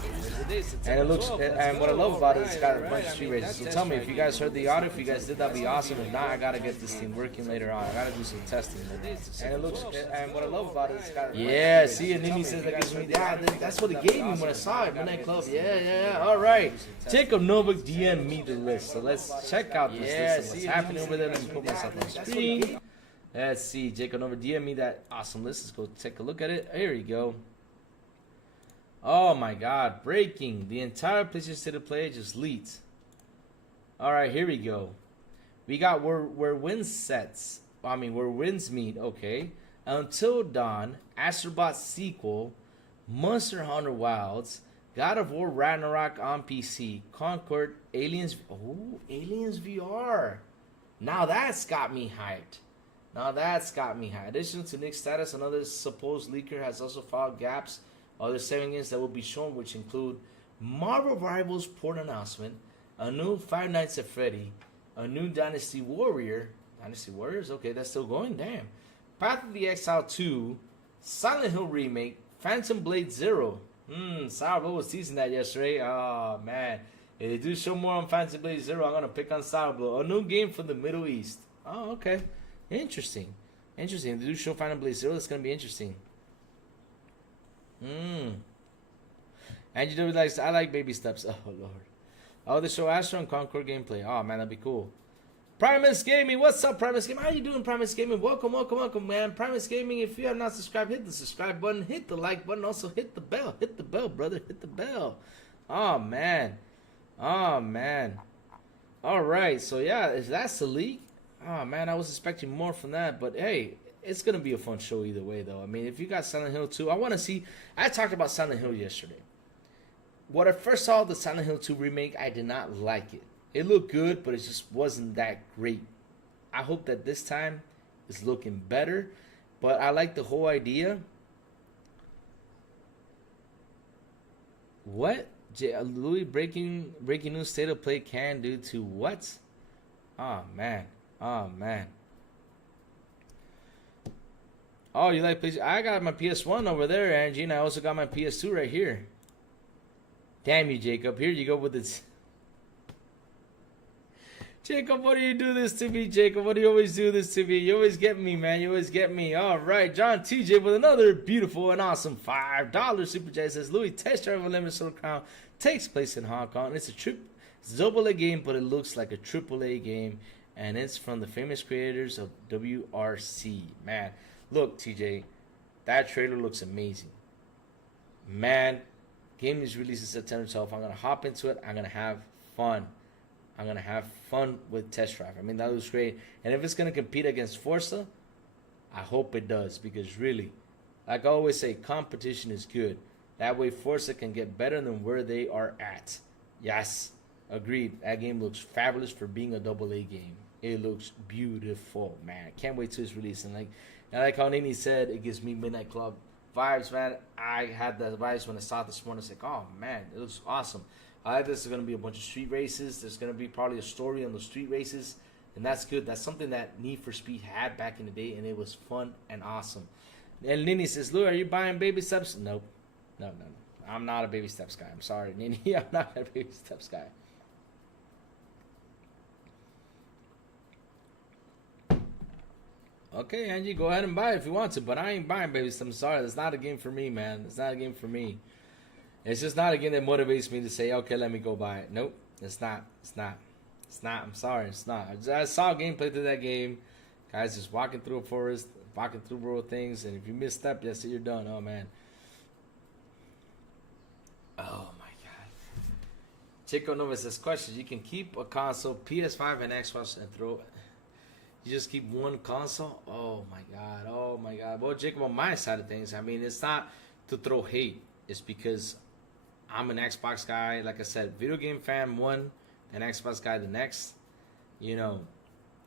And it looks, and what I love about it is it's got a bunch of street races. So tell me if you guys heard the audio. If you guys did, that'd be awesome. If not, I gotta get this thing working later on. I gotta do some testing. And it looks, and what I love about it is it's got. Yeah. See, and Nini says that gives me. Yeah, that's what it gave me when I saw it. Midnight Club. Yeah. All right. Jacob Novak DM me the list. So let's check out this list and what's happening over there. Let me put myself on screen. Let's see. Jacob Novak DM me that awesome list. Let's go take a look at it. Here you go. Oh my God, breaking. The entire PlayStation State Play just leaked. Alright, here we go. We got where winds sets. I mean, where winds meet, okay. Until Dawn, Astrobot sequel, Monster Hunter Wilds, God of War Ragnarok on PC, Concord, Aliens. Oh, Aliens VR. Now that's got me hyped. Additional to Nick's status, another supposed leaker has also filed gaps. Other 7 games that will be shown, which include Marvel Rivals port announcement, a new Five Nights at Freddy, a new Dynasty Warriors, okay, that's still going, damn. Path of the Exile 2, Silent Hill Remake, Phantom Blade Zero. Sourblow was teasing that yesterday. Oh, man. If they do show more on Phantom Blade Zero, I'm going to pick on Sourblow. A new game from the Middle East. Oh, okay. Interesting. If they do show Phantom Blade Zero, that's going to be interesting. Angie W likes, I like baby steps. Oh Lord. Oh, they show Astro and Concord gameplay. Oh man, that'd be cool. Primus Gaming, what's up, Primus Gaming? How you doing, Primus Gaming? Welcome, man. Primus Gaming, if you have not subscribed, hit the subscribe button, hit the like button, also hit the bell, brother, hit the bell. Oh man. All right, so yeah, if that's the leak, oh man, I was expecting more from that, but hey. It's going to be a fun show either way, though. I mean, if you got Silent Hill 2, I want to see... I talked about Silent Hill yesterday. When I first saw the Silent Hill 2 remake, I did not like it. It looked good, but it just wasn't that great. I hope that this time it's looking better. But I like the whole idea. What? Louis breaking news, State of Play can do to what? Oh, man. Oh, you like PlayStation? I got my PS1 over there, Angie, and I also got my PS2 right here. Damn you, Jacob. Here you go with this. Jacob, what do you do this to me, Jacob? What do you always do this to me? You always get me, man. You always get me. All right, John TJ with another beautiful and awesome $5 super chat. Says, Louis, Test Drive Unlimited Solar Crown takes place in Hong Kong. It's a double A game, but it looks like a triple A game, and it's from the famous creators of WRC. Man. Look, TJ, that trailer looks amazing. Man, game is releasing September 12th. I'm going to hop into it. I'm going to have fun. With Test Drive. I mean, that looks great. And if it's going to compete against Forza, I hope it does. Because really, like I always say, competition is good. That way Forza can get better than where they are at. Yes, agreed. That game looks fabulous for being a AA game. It looks beautiful, man. Can't wait till it's released. And like how Nini said, it gives me Midnight Club vibes, man. I had the vibes when I saw it this morning. It's like, oh, man, it looks awesome. I like this. There's going to be a bunch of street races. There's going to be probably a story on the street races. And that's good. That's something that Need for Speed had back in the day, and it was fun and awesome. And Nini says, Lou, are you buying baby steps? Nope. No. I'm not a baby steps guy. I'm sorry, Nini. I'm not a baby steps guy. Okay, Angie, go ahead and buy it if you want to, but I ain't buying baby steps. I'm sorry. That's not a game for me, man. It's not a game for me. It's just not a game that motivates me to say, okay, let me go buy it. Nope, it's not. I'm sorry, it's not. I saw gameplay through that game. Guys just walking through a forest, walking through road things, and if you misstep, yes, you're done. Oh, man. Oh, my God. Chico Nova says, question. You can keep a console, PS5 and Xbox, and throw... You just keep one console. Oh my god. Oh my god. Well, Jacob, on my side of things, I mean, it's not to throw hate. It's because I'm an Xbox guy. Like I said, video game fan one, then Xbox guy the next. You know,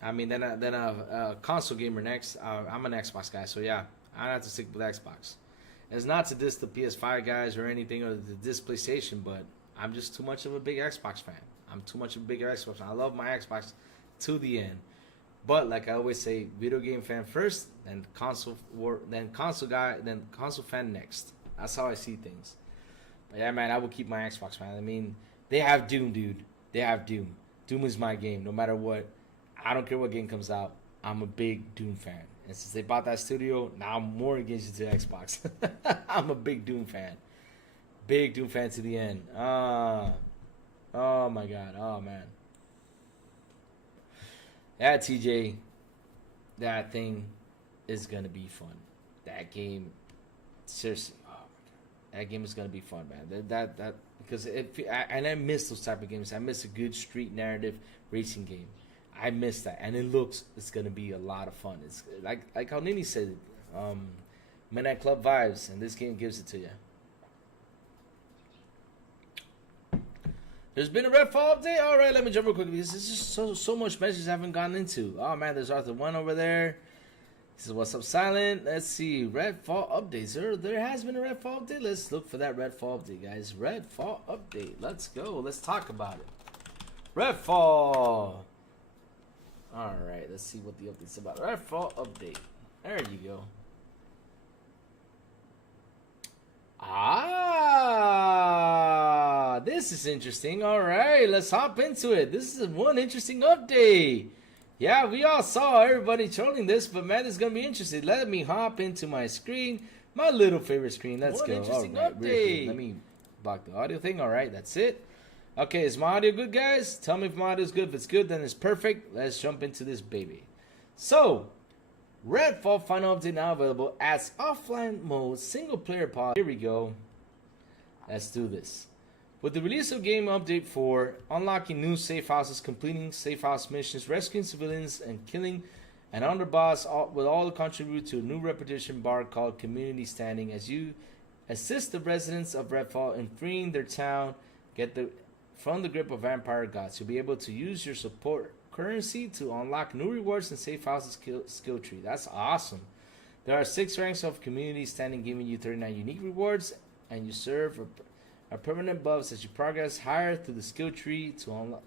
I mean, then a console gamer next. I'm an Xbox guy, so yeah, I have to stick with Xbox. It's not to diss the PS5 guys or anything, or to diss PlayStation, but I'm just too much of a big Xbox fan. I'm too much of a bigger Xbox fan. I love my Xbox to the end. But like I always say, video game fan first, then console guy, then console fan next. That's how I see things. But yeah, man, I will keep my Xbox, man. I mean, they have Doom, dude. They have Doom. Doom is my game, no matter what. I don't care what game comes out. I'm a big Doom fan. And since they bought that studio, now I'm more engaged into Xbox. I'm a big Doom fan. Big Doom fan to the end. Oh my god. Oh, man. Yeah, TJ, that thing is going to be fun. That game, seriously, oh my god. That game is going to be fun, man. That because I miss those type of games. I miss a good street narrative racing game. I miss that, and it's going to be a lot of fun. It's like how Nini said it, Midnight Club vibes, and this game gives it to you. There's been a Redfall update. All right, let me jump real quick because there's just so much messages I haven't gotten into. Oh man, there's Arthur 1 over there. He says, "What's up, Silent?" Let's see, Redfall updates. There has been a Redfall update. Let's look for that Redfall update, guys. Redfall update. Let's go. Let's talk about it. Redfall. All right, let's see what the update's about. Redfall update. There you go. This is interesting. All right, let's hop into it. This is one interesting update. Yeah, we all saw everybody trolling this, but man, it's gonna be interesting. Let me hop into my screen, my little favorite screen. Let's go. Interesting update. Let me block the audio thing. All right, that's it. Okay, is my audio good, guys? Tell me if my audio is good. If it's good, then it's perfect. Let's jump into this baby. So, Redfall final update now available as offline mode, single player pod. Here we go. Let's do this. With the release of game update 4, unlocking new safe houses, completing safe house missions, rescuing civilians, and killing an underboss will all contribute to a new repetition bar called Community Standing as you assist the residents of Redfall in freeing their town, from the grip of vampire gods. You'll be able to use your support currency to unlock new rewards and safe houses skill tree. That's awesome. There are 6 ranks of Community Standing, giving you 39 unique rewards, and you serve a permanent buffs as you progress higher through the skill tree to unlock.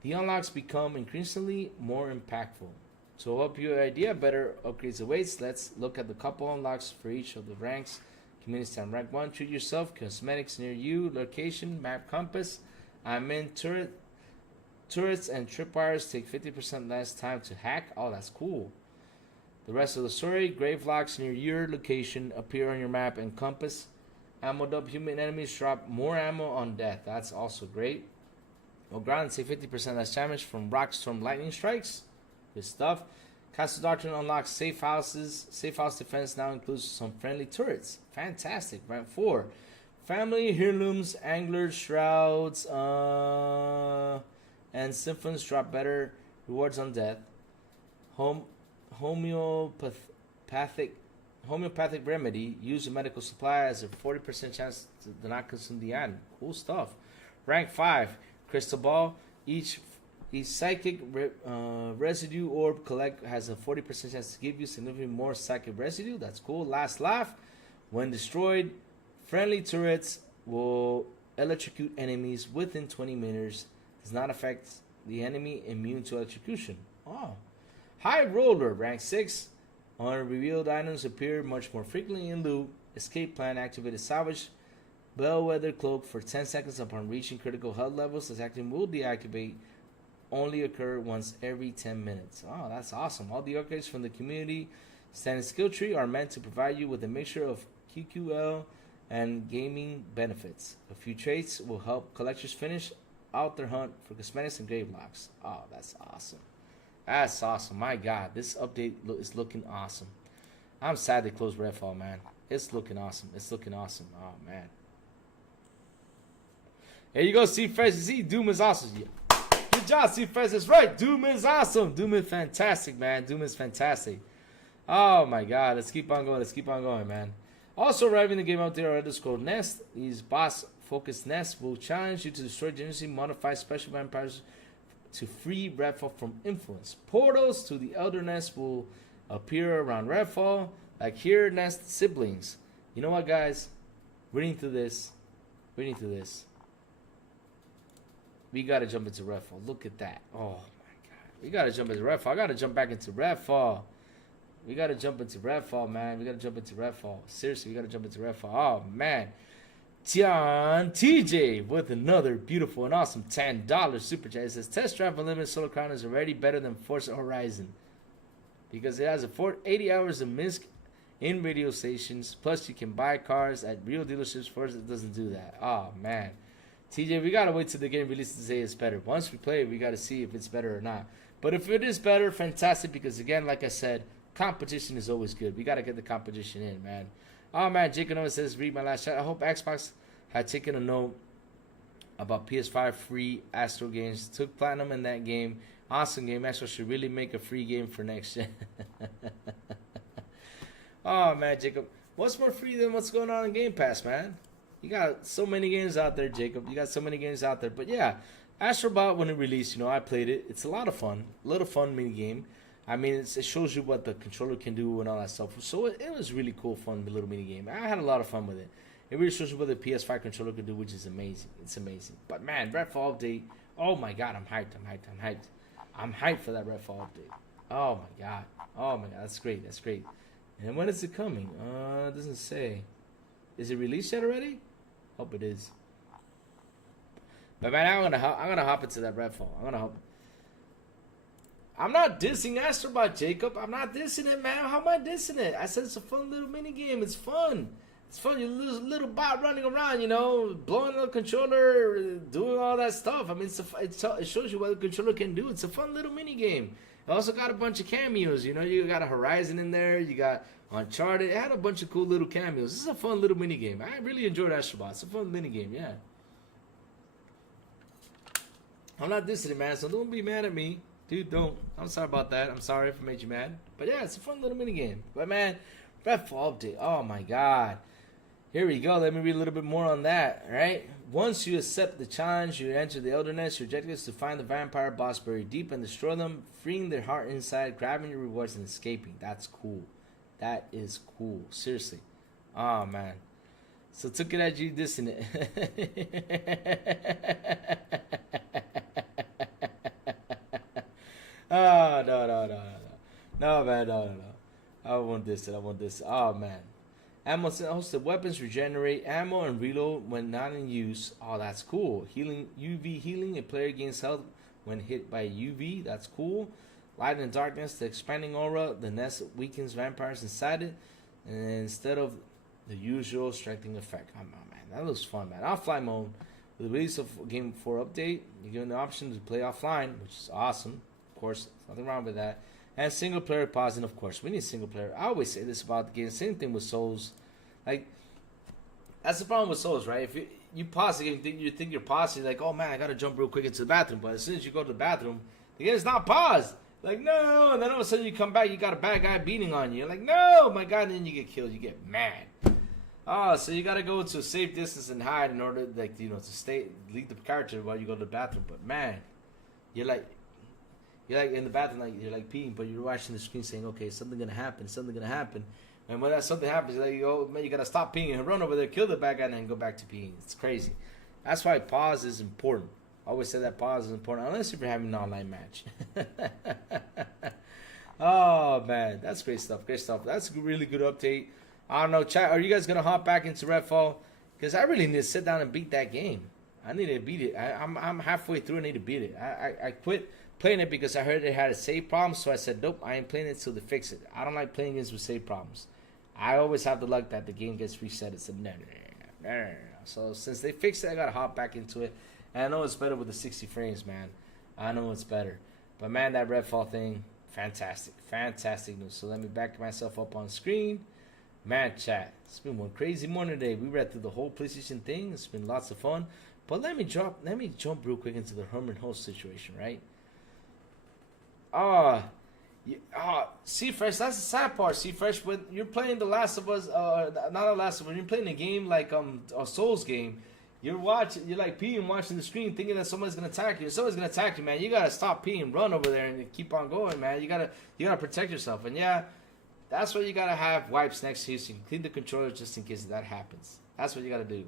The unlocks become increasingly more impactful. To help you idea better upgrades awaits, let's look at the couple unlocks for each of the ranks. Community Stand rank 1, treat yourself, cosmetics near you, location, map compass. I'm in turrets and tripwires take 50% less time to hack. Oh, that's cool. The rest of the story, grave locks near your location appear on your map and compass. Ammo dump, human enemies drop more ammo on death. That's also great. Well, ground take 50% less damage from rock storm lightning strikes. Good stuff. Castle Doctrine unlocks safe houses. Safe house defense now includes some friendly turrets. Fantastic. Rank 4. Family, heirlooms, anglers, shrouds, and symphons drop better rewards on death. Homeopathic remedy. Use a medical supply as a 40% chance to not consume the item. Cool stuff. Rank 5. Crystal Ball. Each psychic residue orb collect has a 40% chance to give you significantly more psychic residue. That's cool. Last Laugh. When destroyed, friendly turrets will electrocute enemies within 20 meters. Does not affect the enemy immune to electrocution. Oh. High Roller. Rank 6. Unrevealed items appear much more frequently in loot. Escape plan. Activated salvage bellwether cloak for 10 seconds upon reaching critical health levels. This action will deactivate. Only occur once every 10 minutes. Oh, that's awesome. All the upgrades from the community standing skill tree are meant to provide you with a mixture of QQL and gaming benefits. A few traits will help collectors finish out their hunt for cosmetics and grave locks. Oh, that's awesome. That's awesome. My God, this update is looking awesome. I'm sad they closed Redfall, man. It's looking awesome. It's looking awesome. Oh, man. There you go, see, fresh. See, Doom is awesome. You Jossie Fest is right. Doom is awesome. Doom is fantastic, man. Doom is fantastic. Oh my god. Let's keep on going. Let's keep on going, man. Also arriving in the game out there are others called Nest. These boss-focused nests will challenge you to destroy generously modified special vampires to free Redfall from influence. Portals to the Elder Nest will appear around Redfall, like here, Nest siblings. You know what, guys? Reading through this. We gotta jump into Redfall. Look at that. Oh my god. We gotta jump into Redfall. I gotta jump back into Redfall. We gotta jump into Redfall, man. We gotta jump into Redfall. Seriously, we gotta jump into Redfall. Oh man. Tian TJ with another beautiful and awesome $10 super chat. It says Test Drive Unlimited Solar Crown is already better than Forza Horizon because it has 80 hours of MISC in radio stations. Plus, you can buy cars at real dealerships. Forza doesn't do that. Oh man. TJ, we gotta wait till the game releases to say it's better. Once we play it, we gotta see if it's better or not. But if it is better, fantastic, because again, like I said, competition is always good. We gotta get the competition in, man. Oh man, Jacob Noah says, read my last chat. I hope Xbox had taken a note about PS5 free Astro games. Took platinum in that game. Awesome game. Astro should really make a free game for next gen. Oh man, Jacob. What's more free than what's going on in Game Pass, man? You got so many games out there, Jacob. You got so many games out there. But yeah, Astrobot, when it released, I played it. It's a lot of fun. A lot of fun mini game. I mean, it shows you what the controller can do and all that stuff. So it was really cool, fun little mini game. I had a lot of fun with it. It really shows you what the PS5 controller can do, which is amazing. It's amazing. But man, Redfall update. Oh my god, I'm hyped. I'm hyped for that Redfall update. Oh my god. That's great. And when is it coming? It doesn't say. Is it released yet already? Hope it is. But man, I'm gonna hop into that Redfall. I'm not dissing Astrobot, Jacob. I'm not dissing it, man. How am I dissing it? I said it's a fun little mini game. It's fun. You little bot running around, blowing the controller, doing all that stuff. I mean, it shows you what the controller can do. It's a fun little mini game. It also got a bunch of cameos. You got a Horizon in there. You got Uncharted. It had a bunch of cool little cameos. This is a fun little mini game. I really enjoyed Astrobot. It's a fun mini game, yeah. I'm not dissing it, man. So don't be mad at me. Dude, don't. I'm sorry about that. I'm sorry if I made you mad. But yeah, it's a fun little mini game. But man, Redfall update. Oh my god. Here we go. Let me read a little bit more on that. Alright? Once you accept the challenge, you enter the Elder Nest. Your objective is to find the vampire boss buried deep and destroy them, freeing their heart inside, grabbing your rewards, and escaping. That's cool. That is cool. Seriously. Oh man. So took it at you dissing it. Oh, no, man, no. I won't diss it. Oh, man. Ammo hosted weapons regenerate ammo and reload when not in use. Oh, that's cool. UV healing. A player gains health when hit by UV. That's cool. Light and darkness. The expanding aura. The nest weakens vampires inside it. And instead of the usual strengthening effect. Oh, man. That looks fun, man. Offline mode. With the release of Game 4 update, you're given the option to play offline, which is awesome. Of course, nothing wrong with that. And single player pausing, of course. We need single player. I always say this about the game. Same thing with Souls. Like, that's the problem with Souls, right? If you pause the game, you think you're pausing, like, oh man, I gotta jump real quick into the bathroom. But as soon as you go to the bathroom, the game's not paused. Like, no. And then all of a sudden you come back, you got a bad guy beating on you. You're like, no, my god. And then you get killed. You get mad. Oh, so you gotta go to a safe distance and hide in order, like, to lead the character while you go to the bathroom. But man, you're like in the bathroom, like you're like peeing, but you're watching the screen saying, okay, something gonna happen. And when that something happens, you're like, oh man, you gotta stop peeing and run over there, kill the bad guy, and then go back to peeing. It's crazy. That's why pause is important. I always say that pause is important, unless if you're having an online match. Oh man, that's great stuff. That's a really good update. I don't know, chat. Are you guys gonna hop back into Redfall? Because I really need to sit down and beat that game. I need to beat it. I'm halfway through. I need to beat it. I quit playing it because I heard it had a save problem, so I said, nope, I ain't playing it till they fix it. I don't like playing games with save problems. I always have the luck that the game gets reset. It's a no. So since they fixed it, I gotta hop back into it. And I know it's better with the 60 frames, man. I know it's better. But man, that Redfall thing, fantastic news. So let me back myself up on screen. Man, chat, it's been one crazy morning today. We read through the whole PlayStation thing. It's been lots of fun. But let me jump real quick into the Herman Host situation, right? C-Fresh, that's the sad part, C-Fresh. When you're playing The Last of Us, not The Last of Us, when you're playing a game like a Souls game, you're like peeing, watching the screen, thinking that somebody's gonna attack you. If somebody's gonna attack you, man, you gotta stop peeing, run over there, and keep on going, man. You gotta protect yourself, and yeah, that's why you gotta have wipes next to you so you can clean the controller just in case that happens. That's what you gotta do.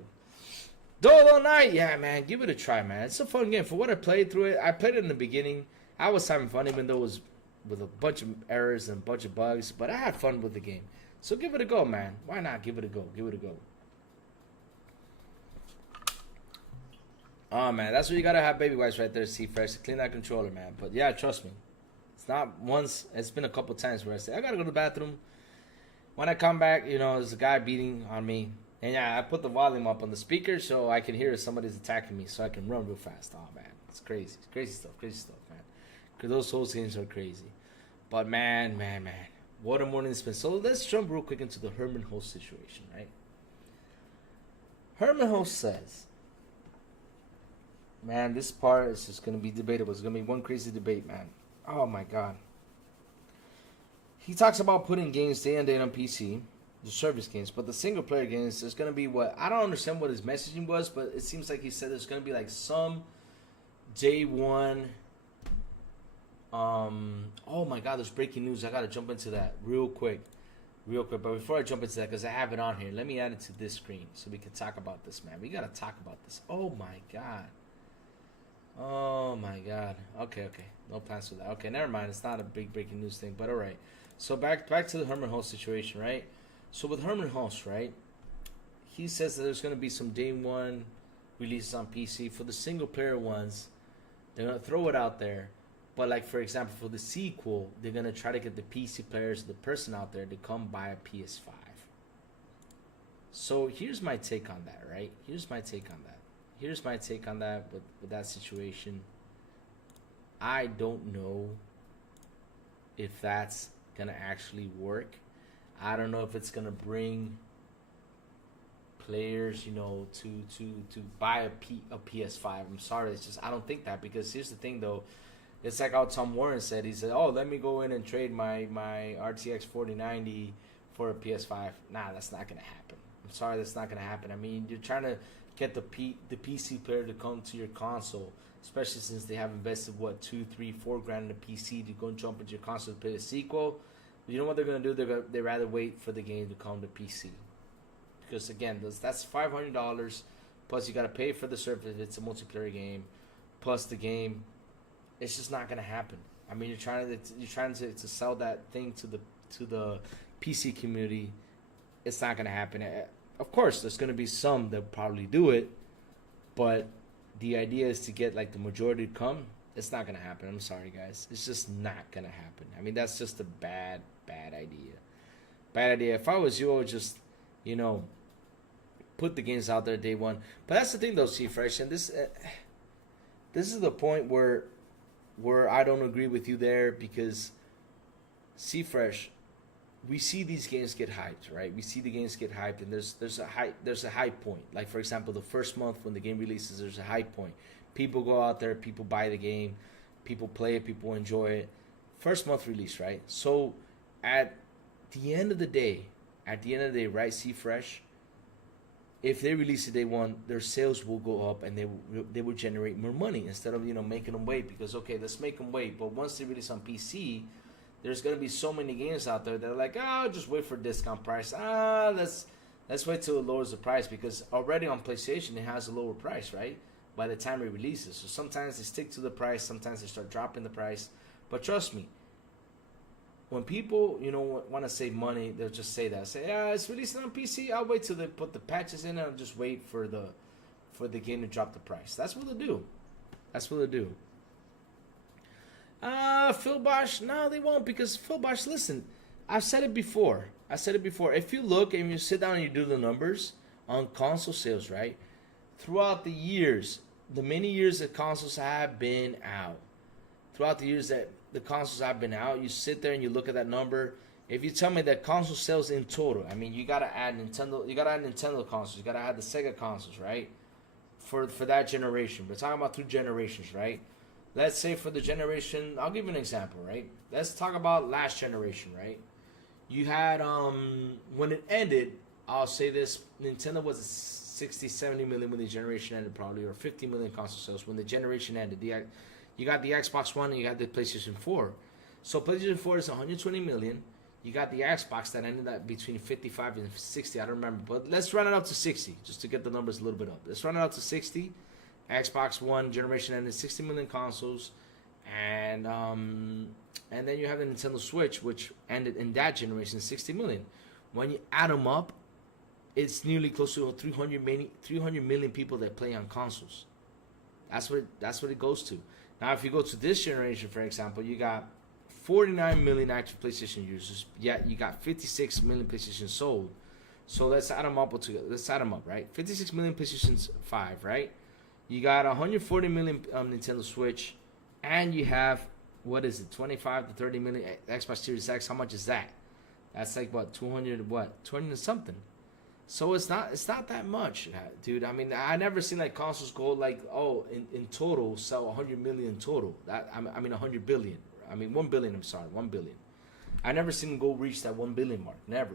Dolo Night, yeah, man, give it a try, man. It's a fun game. For what I played through it, I played it in the beginning. I was having fun, even though it was with a bunch of errors and a bunch of bugs, but I had fun with the game. So give it a go, man. Why not? Give it a go. Give it a go. Oh, man, that's what you gotta have, baby wipes right there, C-Fresh, to clean that controller, man. But yeah, trust me. It's not once. It's been a couple times where I say, I gotta go to the bathroom. When I come back, you know, there's a guy beating on me. And yeah, I put the volume up on the speaker so I can hear if somebody's attacking me so I can run real fast. Oh, man, it's crazy. It's crazy stuff, man. Because those Souls games are crazy. But man, what a morning it's been. So let's jump real quick into the Herman Host situation, right? Herman Host says, man, this part is just going to be debatable. It's going to be one crazy debate, man. Oh, my God. He talks about putting games day and date on PC, the service games, but the single-player games, there's going to be what... I don't understand what his messaging was, but it seems like he said there's going to be like some day one... oh, my God, there's breaking news. I got to jump into that real quick. But before I jump into that, because I have it on here, let me add it to this screen so we can talk about this, man. We got to talk about this. Oh, my God. Oh my God. Okay. No plans for that. Okay, never mind. It's not a big breaking news thing, but all right. So back to the Herman Host situation, right? So with Herman Host, right? He says that there's going to be some day one releases on PC for the single player ones. They're going to throw it out there, but like for example, for the sequel, they're going to try to get the PC players, the person out there, to come buy a PS5. So here's my take on that, right? Here's my take on that with that situation. I don't know if that's going to actually work. I don't know if it's going to bring players, you know, to buy a PS5. I'm sorry, it's just, I don't think that, because here's the thing, though. It's like how Tom Warren said. He said, oh, let me go in and trade my RTX 4090 for a PS5. Nah, that's not going to happen. I'm sorry, that's not going to happen. I mean, you're trying to get the PC player to come to your console, especially since they have invested what, $2, $3, $4 grand in a PC to go and jump into your console to play a sequel. You know what they're gonna do? They rather wait for the game to come to PC, because again, that's $500 plus you gotta pay for the service if it's a multiplayer game, plus the game. It's just not gonna happen. I mean, you're trying to sell that thing to the PC community. It's not gonna happen. Of course, there's going to be some that probably do it, but the idea is to get like the majority to come. It's not going to happen. I'm sorry, guys. It's just not going to happen. I mean, that's just a bad idea. Bad idea. If I was you, I would just, you know, put the games out there day one. But that's the thing, though, C-Fresh, and this is the point where I don't agree with you there, because C-Fresh, we see these games get hyped, right? We see the games get hyped, and there's a high point. Like for example, the first month when the game releases, there's a high point. People go out there, people buy the game, people play it, people enjoy it. First month release, right? So at the end of the day, right, C-Fresh, if they release it day one, their sales will go up and they will generate more money instead of, you know, making them wait, because okay, let's make them wait. But once they release on PC, there's going to be so many games out there that are like, oh, just wait for discount price. Let's wait till it lowers the price, because already on PlayStation it has a lower price, right? By the time it releases. So sometimes they stick to the price, sometimes they start dropping the price. But trust me, when people, you know, want to save money, they'll just say that. Say, yeah, it's releasing on PC. I'll wait till they put the patches in, and I'll just wait for the game to drop the price. That's what they'll do. Phil Bosch, no, they won't, because Phil Bosch, listen, I've said it before. If you look and you sit down and you do the numbers on console sales, right? Throughout the years, the many years that consoles have been out, you sit there and you look at that number. If you tell me that console sales in total, I mean, you gotta add Nintendo consoles, you gotta add the Sega consoles, right? for that generation. We're talking about 2 generations, right? Let's say for the generation, I'll give you an example, right? Let's talk about last generation, right? You had when it ended, I'll say this, Nintendo was 60, 70 million when the generation ended, probably, or 50 million console sales when the generation ended. You got the Xbox One and you got the PlayStation 4. So PlayStation 4 is 120 million. You got the Xbox that ended up between 55 and 60. I don't remember, but let's run it up to 60 just to get the numbers a little bit up. Let's run it up to 60. Xbox One generation ended 60 million consoles, and then you have the Nintendo Switch, which ended in that generation 60 million. When you add them up, it's nearly close to 300 million people that play on consoles. That's what it goes to. Now, if you go to this generation, for example, you got 49 million active PlayStation users. Yet you got 56 million PlayStation sold. So let's add them up together. Let's add them up, right? 56 million PlayStation 5, right? You got 140 million Nintendo Switch, and you have, what is it, 25 to 30 million Xbox Series X. How much is that? That's like what, 200 something. So it's not that much, dude. I mean, I never seen like consoles go like, oh, in total sell 100 million total. That I mean 100 billion. I mean 1 billion. I'm sorry, 1 billion. I never seen them go reach that 1 billion mark. Never.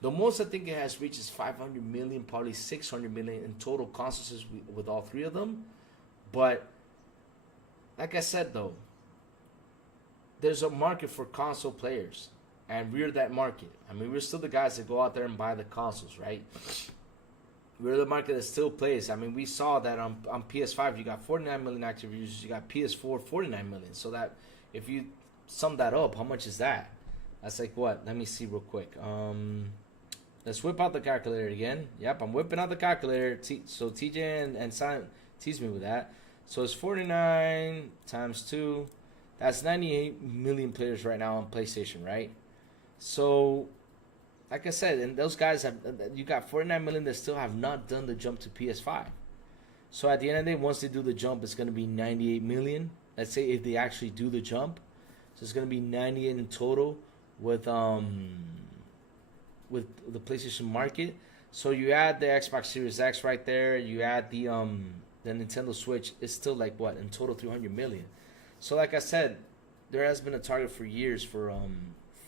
The most I think it has reached is 500 million, probably 600 million in total consoles with all 3 of them. But like I said, though, there's a market for console players, and we're that market. I mean, we're still the guys that go out there and buy the consoles, right? We're the market that still plays. I mean, we saw that on PS5, you got 49 million active users. You got PS4, 49 million. So that if you sum that up, how much is that? That's like what? Let me see real quick. Let's whip out the calculator again. Yep, I'm whipping out the calculator. So TJ and Silent tease me with that. So it's 49 times 2. That's 98 million players right now on PlayStation, right? So, like I said, and those guys have, you got 49 million that still have not done the jump to PS5. So at the end of the day, once they do the jump, it's going to be 98 million. Let's say if they actually do the jump. So it's going to be 98 in total with the PlayStation market. So you add the Xbox Series X right there, you add the Nintendo Switch, it's still like what, in total 300 million. So like I said, there has been a target for years for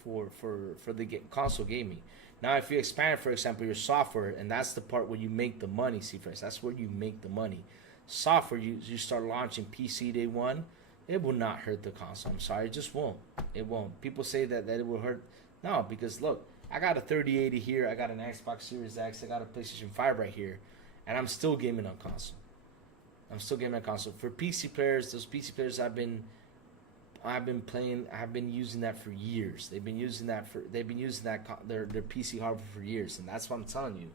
the console gaming. Now if you expand, for example, your software, and that's the part where you make the money, Cypher, that's where you make the money. Software, you start launching PC day one, it will not hurt the console. I'm sorry, it just won't. It won't. People say that it will hurt. No, because look, I got a 3080 here, I got an Xbox Series X, I got a PlayStation 5 right here, and I'm still gaming on console. For PC players, those PC players I've been using that for years. They've been using their PC hardware for years, and that's what I'm telling you.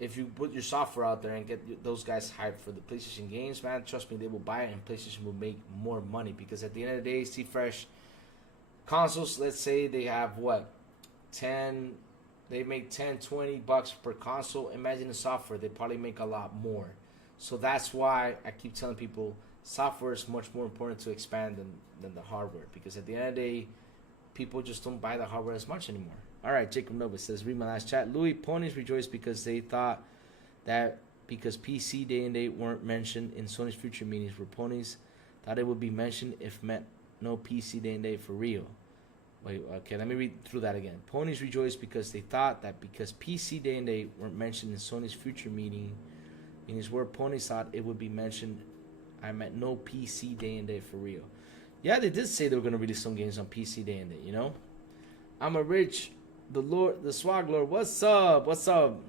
If you put your software out there and get those guys hyped for the PlayStation games, man, trust me, they will buy it, and PlayStation will make more money, because at the end of the day, C-Fresh consoles, let's say they have what, they make 10, 20 bucks per console. Imagine the software, they probably make a lot more. So that's why I keep telling people software is much more important to expand than the hardware, because at the end of the day, people just don't buy the hardware as much anymore. All right, Jacob Nova says, read my last chat. Louis, ponies rejoice because they thought that because PC day and date weren't mentioned in Sony's future meetings, where ponies thought it would be mentioned if meant no PC day and date for real. Wait, okay, let me read through that again. Ponies rejoice because they thought that because PC day and date weren't mentioned in Sony's future meetings where ponies thought it would be mentioned, I meant no PC day and date for real. Yeah, they did say they were going to release some games on PC day and date, you know? I'm a rich, the Swag Lord. What's up,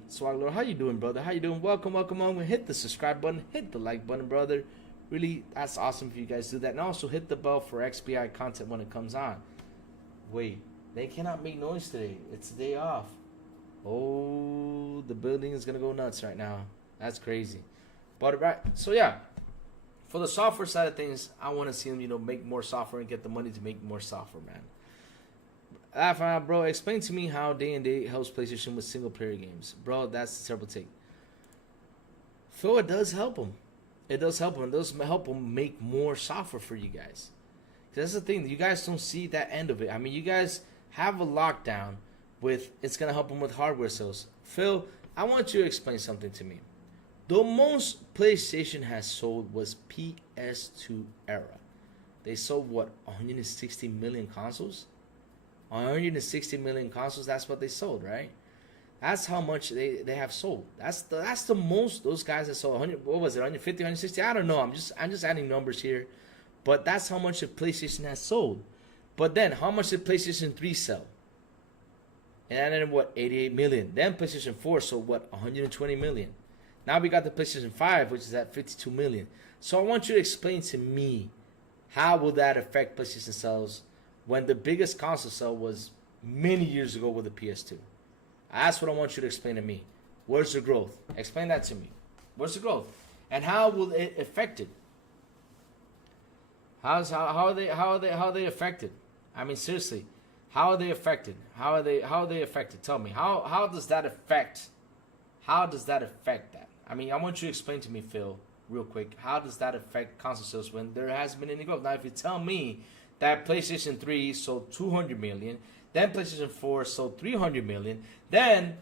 Swag Lord? How you doing, brother? How you doing? Welcome on. Hit the subscribe button, hit the like button, brother. Really, that's awesome if you guys do that. And also hit the bell for XBI content when it comes on. Wait, they cannot make noise today. It's a day off. Oh, the building is going to go nuts right now. That's crazy. But right, so yeah, for the software side of things, I want to see them, make more software and get the money to make more software, man. Bro, explain to me how day and date helps PlayStation with single player games. Bro, that's a terrible take. Phil, it does help them. It does help them. It does help them make more software for you guys. That's the thing. You guys don't see that end of it. I mean, you guys have a lockdown with it's going to help them with hardware sales. Phil, I want you to explain something to me. The most PlayStation has sold was PS2 era. They sold what, 160 million consoles? 160 million consoles. That's what they sold, right? That's how much they have sold. That's the most those guys have sold. 100, what was it? 150, 160? I don't know. I'm just adding numbers here, but that's how much the PlayStation has sold. But then, how much did PlayStation 3 sell? And then what? 88 million. Then PlayStation 4 sold what? 120 million. Now we got the PlayStation 5, which is at 52 million. So I want you to explain to me, how will that affect PlayStation sales when the biggest console sale was many years ago with the PS2? That's what I want you to explain to me. Where's the growth? Explain that to me. Where's the growth? And how will it affect it? How are they affected? I mean, seriously, how are they affected? How are they affected? Tell me. How does that affect? How does that affect that? I mean, I want you to explain to me, Phil, real quick. How does that affect console sales when there hasn't been any growth? Now, if you tell me that PlayStation 3 sold 200 million, then PlayStation 4 sold 300 million, then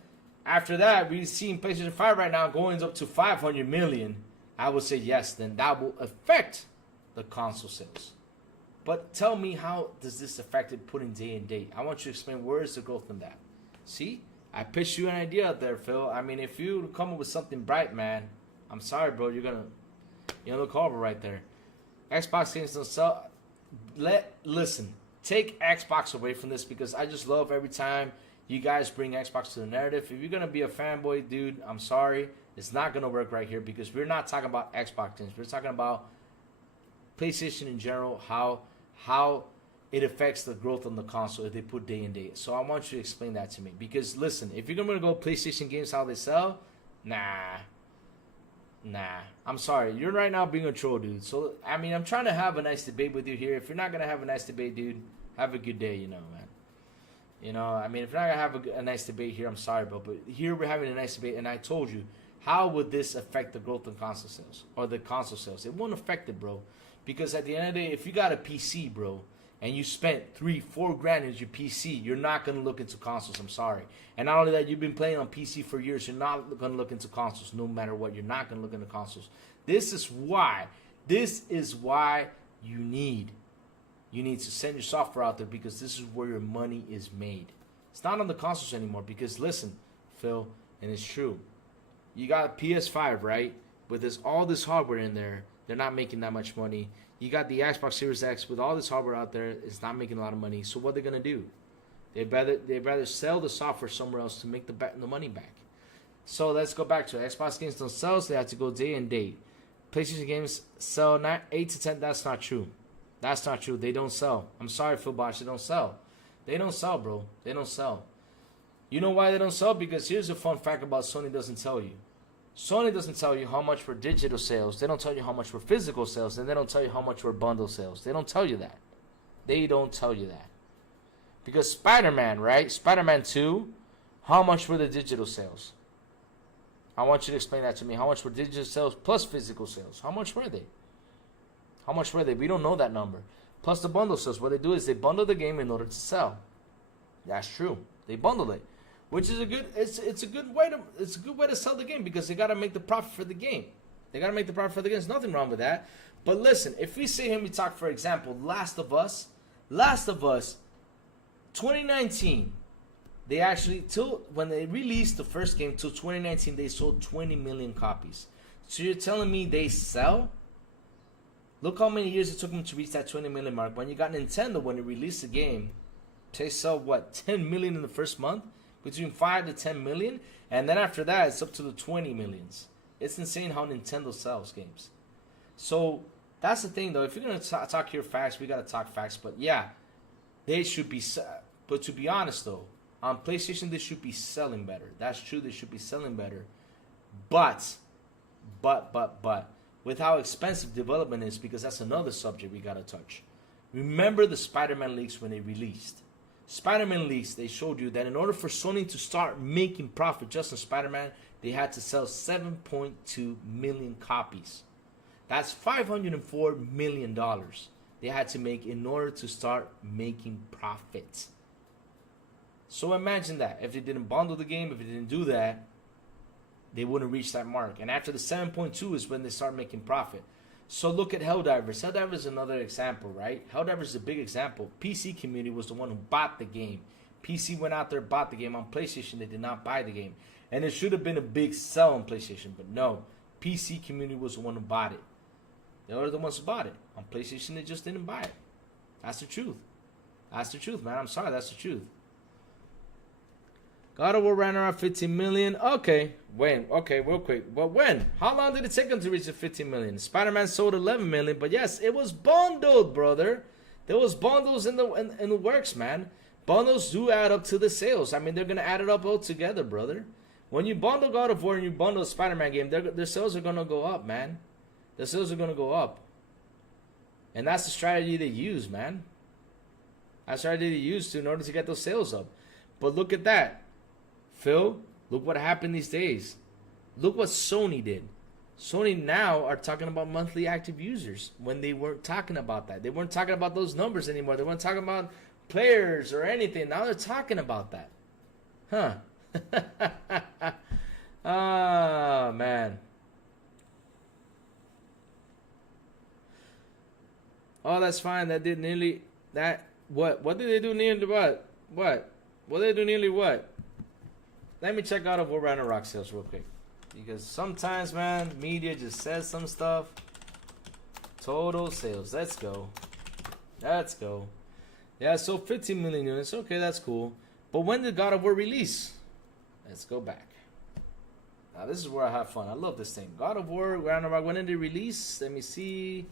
after that, we've seen PlayStation 5 right now going up to 500 million, I would say yes, then that will affect the console sales. But tell me, how does this affect it putting day and date? I want you to explain where is the growth in that. See, I pitched you an idea out there, Phil. I mean, if you come up with something bright, man, I'm sorry, bro. You're gonna look horrible right there. Xbox games don't sell. Listen, take Xbox away from this, because I just love every time you guys bring Xbox to the narrative. If you're gonna be a fanboy, dude, I'm sorry. It's not gonna work right here, because we're not talking about Xbox games. We're talking about PlayStation in general, how it affects the growth on the console if they put day and date. So I want you to explain that to me. Because listen, if you're gonna go PlayStation games how they sell, nah. I'm sorry. You're right now being a troll, dude. So I mean, I'm trying to have a nice debate with you here. If you're not gonna have a nice debate, dude, have a good day, man. I mean, if you're not gonna have a nice debate here, I'm sorry, bro. But here we're having a nice debate, and I told you, how would this affect the growth of console sales or the console sales? It won't affect it, bro. Because at the end of the day, if you got a PC, bro, and you spent $3-4 grand in your PC, you're not going to look into consoles. I'm sorry. And not only that, you've been playing on PC for years, you're not going to look into consoles. No matter what, you're not going to look into consoles. This is why you need to send your software out there, because this is where your money is made. It's not on the consoles anymore, because listen, Phil, and it's true. You got PS5, right? With all this hardware in there, they're not making that much money. You got the Xbox Series X with all this hardware out there. It's not making a lot of money. So what are they gonna do? They'd rather sell the software somewhere else to make the money back. So let's go back to it. Xbox games don't sell, so they have to go day and date. PlayStation games sell 8 to 10. That's not true. That's not true. They don't sell. I'm sorry, Phil Bosch. They don't sell. They don't sell, bro. They don't sell. You know why they don't sell? Because here's a fun fact about Sony doesn't tell you. Sony doesn't tell you how much were digital sales. They don't tell you how much were physical sales. And they don't tell you how much were bundle sales. They don't tell you that. They don't tell you that. Because Spider-Man, right? Spider-Man 2, how much were the digital sales? I want you to explain that to me. How much were digital sales plus physical sales? How much were they? How much were they? We don't know that number. Plus the bundle sales. What they do is they bundle the game in order to sell. That's true. They bundle it. Which is a good way to sell the game, because they gotta make the profit for the game. They gotta make the profit for the game. There's nothing wrong with that. But listen, if we sit here and we talk, for example, Last of Us, 2019, they actually, till when they released the first game till 2019, they sold 20 million copies. So you're telling me they sell? Look how many years it took them to reach that 20 million mark. When you got Nintendo, when they released the game, they sell what, 10 million in the first month? Between 5 to 10 million, and then after that, it's up to the 20 millions. It's insane how Nintendo sells games. So that's the thing, though. If you're gonna talk here facts, we gotta talk facts. But yeah, they should be. But to be honest, though, on PlayStation, they should be selling better. That's true. They should be selling better. But, with how expensive development is, because that's another subject we gotta touch. Remember the Spider-Man leaks when they released. Spider-Man leaks, they showed you that in order for Sony to start making profit just on Spider-Man, they had to sell 7.2 million copies. That's $504 million they had to make in order to start making profit. So imagine that. If they didn't bundle the game, if they didn't do that, they wouldn't reach that mark. And after the 7.2 is when they start making profit. So look at Helldivers. Helldivers is another example, right? Helldivers is a big example. PC community was the one who bought the game. PC went out there, bought the game. On PlayStation, they did not buy the game. And it should have been a big sell on PlayStation, but no. PC community was the one who bought it. They were the ones who bought it. On PlayStation, they just didn't buy it. That's the truth. That's the truth, man. I'm sorry, that's the truth. God of War ran around 15 million. Okay, when? Okay, real quick. But when? How long did it take them to reach the 15 million? Spider-Man sold 11 million, but yes, it was bundled, brother. There was bundles in the works, man. Bundles do add up to the sales. I mean, they're gonna add it up all together, brother. When you bundle God of War and you bundle a Spider-Man game, their sales are gonna go up, man. The sales are gonna go up, and that's the strategy they use, man. That's the strategy they use in order to get those sales up. But look at that. Phil, look what happened these days. Look what Sony did. Sony now are talking about monthly active users when they weren't talking about that. They weren't talking about those numbers anymore. They weren't talking about players or anything. Now they're talking about that. Huh. Oh, man. Oh, that's fine. That did nearly... That... What? What did they do nearly what? What? What did they do nearly what? Let me check out of War Ragnarok sales real quick. Because sometimes, man, media just says some stuff. Total sales. Let's go. Let's go. Yeah, so 15 million units. Okay, that's cool. But when did God of War release? Let's go back. Now, this is where I have fun. I love this thing. God of War Ragnarok. When did it release? Let me see.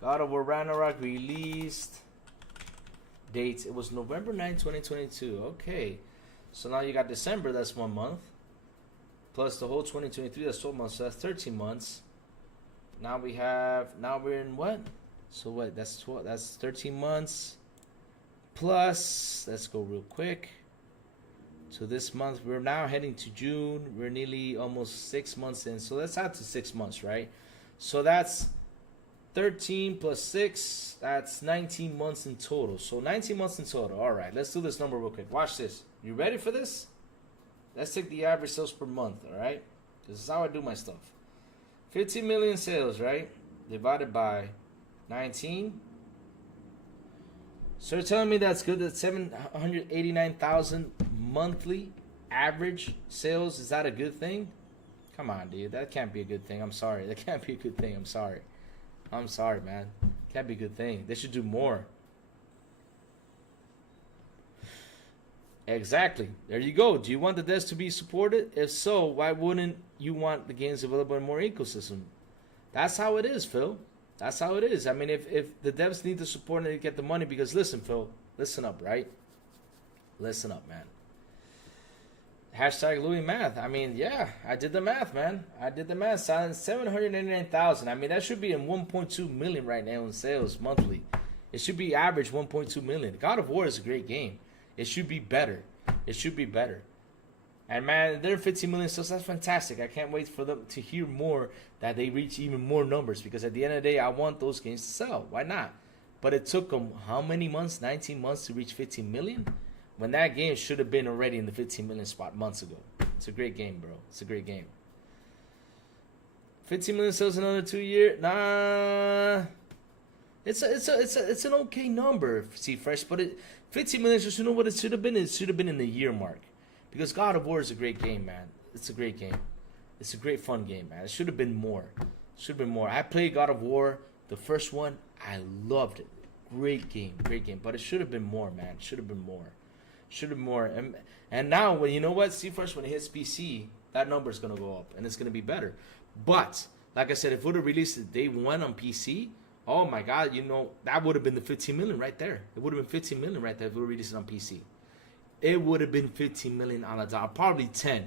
God of War Ragnarok released. Dates. It was November 9, 2022. Okay. So now you got December, that's 1 month. Plus the whole 2023, that's 12 months, so that's 13 months. Now we're in what? So what, that's 12, that's 13 months. Plus, let's go real quick. So this month, we're now heading to June. We're nearly almost 6 months in. So let's add to 6 months, right? So that's 13 plus 6, that's 19 months in total. So 19 months in total. All right, let's do this number real quick. Watch this. You ready for this? Let's take the average sales per month, all right? This is how I do my stuff. 15 million sales, right? Divided by 19. So you're telling me that's good? That's 789,000 monthly average sales. Is that a good thing? Come on, dude. That can't be a good thing. I'm sorry. That can't be a good thing. I'm sorry. I'm sorry, man. Can't be a good thing. They should do more. Exactly. There you go. Do you want the devs to be supported? If so, why wouldn't you want the games available in more ecosystem? That's how it is, Phil. That's how it is. I mean, if the devs need the support and they get the money, because listen, Phil, listen up, right? Listen up, man. Hashtag Louis math. I mean, yeah, I did the math, man. I did the math. 789,000. I mean, that should be in 1.2 million right now in sales monthly. It should be average 1.2 million. God of War is a great game. It should be better. It should be better. And man, they're 15 million sales. That's fantastic. I can't wait for them to hear more, that they reach even more numbers. Because at the end of the day, I want those games to sell. Why not? But it took them how many months? 19 months to reach 15 million? When that game should have been already in the 15 million spot months ago. It's a great game, bro. It's a great game. 15 million sales in another 2 years? Nah. It's an okay number, see fresh, but 15 million, just, you know what it should have been? It should have been in the year mark. Because God of War is a great game, man. It's a great game. It's a great fun game, man. It should have been more. Should have been more. I played God of War, the first one. I loved it. Great game, great game. But it should have been more, man. Should have been more. Should have been more. And now, when you know what, see fresh, when it hits PC, that number is gonna go up and it's gonna be better. But like I said, if it would have released it day one on PC, oh my God, you know, that would have been the 15 million right there. It would have been 15 million right there if we were releasing on PC. It would have been 15 million on the dot, probably 10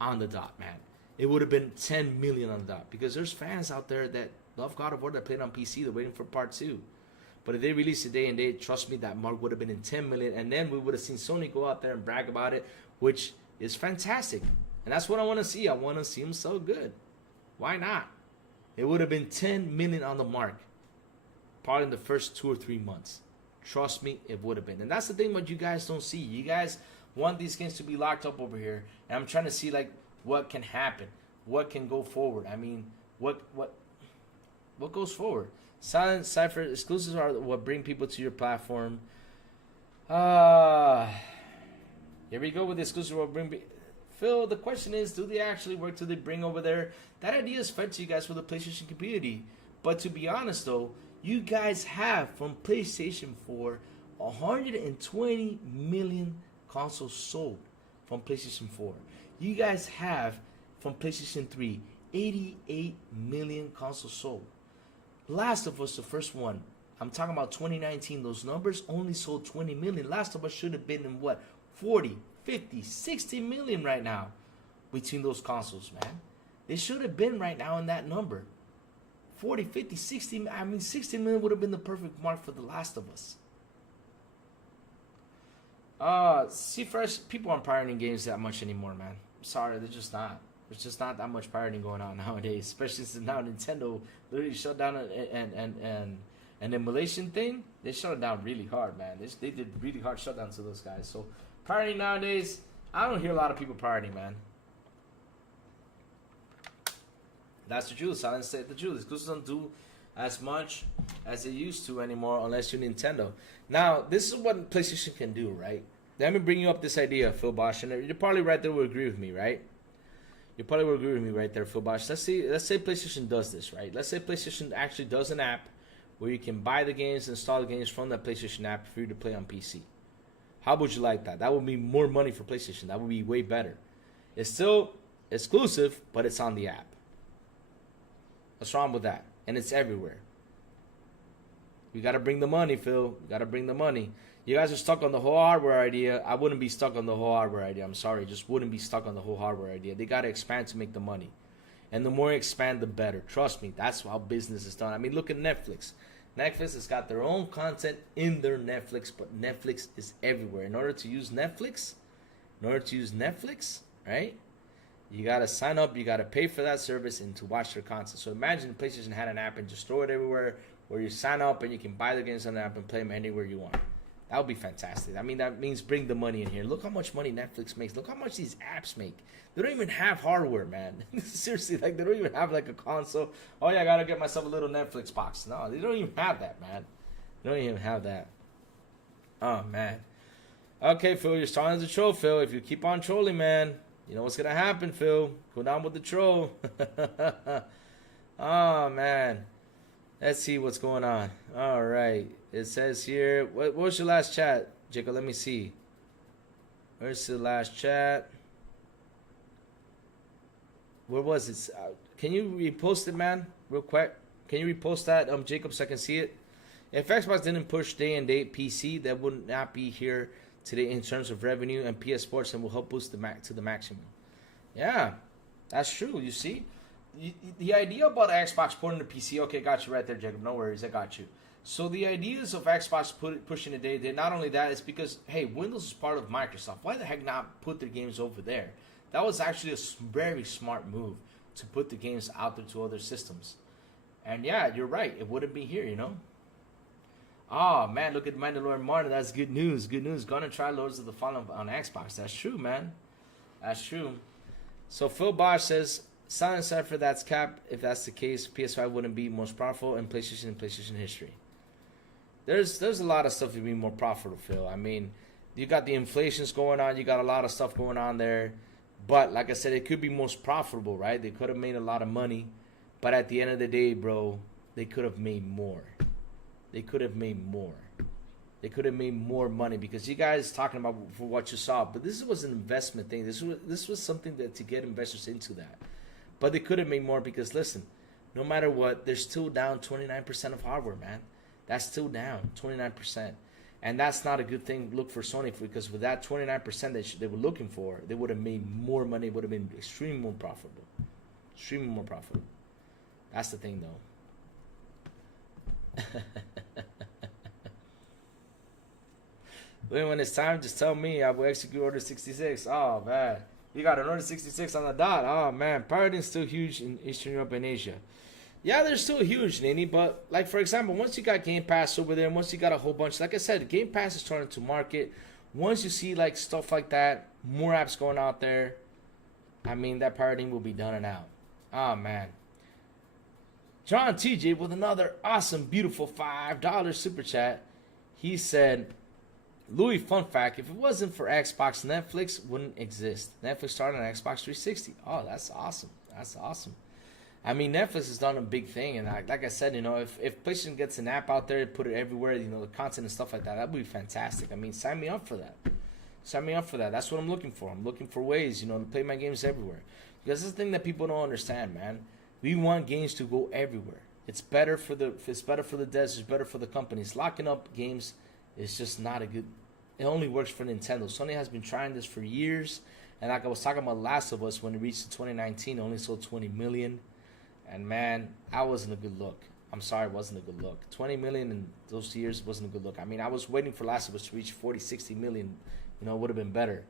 on the dot, man. It would have been 10 million on the dot, because there's fans out there that love God of War that played on PC. They're waiting for part 2. But if they released it day and day, trust me, that mark would have been in 10 million, and then we would have seen Sony go out there and brag about it, which is fantastic. And that's what I want to see. I want to see them so good. Why not? It would have been 10 million on the mark, probably in the first 2 or 3 months. Trust me, it would have been. And that's the thing what you guys don't see. You guys want these games to be locked up over here, and I'm trying to see like what can happen. what can go forward. I mean, what goes forward? Silent Cypher exclusives are what bring people to your platform. Here we go with the exclusive. What bring Phil, the question is, do they actually work? Do they bring over there? That idea is fed to you guys for the PlayStation community. But to be honest, though, you guys have from PlayStation 4 120 million consoles sold from PlayStation 4. You guys have from PlayStation 3 88 million consoles sold. Last of Us, the first one, I'm talking about 2019. Those numbers only sold 20 million. Last of Us should have been in what? 40, 50, 60 million right now between those consoles, man. They should have been right now in that number. 40, 50, 60, I mean 60 million would have been the perfect mark for The Last of Us. C-Fresh, people aren't pirating games that much anymore, man. Sorry, they're just not. There's just not that much pirating going on nowadays, especially since now Nintendo literally shut down an emulation thing. They shut it down really hard, man. They did really hard shutdowns to those guys. So pirating nowadays, I don't hear a lot of people pirating, man. That's the truth. Silence said the truth. Exclusives don't do as much as they used to anymore unless you're Nintendo. Now, this is what PlayStation can do, right? Let me bring you up this idea, Phil Bosch, and you're probably right there will agree with me, right? You probably will agree with me right there, Phil Bosch. Let's say PlayStation does this, right? Let's say PlayStation actually does an app where you can buy the games, install the games from that PlayStation app for you to play on PC. How would you like that? That would be more money for PlayStation. That would be way better. It's still exclusive, but it's on the app. What's wrong with that? And it's everywhere. We got to bring the money, Phil. We got to bring the money. You guys are stuck on the whole hardware idea. I wouldn't be stuck on the whole hardware idea. I'm sorry. Just wouldn't be stuck on the whole hardware idea. They got to expand to make the money. And the more you expand, the better. Trust me. That's how business is done. I mean, look at Netflix. Netflix has got their own content in their Netflix, but Netflix is everywhere. In order to use Netflix, right? You got to sign up. You got to pay for that service and to watch their content. So imagine PlayStation had an app and just throw it everywhere where you sign up and you can buy the games on the app and play them anywhere you want. That would be fantastic. I mean, that means bring the money in here. Look how much money Netflix makes. Look how much these apps make. They don't even have hardware, man. Seriously, like they don't even have like a console. Oh yeah, I gotta get myself a little Netflix box. No, they don't even have that, man. They don't even have that. Oh man. Okay, Phil, you're starting as a troll, Phil. If you keep on trolling, man, you know what's gonna happen, Phil. Go down with the troll. Oh man. Let's see what's going on. All right. It says here, what was your last chat, Jacob? Let me see. Where's the last chat? Where was it? Can you repost it, man? Real quick. Can you repost that, Jacob, so I can see it? If Xbox didn't push day and date PC, that would not be here today in terms of revenue, and PS Sports and will help boost to the maximum. Yeah, that's true. You see? The idea about Xbox porting to PC, okay, got you right there, Jacob. No worries, I got you. So the ideas of Xbox pushing it day, not only that, it's because, hey, Windows is part of Microsoft. Why the heck not put their games over there? That was actually a very smart move to put the games out there to other systems. And yeah, you're right. It wouldn't be here, you know? Oh, man, look at Mandalorian Martin. That's good news. Good news. Gonna try Lords of the Fallen on Xbox. That's true, man. That's true. So Phil Bosch says, Silent Cypher, that's cap. If that's the case, PS5 wouldn't be most profitable in PlayStation history. There's a lot of stuff to be more profitable, Phil. I mean, you got the inflations going on. You got a lot of stuff going on there. But like I said, it could be most profitable, right? They could have made a lot of money. But at the end of the day, bro, they could have made more. They could have made more. They could have made more money because you guys talking about for what you saw. But this was an investment thing. This was something that to get investors into that. But they could have made more because, listen, no matter what, they're still down 29% of hardware, man. That's still down 29%. And that's not a good thing. Look for Sony because with that 29% that they were looking for, they would have made more money. It would have been extremely more profitable. Extremely more profitable. That's the thing, though. When it's time, just tell me. I will execute Order 66. Oh, man. You got an Order 66 on the dot. Oh, man. Pirating's still huge in Eastern Europe and Asia. Yeah, they're still huge, Nini. But, like, for example, once you got Game Pass over there, and once you got a whole bunch, like I said, Game Pass is starting to market. Once you see, like, stuff like that, more apps going out there, I mean, that pirating will be done and out. Oh, man. John TJ with another awesome, beautiful $5 super chat. He said, Louis, fun fact, if it wasn't for Xbox, Netflix wouldn't exist. Netflix started on Xbox 360. Oh, that's awesome. That's awesome. I mean, Netflix has done a big thing, and like I said, you know, if PlayStation gets an app out there, put it everywhere, you know, the content and stuff like that, that would be fantastic. I mean, sign me up for that. Sign me up for that. That's what I'm looking for. I'm looking for ways, you know, to play my games everywhere. Because this is the thing that people don't understand, man. We want games to go everywhere. It's better for the devs, it's better for the companies. Locking up games is just not a good. It only works for Nintendo. Sony has been trying this for years, and like I was talking about Last of Us, when it reached 2019, it only sold 20 million. And man, that wasn't a good look. I'm sorry, it wasn't a good look. 20 million in those years wasn't a good look. I mean, I was waiting for Last of Us to reach 40, 60 million. You know, it would have been better.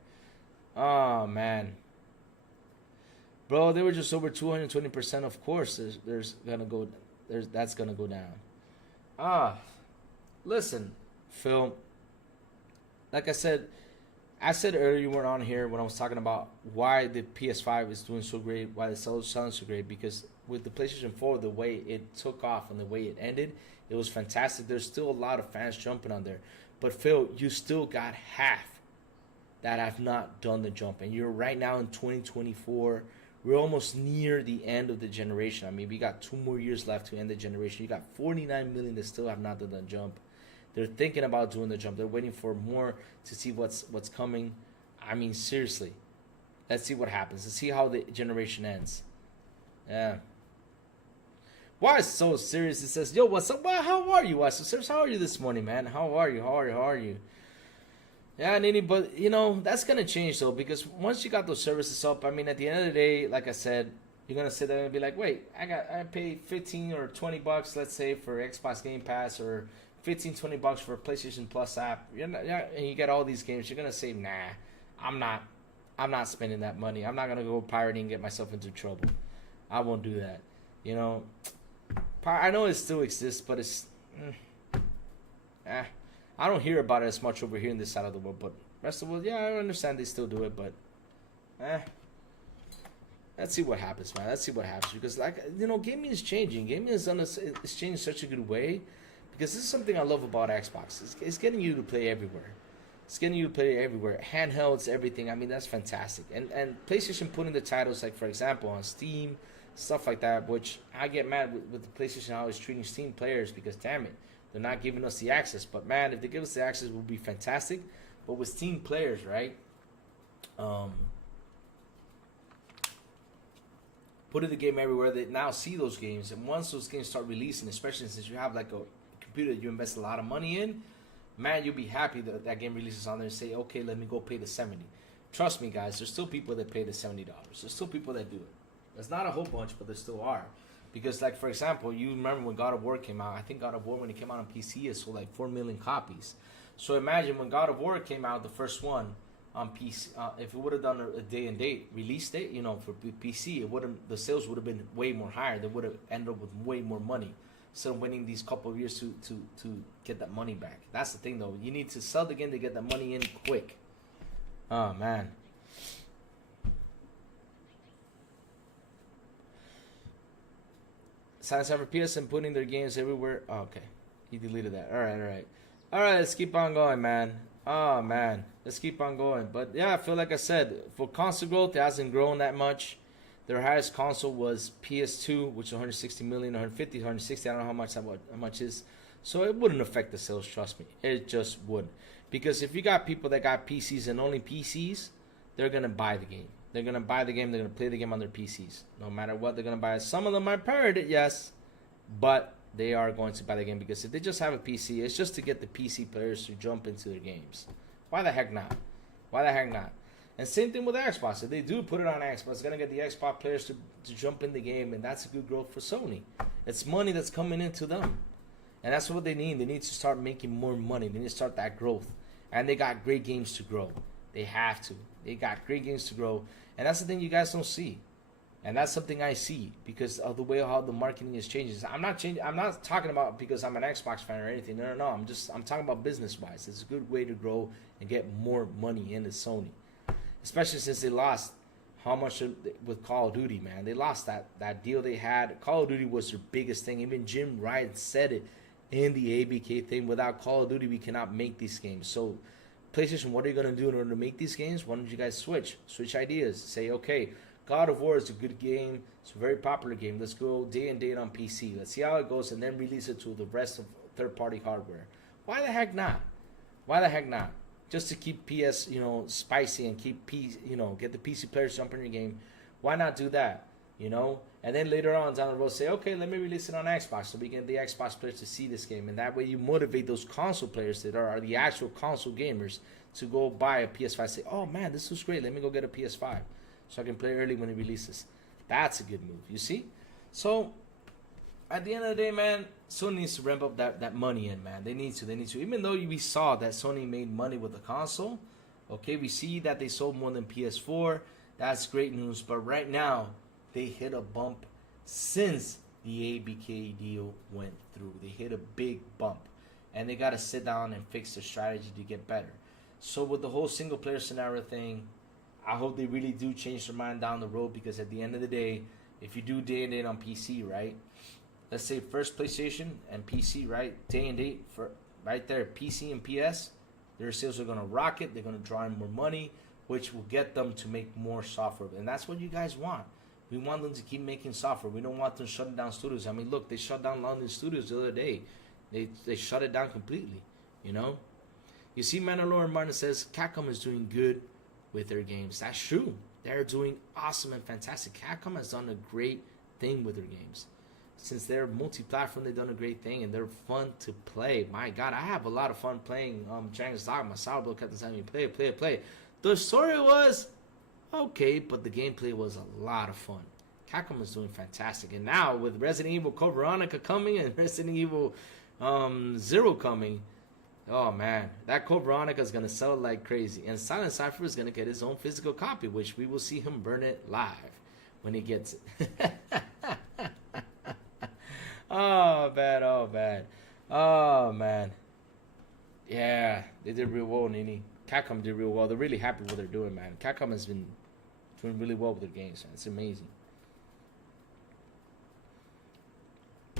Oh, man. Bro, they were just over 220%. Of course, that's gonna go down. Listen, Phil. Like I said earlier, you weren't on here when I was talking about why the PS5 is doing so great, why the sales are selling so great, because with the PlayStation 4, the way it took off and the way it ended, it was fantastic. There's still a lot of fans jumping on there. But Phil, you still got half that have not done the jump. And you're right now in 2024. We're almost near the end of the generation. I mean, we got 2 more years left to end the generation. You got 49 million that still have not done the jump. They're thinking about doing the jump. They're waiting for more to see what's coming. I mean, seriously. Let's see what happens. Let's see how the generation ends. Yeah. Why is so serious? It says, yo, what's up? Well, how are you? Why so serious? How are you this morning, man? How are you? Yeah, Nini, but, you know, that's going to change, though, because once you got those services up, I mean, at the end of the day, like I said, you're going to sit there and be like, wait, I paid 15 or 20 bucks, let's say, for Xbox Game Pass, or 15, 20 bucks for a PlayStation Plus app, and you get all these games. You're going to say, nah, I'm not spending that money. I'm not going to go pirating and get myself into trouble. I won't do that. You know, I know it still exists, but it's... I don't hear about it as much over here in this side of the world, but rest of the world, yeah, I understand they still do it, but let's see what happens, man. Let's see what happens, because, like, you know, gaming is changing. Gaming is changed in such a good way, because this is something I love about Xbox. It's getting you to play everywhere. It's getting you to play everywhere. Handhelds, everything. I mean, that's fantastic. And PlayStation putting the titles, like, for example, on Steam, stuff like that, which I get mad with the PlayStation how it's treating Steam players, because, damn it, they're not giving us the access. But, man, if they give us the access, it would be fantastic. But with Steam players, right, putting the game everywhere, they now see those games. And once those games start releasing, especially since you have, like, a computer that you invest a lot of money in, man, you'll be happy that that game releases on there and say, okay, let me go pay the $70. Trust me, guys, there's still people that pay the $70. There's still people that do it. There's not a whole bunch, but there still are. Because, like, for example, you remember when God of War came out. I think God of War, when it came out on PC, it sold like 4 million copies. So imagine when God of War came out, the first one on PC, if it would have done a day and date release date, you know, for PC, the sales would have been way more higher. They would have ended up with way more money. Instead of waiting these couple of years to get that money back. That's the thing, though. You need to sell the game to get that money in quick. Oh, man. Cypher PSN putting their games everywhere. Oh, okay. He deleted that. All right. Let's keep on going, man. Oh, man. Let's keep on going. But, yeah, I feel like I said, for console growth, it hasn't grown that much. Their highest console was PS2, which is 160 million, 150, 160. I don't know how much is. So it wouldn't affect the sales, trust me. It just would. Because if you got people that got PCs and only PCs, they're going to buy the game. They're going to buy the game. They're going to play the game on their PCs. No matter what, they're going to buy it. Some of them might pirate it, yes. But they are going to buy the game. Because if they just have a PC, it's just to get the PC players to jump into their games. Why the heck not? And same thing with Xbox. If they do put it on Xbox, it's going to get the Xbox players to jump in the game. And that's a good growth for Sony. It's money that's coming into them. And that's what they need. They need to start making more money. They need to start that growth. And they got great games to grow. They have to. They got great games to grow. And that's the thing you guys don't see. And that's something I see because of the way how the marketing is changing. I'm not talking about because I'm an Xbox fan or anything. No. I'm talking about business-wise. It's a good way to grow and get more money into Sony. Especially since they lost how much with Call of Duty, man. They lost that deal they had. Call of Duty was their biggest thing. Even Jim Ryan said it in the ABK thing. Without Call of Duty, we cannot make these games. So, PlayStation, what are you going to do in order to make these games? Why don't you guys switch? Switch ideas. Say, okay, God of War is a good game. It's a very popular game. Let's go day and date on PC. Let's see how it goes and then release it to the rest of third-party hardware. Why the heck not? Why the heck not? Just to keep PS, spicy and keep get the PC players jumping in your game. Why not do that? And then later on down the road say, okay, let me release it on Xbox so we get the Xbox players to see this game. And that way you motivate those console players that are the actual console gamers to go buy a PS5. Say, oh man, this was great. Let me go get a PS5 so I can play early when it releases. That's a good move, you see? So at the end of the day, man, Sony needs to ramp up that money in, man. They need to. Even though we saw that Sony made money with the console, okay, we see that they sold more than PS4. That's great news. But right now, they hit a bump since the ABK deal went through. They hit a big bump. And they got to sit down and fix their strategy to get better. So with the whole single-player scenario thing, I hope they really do change their mind down the road, because at the end of the day, if you do day and date on PC, right? Let's say first PlayStation and PC, right? Day and date for right there, PC and PS, their sales are gonna rocket. They're gonna draw in more money, which will get them to make more software, and that's what you guys want. We want them to keep making software. We don't want them shutting down studios. I mean, look, they shut down London Studios the other day. They shut it down completely. You see, Mandalorian Martin says Capcom is doing good with their games. That's true. They're doing awesome and fantastic. Capcom has done a great thing with their games. Since they're multi-platform, they've done a great thing, and they're fun to play. My God, I have a lot of fun playing Dragon's Dogma. Sourblow kept telling me, play. The story was okay, but the gameplay was a lot of fun. Capcom is doing fantastic. And now, with Resident Evil Code Veronica coming and Resident Evil 0 coming, oh man, that Code Veronica is going to sell like crazy. And Silent Cypher is going to get his own physical copy, which we will see him burn it live when he gets it. Oh, man. Yeah, they did real well, Nini. Capcom did real well. They're really happy with what they're doing, man. Capcom has been doing really well with their games, man. It's amazing.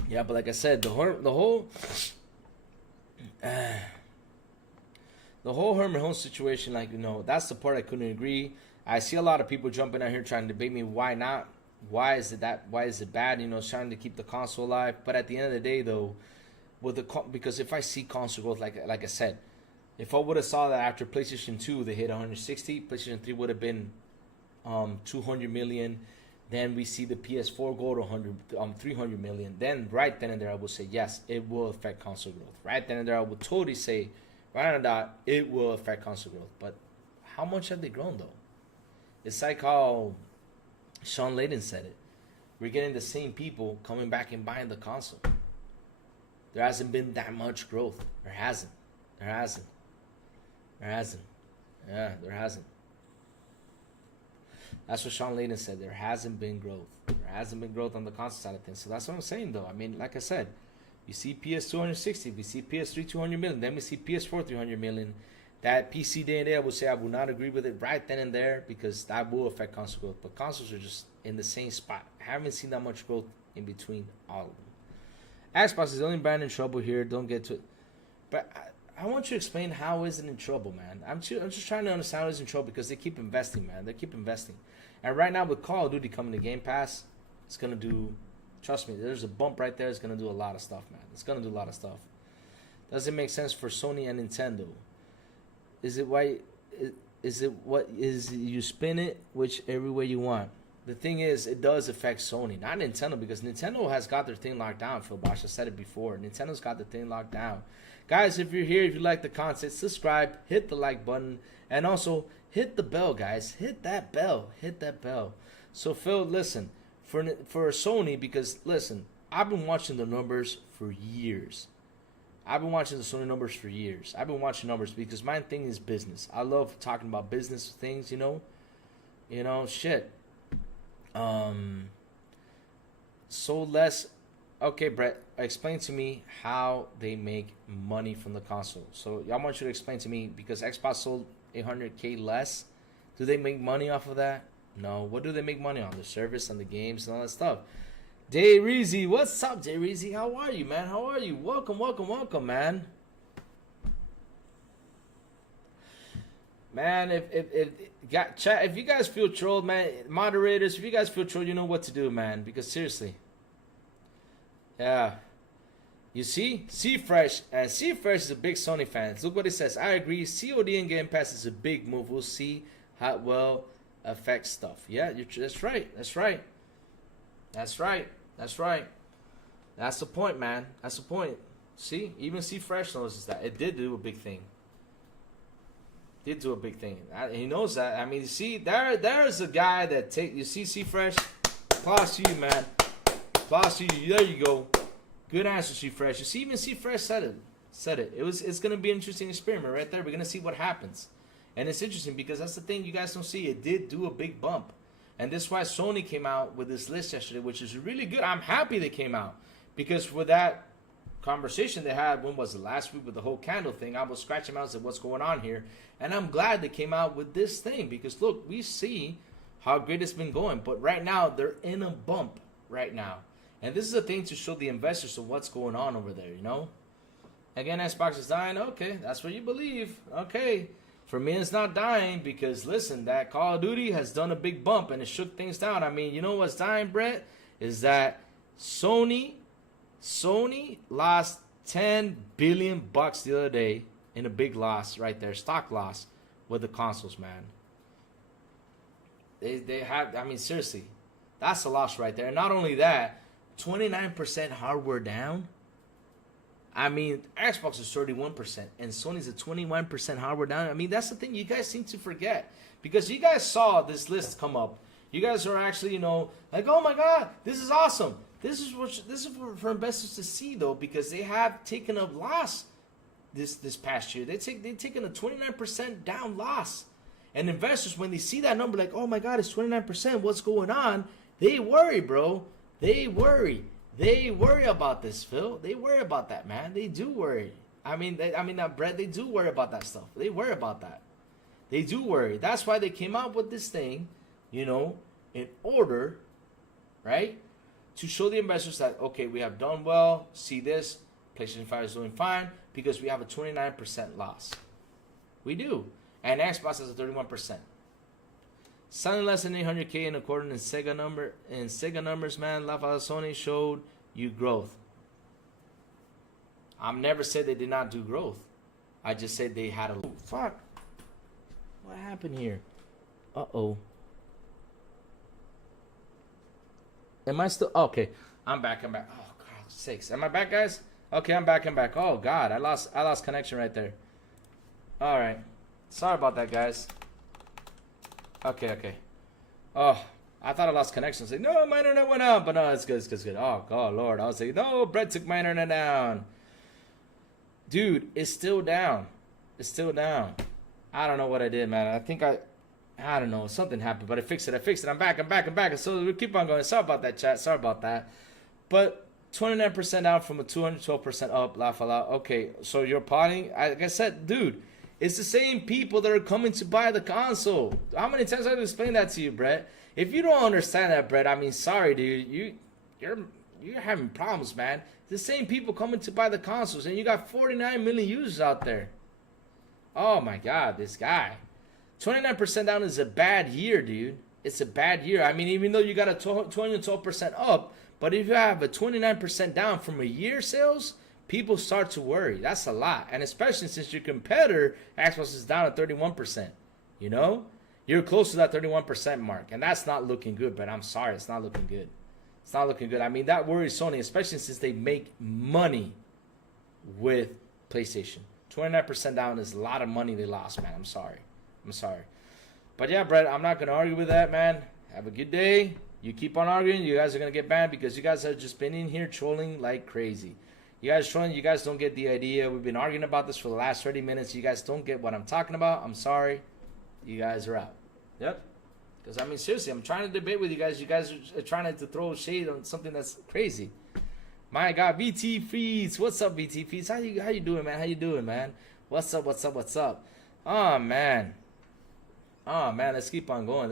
Yeah, but like I said, the whole Herman Holmes situation, that's the part I couldn't agree. I see a lot of people jumping out here trying to debate me. Why not? Why is it bad? Trying to keep the console alive. But at the end of the day, though, because if I see console growth, like I said, if I would have saw that after PlayStation 2 they hit 160, PlayStation 3 would have been 200 million. Then we see the PS4 go to 300 million. Then right then and there I would say yes, it will affect console growth. Right then and there I would totally say, right on the dot, it will affect console growth. But how much have they grown though? It's like how Sean Layden said it. We're getting the same people coming back and buying the console. There hasn't been that much growth. There hasn't. Yeah, there hasn't. That's what Sean Layden said. There hasn't been growth. There hasn't been growth on the console side of things. So that's what I'm saying, though. I mean, like I said, you see PS 260, we see PS3 200 million, then we see PS4 300 million. That PC day and day, I would say I would not agree with it right then and there, because that will affect console growth. But consoles are just in the same spot. I haven't seen that much growth in between all of them. Xbox is the only brand in trouble here. Don't get to it. But I want you to explain how is it in trouble, man. I'm just trying to understand how it's in trouble, because they keep investing, man. They keep investing. And right now with Call of Duty coming to Game Pass, it's going to do, trust me, there's a bump right there. It's going to do a lot of stuff, man. It's going to do a lot of stuff. Does it make sense for Sony and Nintendo? Is it what you spin it which every way you want? The thing is, it does affect Sony, not Nintendo, because Nintendo has got their thing locked down. Phil Bosch has said it before. Nintendo's got the thing locked down. Guys, if you're here, if you like the content, subscribe, hit the like button, and also hit the bell, guys. Hit that bell. So Phil, listen, for Sony, because listen, I've been watching the numbers for years. I've been watching the Sony numbers for years. I've been watching numbers because my thing is business. I love talking about business things, shit. So less. Okay, Brett, explain to me how they make money from the console. So I want you to explain to me, because Xbox sold 800K less. Do they make money off of that? No. What do they make money on? The service, on the games, and all that stuff. Jay Reezy, what's up, Jay Reezy? How are you, man? How are you? Welcome, welcome, welcome, man. Man, if you guys feel trolled, man, moderators, if you guys feel trolled, you know what to do, man. Because seriously, yeah. You see, C-Fresh, and C-Fresh is a big Sony fan. Look what it says. I agree. COD and Game Pass is a big move. We'll see how it will affect stuff. Yeah, that's right. That's right. That's right. That's right. That's the point, man. That's the point. See, even C-Fresh knows that it did do a big thing. Did do a big thing. He knows that. I mean, see, there's a guy that you see C-Fresh. Applause to you, man. Applause to you. There you go. Good answer, C-Fresh. You see, even C-Fresh said it. It's gonna be an interesting experiment right there. We're gonna see what happens. And it's interesting because that's the thing you guys don't see. It did do a big bump. And that's why Sony came out with this list yesterday, which is really good. I'm happy they came out. Because for that conversation they had, when was it, last week with the whole candle thing, I was scratching my head and said, what's going on here? And I'm glad they came out with this thing. Because look, we see how great it's been going. But right now, they're in a bump right now. And this is a thing to show the investors of what's going on over there, you know? Again, Xbox is dying. Okay, that's what you believe. Okay. For me, it's not dying because, listen, that Call of Duty has done a big bump and it shook things down. I mean, you know what's dying, Brett? Is that Sony lost $10 billion the other day in a big loss right there, stock loss with the consoles, man. They have, I mean, seriously, that's a loss right there. And not only that, 29% hardware down. I mean, Xbox is 31% and Sony's at 21% hardware down. I mean, that's the thing you guys seem to forget because you guys saw this list come up. You guys are actually, you know, like, oh my God, this is awesome. This is for investors to see though, because they have taken a loss this past year. They've taken a 29% down loss, and investors, when they see that number, like, oh my God, it's 29%. What's going on? They worry, bro. They worry. They worry about this, Phil. They worry about that, man. They do worry. Brett, they do worry about that stuff. They worry about that. They do worry. That's why they came out with this thing, you know, in order, right, to show the investors that, okay, we have done well. See this. PlayStation 5 is doing fine because we have a 29% loss. We do. And Xbox has a 31%. Selling less than 800K in accordance to Sega numbers, man. La Sony showed you growth. I've never said they did not do growth. I just said they had a... Oh, fuck. What happened here? Uh-oh. Am I still... Okay. I'm back. Oh, God, sakes. Am I back, guys? Okay, I'm back. Oh, God. I lost connection right there. All right. Sorry about that, guys. Okay. Oh, I thought I lost connection. I was like, no, my internet went out. But no, it's good. Oh, God, Lord. I was like, no, Brett took my internet down. Dude, it's still down. I don't know what I did, man. I think I don't know. Something happened, but I fixed it. I'm back. So we keep on going. Sorry about that, chat. Sorry about that. But 29% down from a 212% up. Laugh a lot. Okay, so you're plotting. Like I said, dude, it's the same people that are coming to buy the console. How many times have I explained that to you, Brett? If you don't understand that, Brett, I mean, sorry, dude. You're having problems, man. The same people coming to buy the consoles, and you got 49 million users out there. Oh my God, this guy. 29% down is a bad year, dude. It's a bad year. I mean, even though you got a 212% up, but if you have a 29% down from a year sales, people start to worry. That's a lot. And especially since your competitor, Xbox, is down at 31%. You know? You're close to that 31% mark. And that's not looking good, but I'm sorry. It's not looking good. It's not looking good. I mean, that worries Sony, especially since they make money with PlayStation. 29% down is a lot of money they lost, man. I'm sorry. But yeah, Brett, I'm not going to argue with that, man. Have a good day. You keep on arguing. You guys are going to get banned because you guys have just been in here trolling like crazy. You guys trolling. You guys don't get the idea. We've been arguing about this for the last 30 minutes. You guys don't get what I'm talking about. I'm sorry. You guys are out. Yep. Because, I mean, seriously, I'm trying to debate with you guys. You guys are trying to throw shade on something that's crazy. My God, BT Feeds. What's up, BT Feeds? How you doing, man? What's up? Oh, man. Let's keep on going.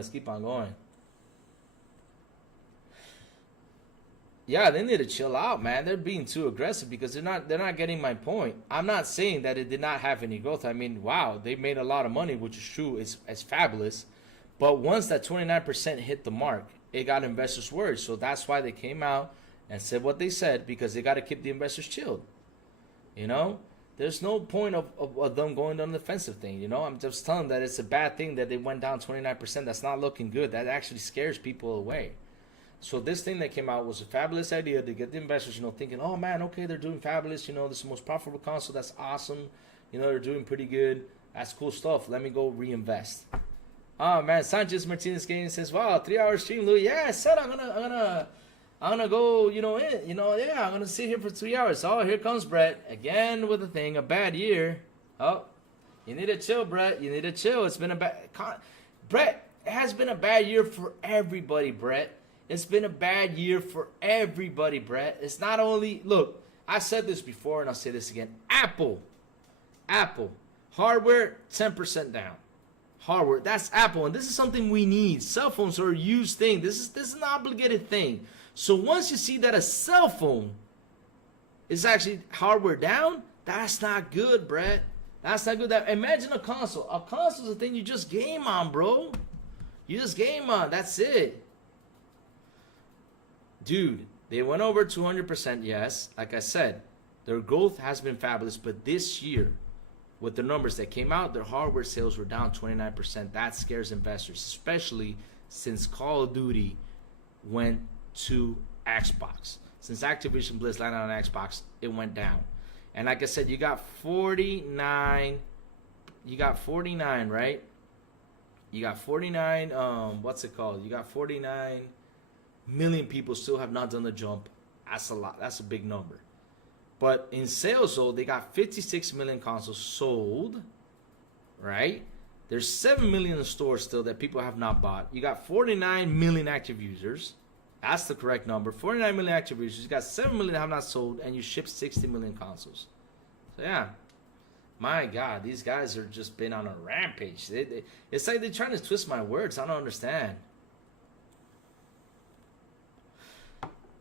Yeah, they need to chill out, man. They're being too aggressive because they're not getting my point. I'm not saying that it did not have any growth. I mean, wow, they made a lot of money, which is true. It's fabulous. But once that 29% hit the mark, it got investors worried. So that's why they came out and said what they said, because they got to keep the investors chilled. You know, there's no point of them going on the defensive thing. You know, I'm just telling them that it's a bad thing that they went down 29%. That's not looking good. That actually scares people away. So this thing that came out was a fabulous idea to get the investors, you know, thinking, oh man, okay, they're doing fabulous. You know, this is the most profitable console. That's awesome. You know, they're doing pretty good. That's cool stuff. Let me go reinvest. Oh man, Sanchez Martinez Gaming says, wow, 3-hour stream, Louis. Yeah, I said I'm gonna go, you know, I'm gonna sit here for 3 hours. Oh, here comes Brett again with the thing, a bad year. Oh, you need to chill, Brett. You need to chill. It's been a Brett, it has been a bad year for everybody, Brett. It's been a bad year for everybody, Brett. It's not only, look, I said this before and I'll say this again. Apple, hardware, 10% down. Hardware, that's Apple, and this is something we need. Cell phones are a used thing. This is an obligated thing. So once you see that a cell phone is actually hardware down, that's not good, Brett. That's not good. Imagine a console. A console is a thing you just game on, bro. You just game on. That's it. Dude, they went over 200%, yes. Like I said, their growth has been fabulous. But this year, with the numbers that came out, their hardware sales were down 29%. That scares investors, especially since Call of Duty went to Xbox. Since Activision Blizzard landed on Xbox, it went down. And like I said, you got 49, right? You got 49, what's it called? You got 49 million people still have not done the jump. That's a lot. That's a big number. But in sales, though, they got 56 million consoles sold, right? There's 7 million in stores still that people have not bought. You got 49 million active users. That's the correct number. 49 million active users. You got 7 million that have not sold, and you shipped 60 million consoles. So, yeah. My God, these guys are just been on a rampage. It's like they're trying to twist my words. I don't understand.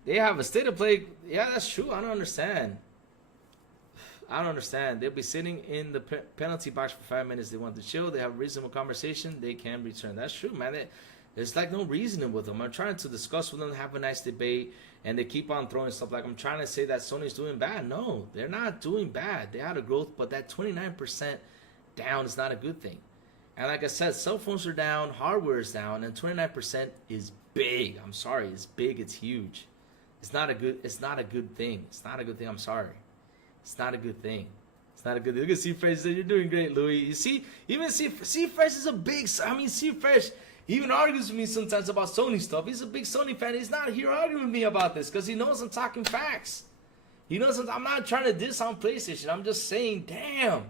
They have a state of play. Yeah, that's true. I don't understand. They'll be sitting in the penalty box for 5 minutes. They want to chill. They have a reasonable conversation. They can return. That's true, man. There's like no reasoning with them. I'm trying to discuss with them, have a nice debate, and they keep on throwing stuff. Like I'm trying to say that Sony's doing bad. No, they're not doing bad. They had a growth, but that 29% down is not a good thing. And like I said, cell phones are down, hardware is down, and 29% is big. I'm sorry, it's big. It's huge. It's not a good thing. It's not a good thing. I'm sorry. It's not a good thing. It's not a good thing. Look at C-Fresh. You're doing great, Louis. You see, even C-Fresh is a big... I mean, C-Fresh even argues with me sometimes about Sony stuff. He's a big Sony fan. He's not here arguing with me about this because he knows I'm talking facts. He knows I'm not trying to diss on PlayStation. I'm just saying, damn,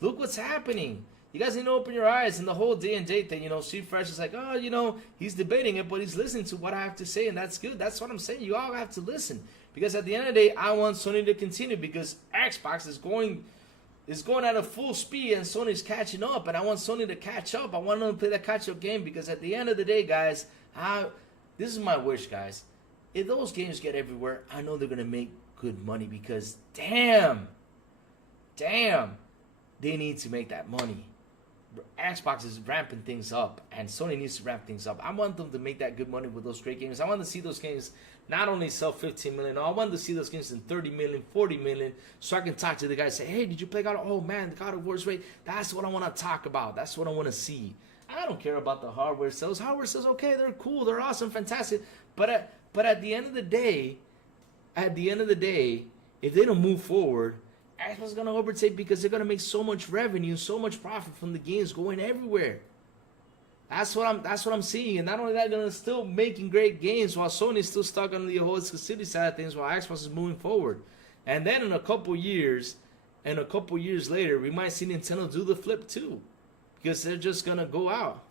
look what's happening. You guys need to open your eyes. And the whole day-and-day thing, you know, C-Fresh is like, oh, you know, he's debating it, but he's listening to what I have to say, and that's good. That's what I'm saying. You all have to listen. Because at the end of the day, I want Sony to continue because Xbox is going at a full speed and Sony's catching up. And I want Sony to catch up. I want them to play that catch-up game because at the end of the day, guys, this is my wish, guys. If those games get everywhere, I know they're going to make good money because, damn, they need to make that money. Xbox is ramping things up and Sony needs to ramp things up. I want them to make that good money with those great games. I want to see those games not only sell 15 million, I want to see those games in 30 million, 40 million, so I can talk to the guys and say, hey, did you play God? Oh man, the God of War's rate. That's what I want to talk about. That's what I want to see. I don't care about the hardware sales. Hardware sales, okay, they're cool, they're awesome, fantastic. But at the end of the day, if they don't move forward, Xbox is going to overtake because they're going to make so much revenue, so much profit from the games going everywhere. That's what I'm seeing. And not only that, they're still making great games while Sony's still stuck on the whole exclusivity side of things while Xbox is moving forward. And then in a couple years later, we might see Nintendo do the flip too. Because they're just going to go out.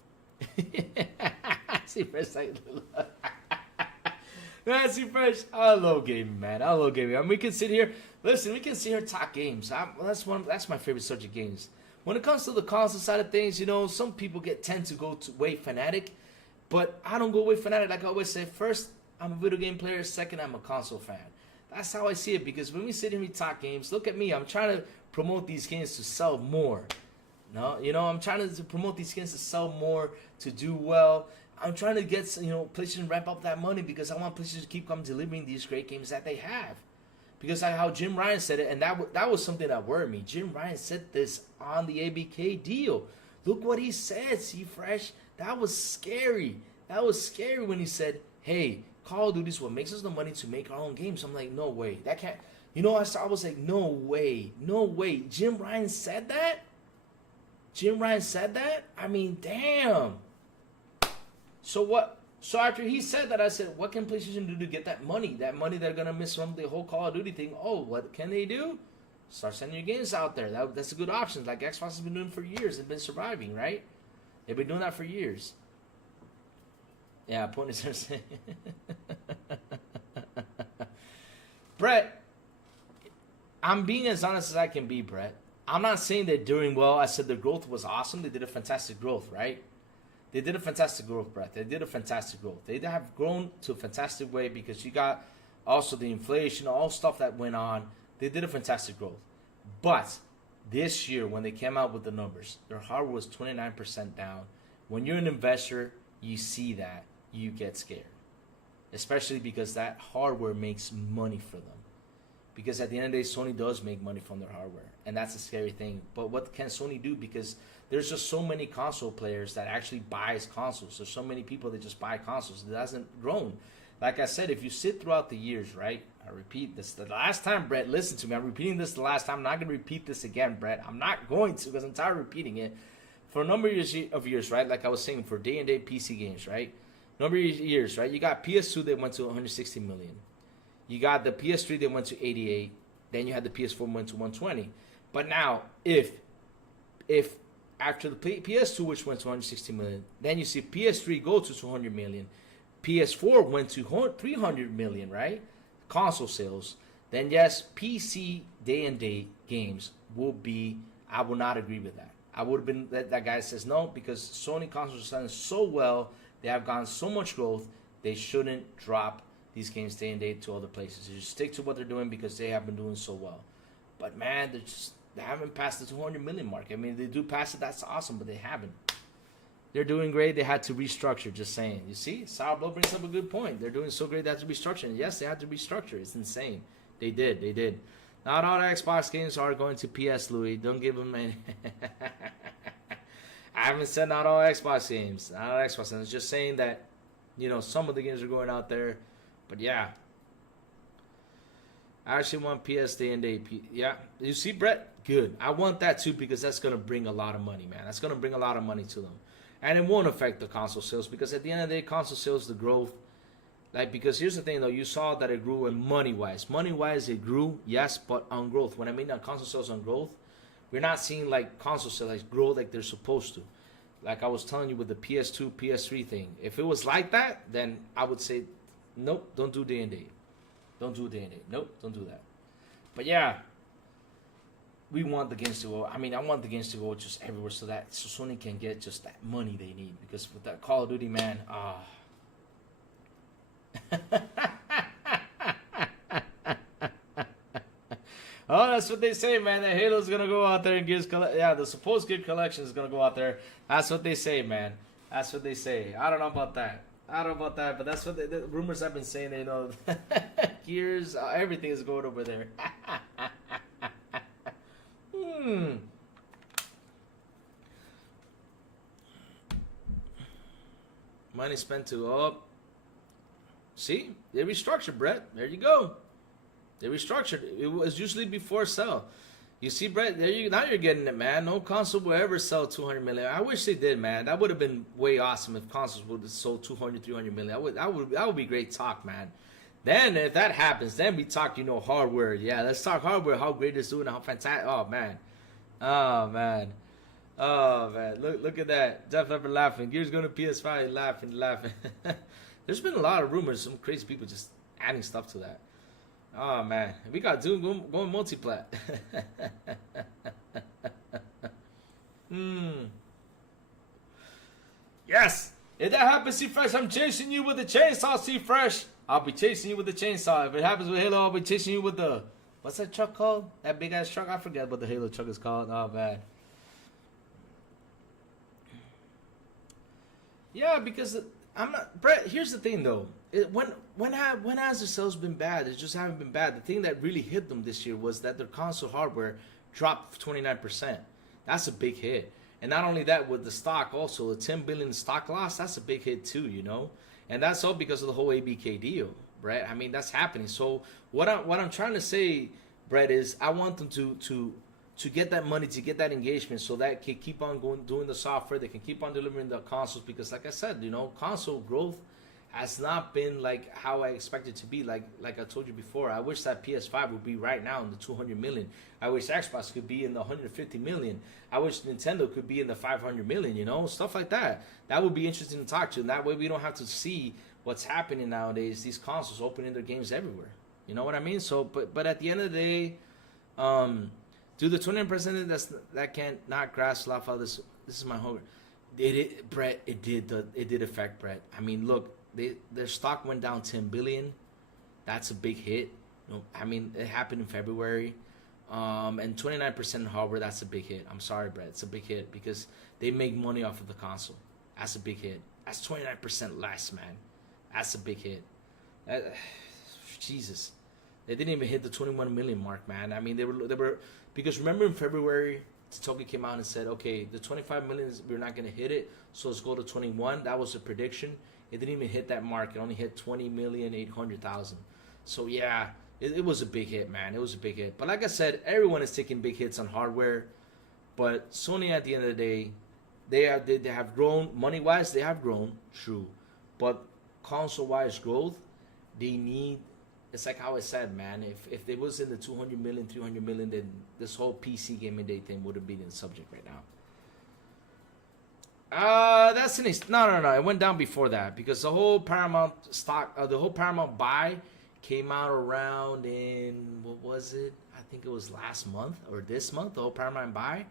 See, Fresh, see, Fresh, I love gaming, man. I love gaming. I mean, we can sit here, talk games. That's my favorite subject, games. When it comes to the console side of things, you know, some people tend to go to way fanatic, but I don't go way fanatic. Like I always say, first I'm a video game player. Second, I'm a console fan. That's how I see it, because when we sit here and we talk games, look at me. I'm trying to promote these games to sell more. No, you know, I'm trying to promote these games to sell more, to do well. I'm trying to get, you know, PlayStation to ramp up that money, because I want PlayStation to keep delivering these great games that they have. Because like how Jim Ryan said it, and that was something that worried me. Jim Ryan said this on the ABK deal. Look what he said, C-Fresh. That was scary. That was scary when he said, hey, Call of Duty is what makes us the money to make our own games. I'm like, no way. That can't. You know, I was like, no way. No way. Jim Ryan said that? Jim Ryan said that? I mean, damn. So what? So after he said that, I said, what can PlayStation do to get that money? That money they're going to miss from the whole Call of Duty thing. Oh, what can they do? Start sending your games out there. That's a good option. Like Xbox has been doing for years. They've been surviving, right? They've been doing that for years. Yeah, point is saying. Brett, I'm being as honest as I can be, Brett. I'm not saying they're doing well. I said the growth was awesome. They did a fantastic growth, right? They did a fantastic growth, Brett. They did a fantastic growth. They have grown to a fantastic way, because you got also the inflation, all stuff that went on. They did a fantastic growth. But this year, when they came out with the numbers, their hardware was 29% down. When you're an investor, you see that, you get scared. Especially because that hardware makes money for them. Because at the end of the day, Sony does make money from their hardware. And that's a scary thing. But what can Sony do? Because there's just so many console players that actually buys consoles. There's so many people that just buy consoles. It hasn't grown. Like I said, if you sit throughout the years, right? I repeat this. The last time, Brett, listen to me. I'm repeating this the last time. I'm not going to repeat this again, Brett. I'm not going to, because I'm tired of repeating it. For a number of years, right? Like I was saying, for day-and-day PC games, right? Number of years, right? You got PS2 that went to 160 million. You got the PS3 that went to 88. Then you had the PS4 went to 120. But now, if after the PS2, which went to 160 million, then you see PS3 go to 200 million. PS4 went to 300 million, right? Console sales. Then yes, PC day-and-date games will be, I will not agree with that. I would have been, that guy says no, because Sony consoles are selling so well, they have gotten so much growth, they shouldn't drop these games day-and-date to other places. They just stick to what they're doing, because they have been doing so well. But man, they haven't passed the 200 million mark. I mean, they do pass it, that's awesome, but they haven't. They're doing great. They had to restructure, just saying. You see, Sourblow brings up a good point. They're doing so great they had to restructure. And yes, they had to restructure. It's insane. They did. Not all the Xbox games are going to PS, Louis. Don't give them any. I haven't said not all Xbox games. Not all Xbox games. Just saying that, you know, some of the games are going out there. But yeah. I actually want PS Day and Day. Yeah. You see, Brett? Good. I want that too, because that's going to bring a lot of money, man. That's going to bring a lot of money to them. And it won't affect the console sales, because at the end of the day, console sales, the growth, like, because here's the thing though, you saw that it grew in money-wise. Money-wise, it grew, yes, but on growth. When I mean on console sales on growth, we're not seeing like console sales like grow like they're supposed to. Like I was telling you with the PS2, PS3 thing. If it was like that, then I would say, nope, don't do day and day. Don't do day and day. Nope, don't do that. But yeah. We want the games to go. I mean, I want the games to go just everywhere, so Sony can get just that money they need. Because with that Call of Duty, man, oh, that's what they say, man. That Halo's gonna go out there and the supposed good collection is gonna go out there. That's what they say, man. That's what they say. I don't know about that. But that's what the rumors have been saying. They know Gears, everything is going over there. Money spent to see, they restructured, Brett. There you go. They restructured. It was usually before sell. You see, Brett, now you're getting it, man. No console will ever sell 200 million. I wish they did, man. That would have been way awesome if consoles would have sold 200, 300 million. That would be great talk, man. Then if that happens, then we talk, hardware. Yeah, let's talk hardware. How great it's doing. How fantastic. Oh man. Look at that. Jeff Leopard laughing. Gears going to PS5, laughing. There's been a lot of rumors. Some crazy people just adding stuff to that. Oh man, we got Doom going multiplat. Yes. If that happens, C-Fresh, I'm chasing you with a chainsaw, C-Fresh. I'll be chasing you with the chainsaw. If it happens with Halo, I'll be chasing you with the... What's that truck called? That big-ass truck? I forget what the Halo truck is called. Oh, man. Yeah, because I'm not... Brett, here's the thing, though. When has the sales been bad? It just haven't been bad. The thing that really hit them this year was that their console hardware dropped 29%. That's a big hit. And not only that, with the stock also, the 10 billion stock loss, that's a big hit too, you know? And that's all because of the whole ABK deal, right? I mean, that's happening. So what I'm trying to say, Brett, is I want them to get that money, to get that engagement, so that can keep on doing the software. They can keep on delivering the consoles because, like I said, you know, console growth has not been like how I expected to be. Like I told you before, I wish that PS5 would be right now in the 200 million. I wish Xbox could be in the 150 million. I wish Nintendo could be in the 500 million, you know, stuff like that. That would be interesting to talk to. And that way we don't have to see what's happening nowadays, these consoles opening their games everywhere. You know what I mean? So, but at the end of the day, do the 29% that can't not grasp laugh out this is my hope. Brett, it did affect Brett. I mean, look, their stock went down 10 billion. That's a big hit. You know, I mean, it happened in February. And 29% in hardware, that's a big hit. I'm sorry, Brett. It's a big hit because they make money off of the console. That's a big hit. That's 29% less, man. That's a big hit. Jesus. They didn't even hit the 21 million mark, man. I mean, they were because remember in February, Toki came out and said, okay, the 25 million, we're not going to hit it, so let's go to 21. That was a prediction. It didn't even hit that mark. It only hit 20,800,000. So, yeah, it was a big hit, man. It was a big hit. But like I said, everyone is taking big hits on hardware. But Sony, at the end of the day, they have grown. Money-wise, they have grown, true. But console-wise growth, they need... It's like how I said, man. If it was in the 200 million, 300 million, then this whole PC gaming day thing would have been in subject right now. That's no. It went down before that because the whole Paramount stock, the whole Paramount buy came out around in what was it? I think it was last month or this month. The whole Paramount buy,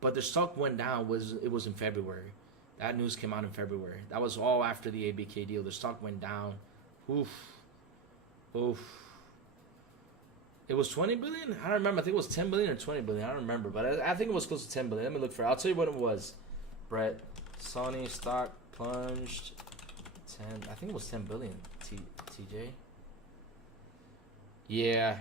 but the stock went down. It was in February. That news came out in February. That was all after the ABK deal. The stock went down. Oof. It was 20 billion? I don't remember. I think it was 10 billion or 20 billion. I don't remember. But I think it was close to 10 billion. Let me look for it. I'll tell you what it was. Brett, Sony stock plunged 10. I think it was 10 billion. TJ. Yeah.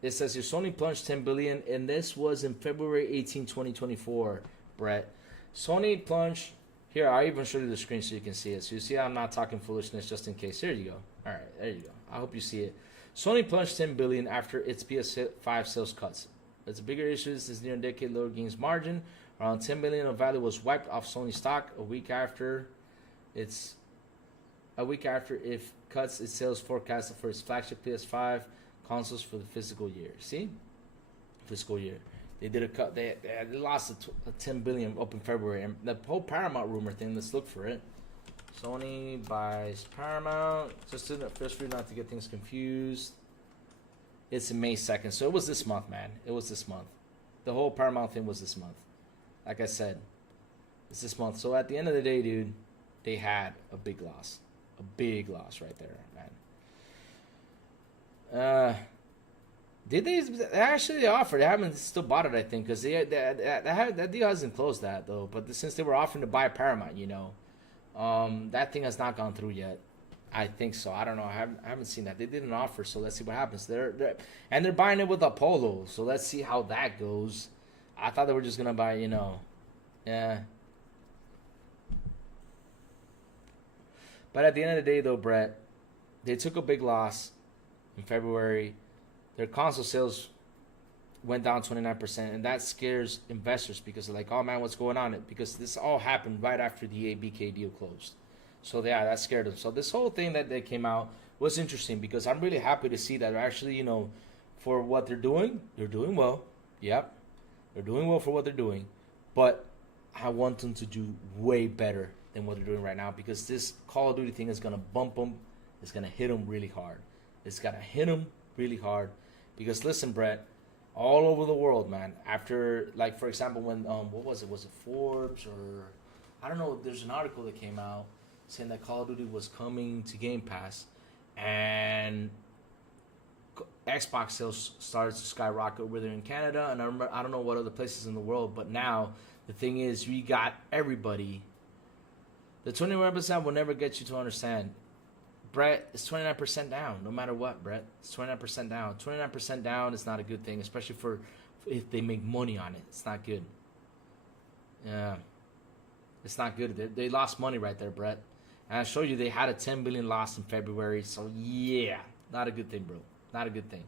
It says your Sony plunged 10 billion. And this was in February 18, 2024. Brett. Sony plunged. Here, I'll even show you the screen so you can see it. So you see I'm not talking foolishness just in case. Here you go. All right, there you go. I hope you see it. Sony plunged 10 billion after its PS5 sales cuts. Its bigger issues is near a decade lower gains margin. Around 10 billion of value was wiped off Sony stock a week after it cuts its sales forecast for its flagship PS5 consoles for the fiscal year. See? Fiscal year. They did a cut. They lost a 10 billion up in February. And the whole Paramount rumor thing, let's look for it. Sony buys Paramount. Just for not to get things confused. It's May 2nd. So it was this month, man. It was this month. The whole Paramount thing was this month. Like I said, it's this month. So at the end of the day, dude, they had a big loss. A big loss right there, man. Did they actually offer? They haven't still bought it, I think, because that deal hasn't closed that though. But since they were offering to buy Paramount, you know, that thing has not gone through yet. I think so. I don't know. I haven't seen that. They did an offer, so let's see what happens. They're buying it with Apollo, so let's see how that goes. I thought they were just gonna buy, you know, yeah. But at the end of the day, though, Brett, they took a big loss in February. Their console sales went down 29%, and that scares investors because they're like, oh man, what's going on? Because this all happened right after the ABK deal closed. So yeah, that scared them. So this whole thing that they came out was interesting because I'm really happy to see that actually, you know, for what they're doing well. Yep. They're doing well for what they're doing. But I want them to do way better than what they're doing right now because this Call of Duty thing is going to bump them. It's going to hit them really hard. It's going to hit them really hard. Because listen, Brett, all over the world, man, after, like, for example, when, what was it? Was it Forbes or, I don't know, there's an article that came out saying that Call of Duty was coming to Game Pass. and Xbox sales started to skyrocket over there in Canada, and I don't know what other places in the world, but now the thing is, we got everybody. The 21% will never get you to understand. Brett, it's 29% down, no matter what, Brett. It's 29% down. 29% down is not a good thing, especially for if they make money on it. It's not good. Yeah. It's not good. They lost money right there, Brett. And I showed you they had a 10 billion loss in February. So, yeah, not a good thing, bro. Not a good thing.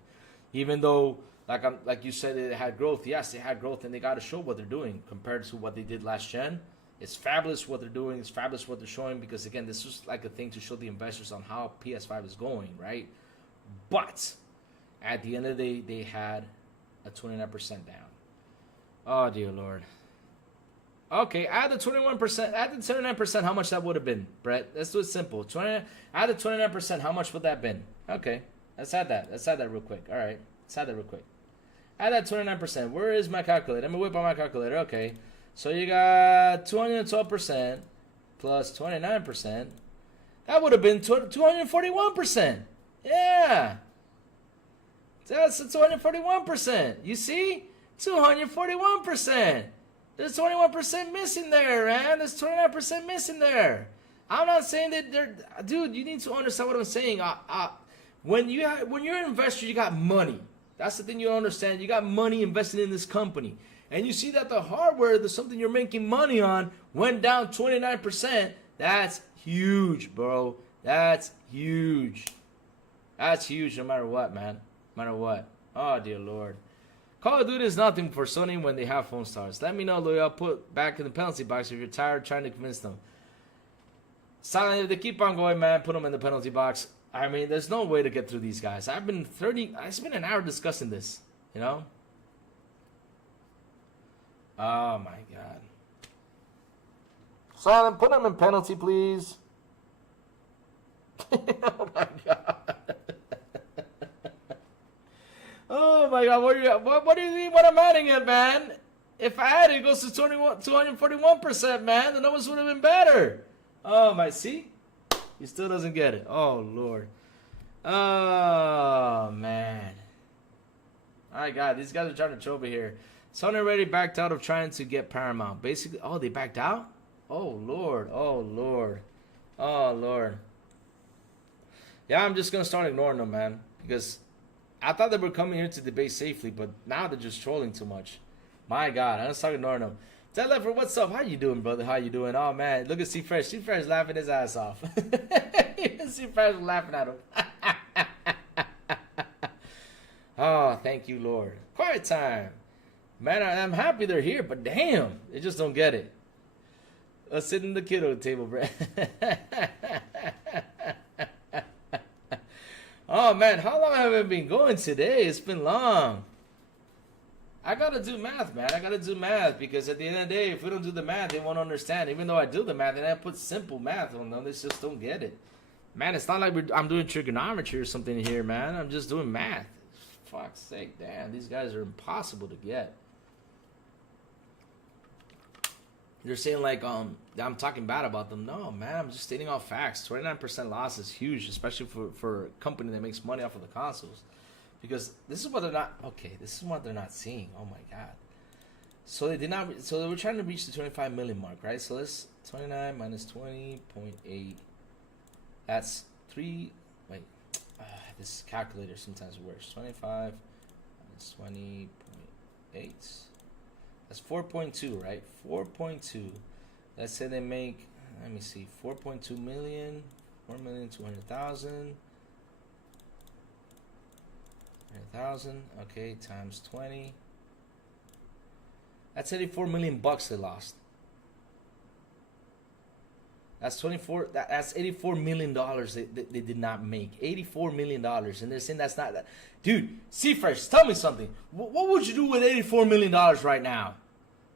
Even though, like you said, it had growth. Yes, they had growth, and they got to show what they're doing compared to what they did last gen. It's fabulous what they're doing. It's fabulous what they're showing because, again, this is like a thing to show the investors on how PS5 is going, right? But at the end of the day, they had a 29% down. Oh, dear Lord. Okay, add the 21%, add the 29%, how much that would have been, Brett? Let's do it simple. Add the 29%, how much would that have been? Okay, let's add that. Let's add that real quick. All right, let's add that real quick. Add that 29%. Where is my calculator? Let me whip out my calculator. Okay. So you got 212% plus 29%. That would have been 241%. Yeah. That's 241%. You see? 241%. There's 21% missing there, man. There's 29% missing there. I'm not saying that they're... Dude, you need to understand what I'm saying. When you're an investor, you got money. That's the thing you don't understand. You got money invested in this company. And you see that the hardware, the something you're making money on, went down 29%. That's huge, bro. That's huge. That's huge no matter what, man. No matter what. Oh, dear Lord. Call of Duty is nothing for Sony when they have phone stars. Let me know, Louis. I'll put back in the penalty box if you're tired trying to convince them. Silent, if they keep on going, man, put them in the penalty box. I mean, there's no way to get through these guys. It's been an hour discussing this, you know? Oh, my God. Silent, put them in penalty, please. Oh, my God. Oh, my God. What do you mean what I'm adding it, man? If I add it, it goes to 241%, man. The numbers would have been better. Oh, my. See? He still doesn't get it. Oh, Lord. Oh, man. All right, God. These guys are trying to troll me here. Sony already backed out of trying to get Paramount. Basically, oh, they backed out? Oh, Lord. Oh, Lord. Oh, Lord. Yeah, I'm just going to start ignoring them, man. Because I thought they were coming here to debate safely, but now they're just trolling too much. My God, I'm going to start ignoring them. Tell Leffer, what's up? How you doing, brother? How you doing? Oh, man. Look at C-Fresh. C-Fresh laughing his ass off. C-Fresh laughing at him. Oh, thank you, Lord. Quiet time. Man, I'm happy they're here, but damn, they just don't get it. Let's sit in the kiddo table, bro. Oh, man, how long have I been going today? It's been long. I got to do math, man. I got to do math because at the end of the day, if we don't do the math, they won't understand. Even though I do the math and I put simple math on them, they just don't get it. Man, it's not like I'm doing trigonometry or something here, man. I'm just doing math. Fuck's sake, damn. These guys are impossible to get. They're saying like I'm talking bad about them. No, man, I'm just stating all facts. 29% loss is huge, especially for a company that makes money off of the consoles. Because this is what they're not this is what they're not seeing. Oh my God. So they were trying to reach the 25 million mark, right? So let's 29 minus 20.8. That's 3. Wait. This calculator sometimes works. 25 minus 20.8. That's 4.2, right? 4.2. Let's say they make, let me see, 4.2 million, 4,200,000. 100,000, okay, times 20. That's 84 million bucks they lost. That's 24. That's 84 million dollars they did not make. 84 million dollars, and they're saying that's not that. Dude, C-Fresh, tell me something. What would you do with 84 million dollars right now?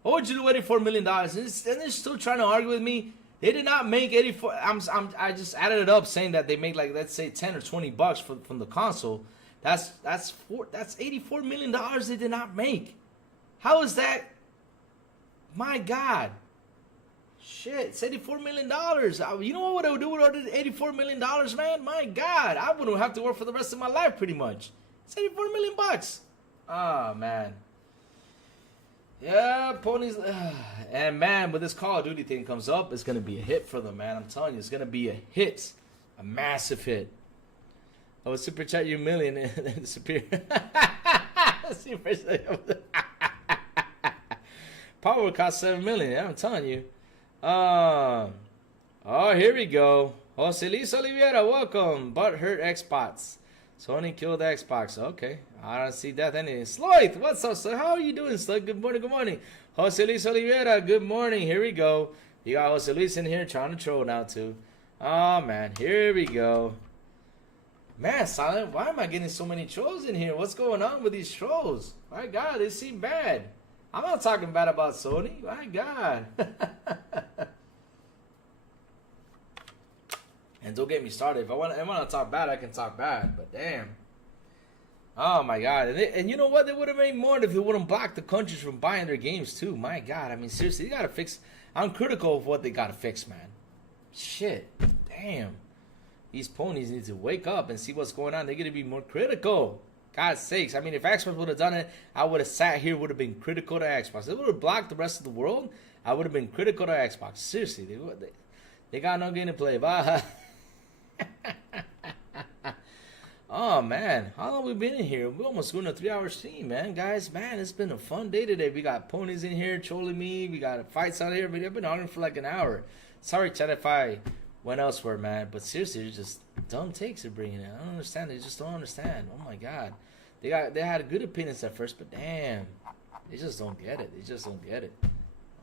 What would you do with 84 million dollars? And they're still trying to argue with me. They did not make 84. I just added it up, saying that they make like, let's say 10 or 20 bucks from the console. That's 84 million dollars they did not make. How is that? My God. Shit, it's $84 million. You know what I would do with $84 million, man? My God, I wouldn't have to work for the rest of my life, pretty much. It's $84 million bucks. Oh, man. Yeah, ponies. And, man, when this Call of Duty thing comes up, it's going to be a hit for them, man. I'm telling you, it's going to be a hit. A massive hit. I would super chat you $1 million and then disappear. Power would cost $7 million. Yeah, I'm telling you. Oh, here we go. Jose Luis Oliveira, welcome. Butt hurt Xbox. Sony killed Xbox. Okay, I don't see that any. Sloyd, what's up? So how are you doing, Sloyd? Good morning. Good morning. Jose Luis Oliveira, good morning. Here we go. You got Jose Luis in here trying to troll now too. Oh man, here we go. Man, Silent, why am I getting so many trolls in here? What's going on with these trolls? My God, they seem bad. I'm not talking bad about Sony. My God. And don't get me started. If I want to talk bad, I can talk bad. But damn. Oh my God. And you know what? They would have made more if they wouldn't block the countries from buying their games too. My God. I mean, seriously, they got to fix. I'm critical of what they got to fix, man. Shit. Damn. These ponies need to wake up and see what's going on. They're going to be more critical. God's sakes. I mean, if Xbox would have done it, I would have sat here, would have been critical to Xbox. If they would have blocked the rest of the world, I would have been critical to Xbox. Seriously, they got no game to play. Oh, man. How long we been in here? We're almost going to a 3-hour stream, man. Guys, man, it's been a fun day today. We got ponies in here trolling me. We got fights out here. But I've been arguing for like an hour. Sorry, chat, if I went elsewhere, man. But seriously, it's just dumb takes they're bringing in. I don't understand. They just don't understand. Oh, my God. They had good opinions at first, but damn. They just don't get it. They just don't get it.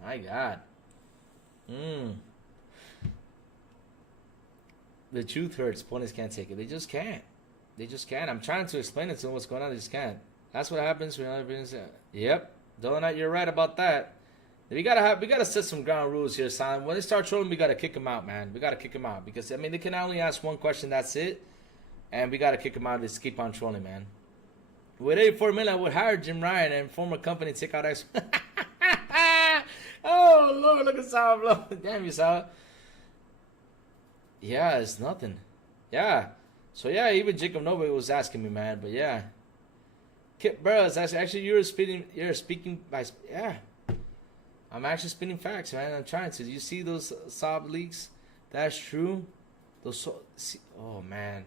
My God. The truth hurts. Ponies can't take it. They just can't. They just can't. I'm trying to explain it to them what's going on. They just can't. That's what happens when other opinions. Yep. Donut, you're right about that. We gotta set some ground rules here, Silent. When they start trolling, we gotta kick them out, man. We gotta kick them out because I mean they can only ask one question. That's it, and we gotta kick them out. Just keep on trolling, man. With 84 million, I would hire Jim Ryan and former company to take out X. Oh Lord, look at Sourblow. Damn you, Sal. Yeah, it's nothing. Yeah. So yeah, even Jacob Nova was asking me, man. But yeah, Kip Burrows, actually you're speaking by yeah. I'm actually spinning facts, man. I'm trying to. Do you see those sob leaks? That's true. Oh man,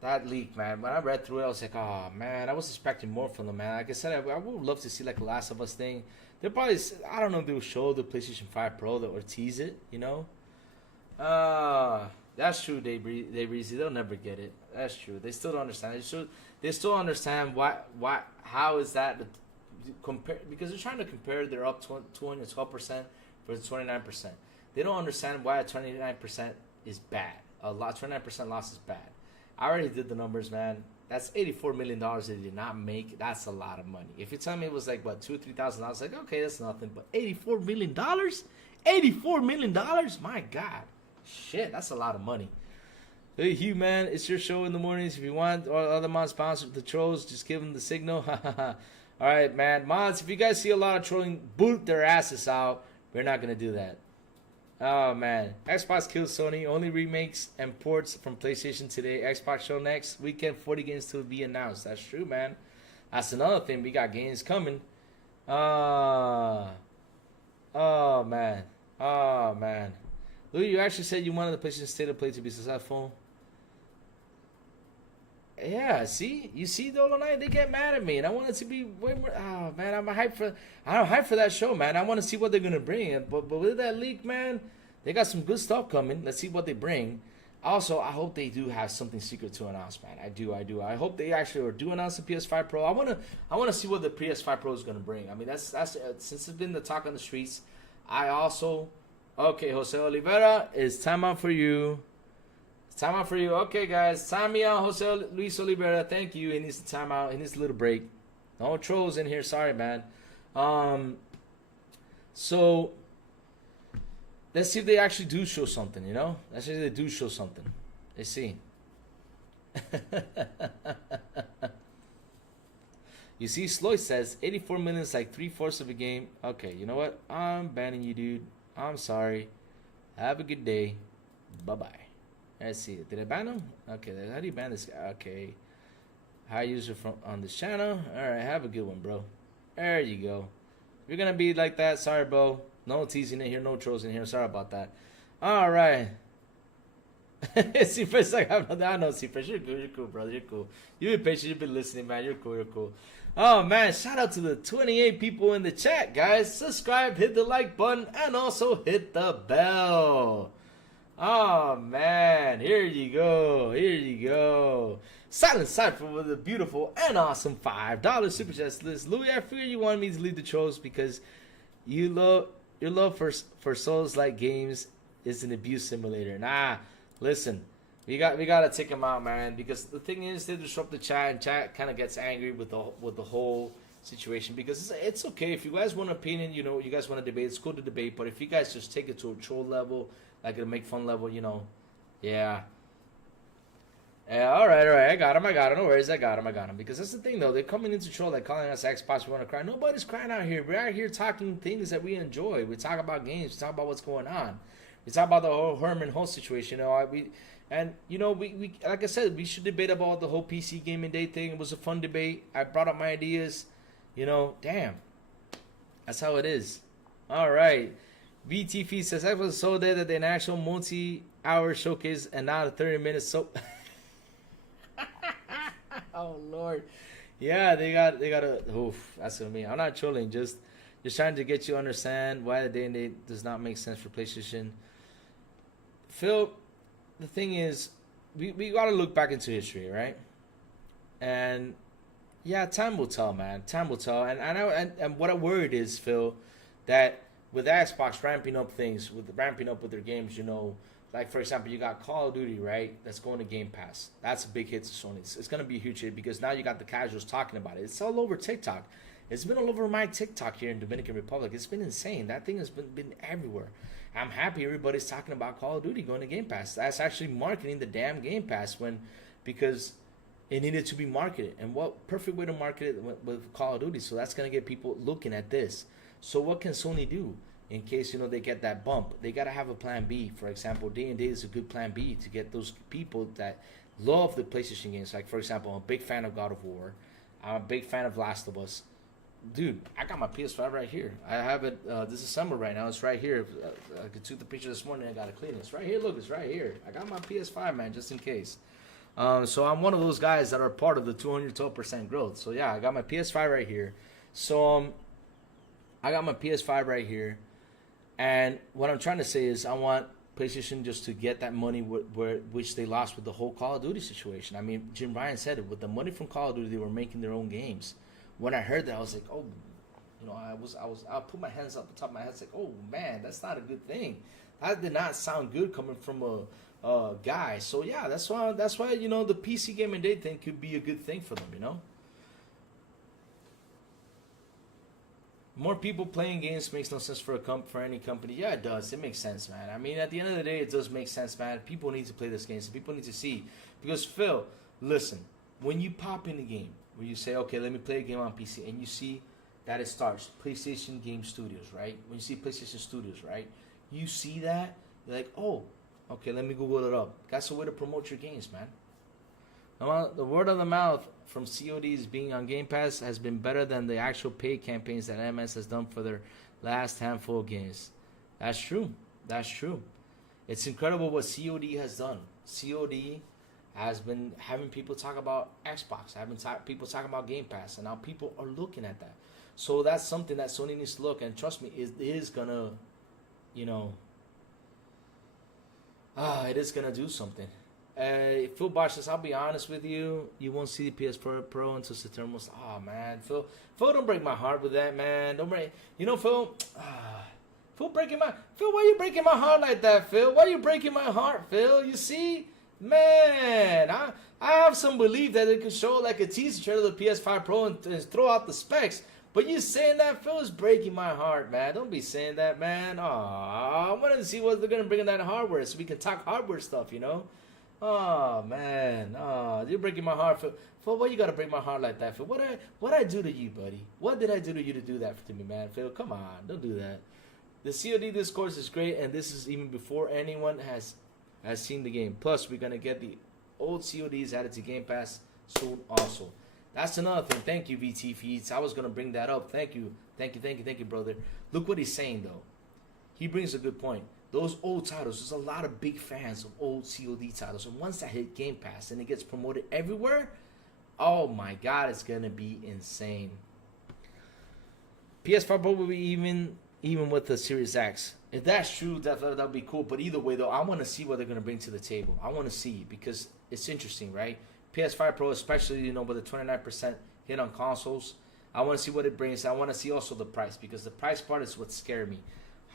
that leak, man. When I read through it, I was like, oh man, I was expecting more from them, man. Like I said, I would love to see like a Last of Us thing. They'll probably, I don't know if they'll show the PlayStation 5 Pro or tease it, you know. That's true, Breezy. They'll never get it. That's true. They still don't understand. They still understand how is that compare, because they're trying to compare their up 212% versus 29%. They don't understand why a 29% is bad. 29% loss is bad. I already did the numbers, man. That's $84 million they did not make. That's a lot of money. If you tell me it was like, what, $2,000 or $3,000, like, okay, that's nothing. But $84 million? $84 million? My God. Shit, that's a lot of money. Hey, Hugh, man, it's your show in the mornings. If you want other mods sponsored the trolls, just give them the signal. All right, man. Mods, if you guys see a lot of trolling, boot their asses out. We're not going to do that. Oh, man. Xbox kills Sony. Only remakes and ports from PlayStation today. Xbox show next weekend. 40 games to be announced. That's true, man. That's another thing. We got games coming. Oh, man. Oh, man. Louis, you actually said you wanted the PlayStation State of Play to be successful. Yeah, see? You see, though, tonight they get mad at me, and I want it to be way more. Oh, man, I'm hyped for that show, man. I want to see what they're going to bring. But with that leak, man, they got some good stuff coming. Let's see what they bring. Also, I hope they do have something secret to announce, man. I do. I hope they actually do announce the PS5 Pro. I want to see what the PS5 Pro is going to bring. I mean, that's since it's been the talk on the streets. Okay, Jose Oliveira, it's time out for you. Time out for you. Okay, guys. Time me out, Jose Luis Oliveira. Thank you. He needs a time out. He needs a little break. No trolls in here. Sorry, man. So, let's see if they actually do show something, you know? Let's see if they do show something. Let's see. You see, Sloy says 84 million is like 3/4 of a game. Okay, you know what? I'm banning you, dude. I'm sorry. Have a good day. Bye-bye. Let's see. Did I ban him? Okay, how do you ban this guy? Okay. High user from on this channel. Alright, have a good one, bro. There you go. If you're gonna be like that, sorry, bro. No teasing in here, no trolls in here. Sorry about that. Alright. Cypher's like, I know, Cypher. You're good. You're cool, brother. You're cool. You've been patient. You've been listening, man. You're cool. You're cool. Oh, man. Shout out to the 28 people in the chat, guys. Subscribe, hit the like button, and also hit the bell. Oh, man. Here you go. Here you go. Silent Cypher with a beautiful and awesome $5 super chat list. Louis, I figured you wanted me to leave the trolls because your love for Souls-like games is an abuse simulator. Nah. Listen, we gotta take them out, man. Because the thing is, they disrupt the chat, and chat kind of gets angry with the whole situation. Because it's okay if you guys want an opinion, you know, you guys want to debate, it's cool to debate. But if you guys just take it to a troll level, like a make fun level, you know, yeah. Yeah, all right, I got him. No worries, I got him. Because that's the thing, though. They're coming into troll, like calling us Xbox. We want to cry. Nobody's crying out here. We're out here talking things that we enjoy. We talk about games. We talk about what's going on. We talk about the whole Herman Host situation. You know, we like I said, we should debate about the whole PC gaming day thing. It was a fun debate. I brought up my ideas. You know, damn. That's how it is. All right. VTF says, I was so dead that an actual multi-hour showcase and not a 30-minute so... Oh, Lord. Yeah, they got a... Oof, that's what I mean. I'm not trolling. Just trying to get you to understand why the day and date does not make sense for PlayStation. Phil, the thing is, we got to look back into history, right? And yeah, time will tell, man. Time will tell. And what a word is, Phil, that with Xbox ramping up things, with their games, you know, like for example, you got Call of Duty, right? That's going to Game Pass. That's a big hit to Sony. It's going to be a huge hit because now you got the casuals talking about it. It's all over TikTok. It's been all over my TikTok here in Dominican Republic. It's been insane. That thing has been everywhere. I'm happy everybody's talking about Call of Duty going to Game Pass. That's actually marketing the damn Game Pass because it needed to be marketed. And what perfect way to market it with Call of Duty. So that's going to get people looking at this. So what can Sony do in case, you know, they get that bump? They got to have a plan B. For example, Day and Date is a good plan B to get those people that love the PlayStation games. Like, for example, I'm a big fan of God of War. I'm a big fan of Last of Us. Dude, I got my PS5 right here. I have it this is summer right now. It's right here. I took the picture this morning. I got to clean it. It's right here. Look, it's right here. I got my PS5, man, just in case. So I'm one of those guys that are part of the 212% growth. So yeah, I got my PS5 right here. So I got my PS5 right here. And what I'm trying to say is I want PlayStation just to get that money which they lost with the whole Call of Duty situation. I mean, Jim Ryan said it. With the money from Call of Duty, they were making their own games. When I heard that, I was like, oh, you know, I put my hands up the top of my head. It's like, oh man, that's not a good thing. That did not sound good coming from a guy. So yeah, that's why you know the PC gaming day thing could be a good thing for them. You know, more people playing games makes no sense for any company. Yeah, it does. It makes sense, man. I mean, at the end of the day, it does make sense, man. People need to play this game. So people need to see. Because Phil, listen, when you pop in the game, where you say, okay, let me play a game on PC, and you see that it starts PlayStation Game Studios, right? When you see PlayStation Studios, right? You see that, you're like, oh, okay, let me Google it up. That's a way to promote your games, man. The word of the mouth from CODs being on Game Pass has been better than the actual paid campaigns that MS has done for their last handful of games. That's true. That's true. It's incredible what COD has done. COD has been having people talk about Xbox, people talking about Game Pass, and now people are looking at that. So that's something that Sony needs to look, and trust me, it is gonna, you know, it is gonna do something. Phil Bosch says, I'll be honest with you, you won't see the PS4 Pro until September. Oh man, Phil, don't break my heart with that, man. Don't break, you know, Phil. Phil, why are you breaking my heart like that, Phil? Why are you breaking my heart, Phil? You see? Man, I have some belief that it could show like a teaser trailer of the PS5 Pro and throw out the specs. But you saying that, Phil, is breaking my heart, man. Don't be saying that, man. I wanted to see what they're going to bring in that hardware so we can talk hardware stuff, you know? Oh, man. You're breaking my heart, Phil. Phil, why you got to break my heart like that, Phil? What I do to you, buddy? What did I do to you to do that to me, man? Phil, come on. Don't do that. The COD discourse is great, and this is even before anyone has seen the game. Plus, we're gonna get the old CODs added to Game Pass soon also. That's another thing. Thank you, VT Feeds. I was gonna bring that up. Thank you, brother. Look what he's saying though. He brings a good point. Those old titles, there's a lot of big fans of old COD titles, and once that hit Game Pass and it gets promoted everywhere, oh my God, it's gonna be insane. PS5 Pro will be even with the Series X. If that's true, that'll be cool. But either way, though, I want to see what they're gonna bring to the table. I want to see, because it's interesting, right? PS5 Pro, especially, you know, with the 29% hit on consoles, I want to see what it brings. I want to see also the price, because the price part is what scared me.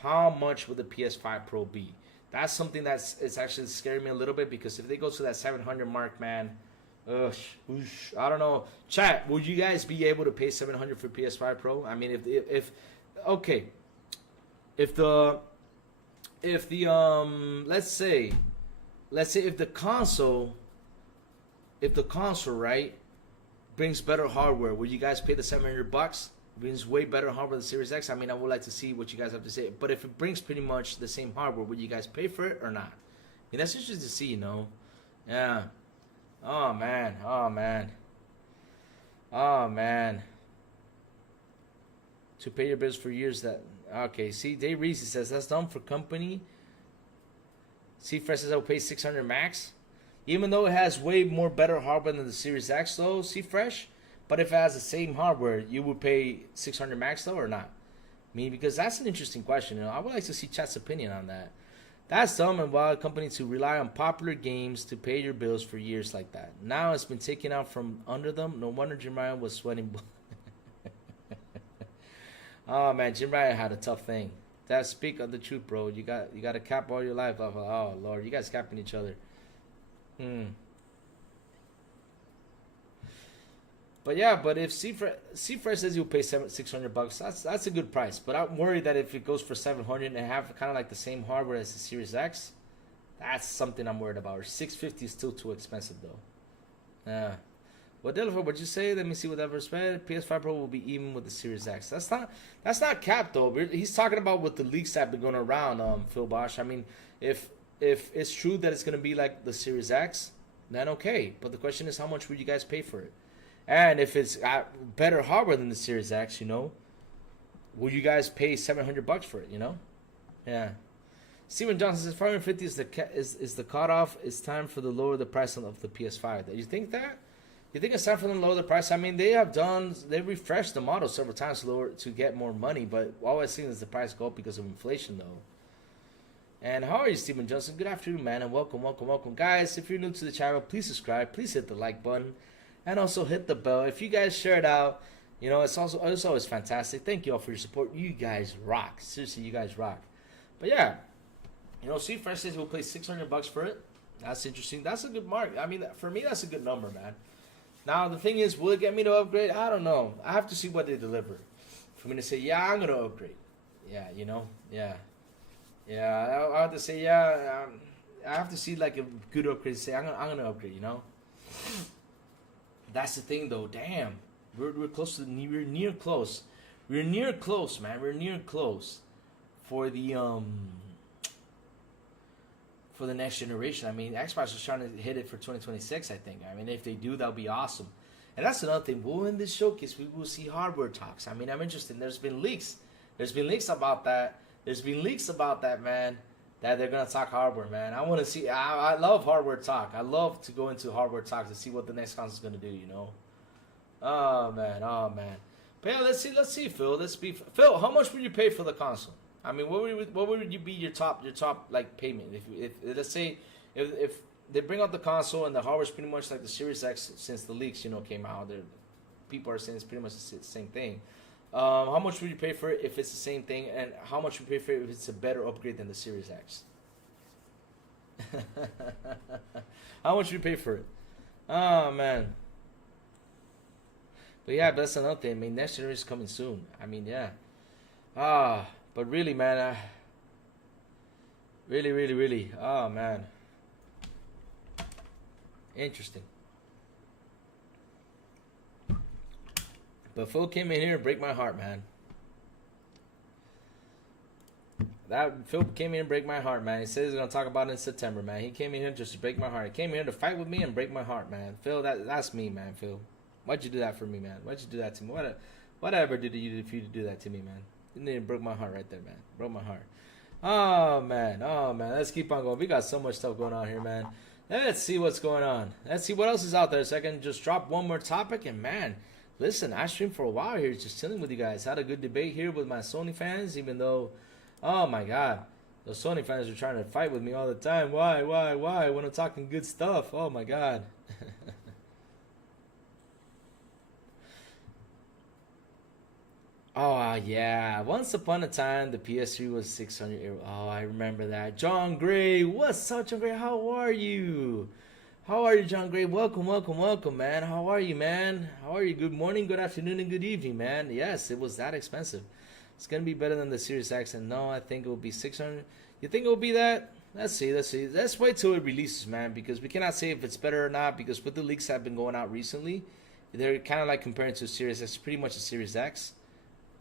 How much would the PS5 Pro be? That's something it's actually scaring me a little bit, because if they go to that 700 mark, man, I don't know. Chat, would you guys be able to pay 700 for PS5 Pro? I mean, if the let's say if the console right brings better hardware, would you guys pay the $700? Brings way better hardware than the Series X. I mean, I would like to see what you guys have to say. But if it brings pretty much the same hardware, would you guys pay for it or not? I mean, that's interesting to see, you know. Yeah. Oh man. To pay your bills for years. That okay? See, Dave Reese says that's dumb for company. See, Fresh says I will pay 600 max, even though it has way more better hardware than the Series X, though. See, Fresh. But if it has the same hardware, you would pay 600 max though or not? I mean, because that's an interesting question. You know, I would like to see chat's opinion on that. That's dumb and wild company to rely on popular games to pay your bills for years like that. Now it's been taken out from under them. No wonder Jim Ryan was sweating. Oh man, Jim Ryan had a tough thing. That speak of the truth, bro. You got to cap all your life off. Oh Lord, you guys capping each other. But yeah, but if C-Fresh says you'll pay $600, that's a good price. But I'm worried that if it goes for 700 and have kind of like the same hardware as the Series X, that's something I'm worried about. Or 650 is still too expensive though. Yeah. What what'd you say? Let me see what that verse read. PS5 Pro will be even with the Series X. That's not cap though. He's talking about what the leaks have been going around. Phil Bosch. I mean, if it's true that it's gonna be like the Series X, then okay. But the question is, how much would you guys pay for it? And if it's better hardware than the Series X, you know, will you guys pay $700 for it? You know, yeah. Steven Johnson says 550 is the cutoff. It's time for the lower the price of the PS5. You think that? You think it's time for them to lower the price? I mean, they refreshed the model several times to get more money, but all I've seen is the price go up because of inflation, though. And how are you, Steven Johnson? Good afternoon, man, and welcome, guys. If you're new to the channel, please subscribe. Please hit the like button. And also hit the bell. If you guys share it out, you know, it's always fantastic. Thank you all for your support. You guys rock. Seriously, you guys rock. But yeah, you know, see, Fresh says we'll pay $600 for it. That's interesting. That's a good mark. I mean, for me, that's a good number, man. Now, the thing is, will it get me to upgrade? I don't know. I have to see what they deliver. For me to say, yeah, I'm going to upgrade. Yeah, you know, yeah. Yeah, I have to say, yeah, I have to see like a good upgrade to say, I'm going to upgrade, you know. That's the thing, though. Damn, we're close to we're near close, man. We're near close for the next generation. I mean, Xbox is trying to hit it for 2026. I think. I mean, if they do, that'll be awesome. And that's another thing. We'll in this showcase, we will see hardware talks. I mean, I'm interested. There's been leaks. About that. Man. That they're gonna talk hardware, man. I want to see. I love hardware talk. I love to go into hardware talk to see what the next console is gonna do. You know. Oh man. But yeah, let's see, Phil. Phil. How much would you pay for the console? I mean, what would you be your top like payment if let's say if they bring out the console and the hardware's pretty much like the Series X since the leaks, you know, came out. People are saying it's pretty much the same thing. How much would you pay for it if it's the same thing, and how much would you pay for it if it's a better upgrade than the Series X? How much would you pay for it? Oh man. But yeah, that's another thing. I mean, next generation is coming soon. I mean, yeah. But really, man. Really. Oh man. Interesting. But Phil came in here and break my heart, man. That Phil came in and break my heart, man. He said he's gonna talk about it in September, man. He came in here just to break my heart. He came here to fight with me and break my heart, man. Phil, that's me, man. Phil, why'd you do that for me, man? Why'd you do that to me? Whatever did you do for you to do that to me, man? You need to broke my heart right there, man. Broke my heart. Oh man. Let's keep on going. We got so much stuff going on here, man. Let's see what's going on. Let's see what else is out there, so I can just drop one more topic. And man, listen, I streamed for a while here, just chilling with you guys. Had a good debate here with my Sony fans, even though, oh my God, those Sony fans are trying to fight with me all the time. Why? When I'm talking good stuff. Oh my God. Oh, yeah. Once upon a time, the PS3 was 600. Oh, I remember that. John Gray. What's up, John Gray? How are you? How are you, John Gray? Welcome, man. How are you, man? How are you? Good morning, good afternoon, and good evening, man. Yes, it was that expensive. It's going to be better than the Series X. And no, I think it will be 600. You think it will be that? Let's see. Let's wait till it releases, man, because we cannot say if it's better or not, because with the leaks that have been going out recently, they're kind of like comparing to a Series X, pretty much a Series X.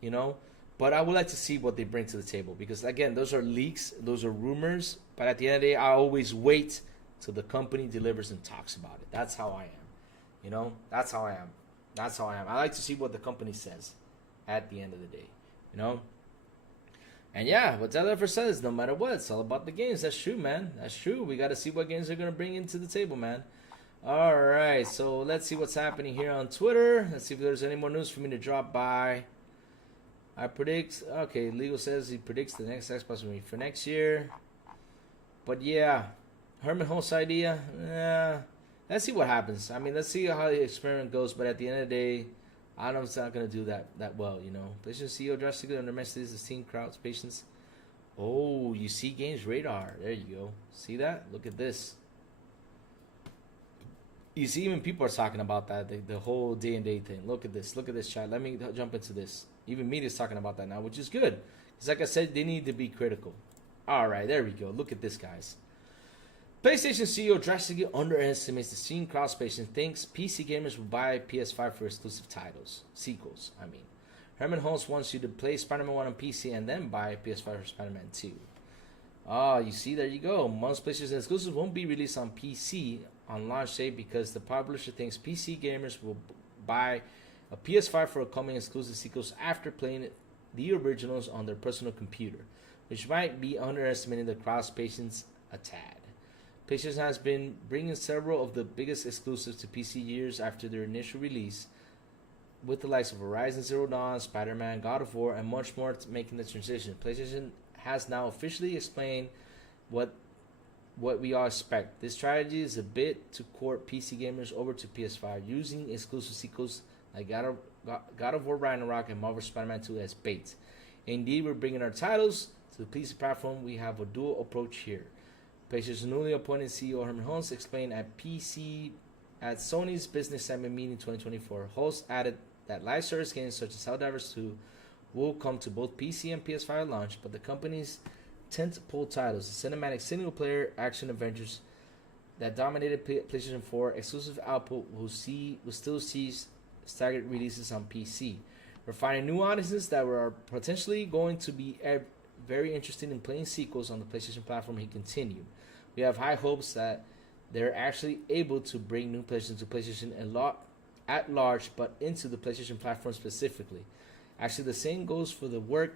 You know, but I would like to see what they bring to the table, because again, those are leaks, those are rumors, but at the end of the day, I always wait till the company delivers and talks about it. That's how I am. You know, that's how I am. I like to see what the company says at the end of the day, you know. And yeah, what Ever says, no matter what, it's all about the games. That's true, man. That's true. We got to see what games they're going to bring into the table, man. All right, so let's see what's happening here on Twitter. Let's see if there's any more news for me to drop by. I predict, okay, Legal says he predicts the next Xbox movie for next year. But yeah, Herman Holt's idea, let's see what happens. I mean, let's see how the experiment goes. But at the end of the day, I know it's not going to do that well, you know. PlayStation CEO drastically underestimates the Steam crowd's patience. Oh, you see Games Radar. There you go. See that? Look at this. You see, even people are talking about that, the whole day and date thing. Look at this, chat. Let me jump into this. Even media's talking about that now, which is good. Because like I said, they need to be critical. All right, there we go. Look at this, guys. PlayStation CEO drastically underestimates the Steam cross patience, thinks PC gamers will buy PS5 for exclusive sequels. Herman Holtz wants you to play Spider-Man 1 on PC and then buy PS5 for Spider-Man 2. Oh, you see, there you go. Most PlayStation exclusives won't be released on PC on launch day because the publisher thinks PC gamers will buy a PS5 for upcoming exclusive sequels after playing the originals on their personal computer, which might be underestimating the cross patience a tad. PlayStation has been bringing several of the biggest exclusives to PC years after their initial release, with the likes of Horizon Zero Dawn, Spider-Man, God of War, and much more making the transition. PlayStation has now officially explained what we all expect. This strategy is a bit to court PC gamers over to PS5, using exclusive sequels like God of War Ragnarok and Marvel Spider-Man 2 as bait. Indeed, we're bringing our titles to the PC platform. We have a dual approach here. PlayStation's newly appointed CEO Herman Holtz explained at Sony's Business Summit meeting 2024. Holtz added that live service games such as Helldivers 2 will come to both PC and PS5 at launch, but the company's tentpole titles, the cinematic single-player action adventures that dominated PlayStation 4 exclusive output, will still see staggered releases on PC. We're finding new audiences that are potentially going to be very interested in playing sequels on the PlayStation platform, he continued. We have high hopes that they're actually able to bring new PlayStation to PlayStation at large, but into the PlayStation platform specifically. Actually, the same goes for the work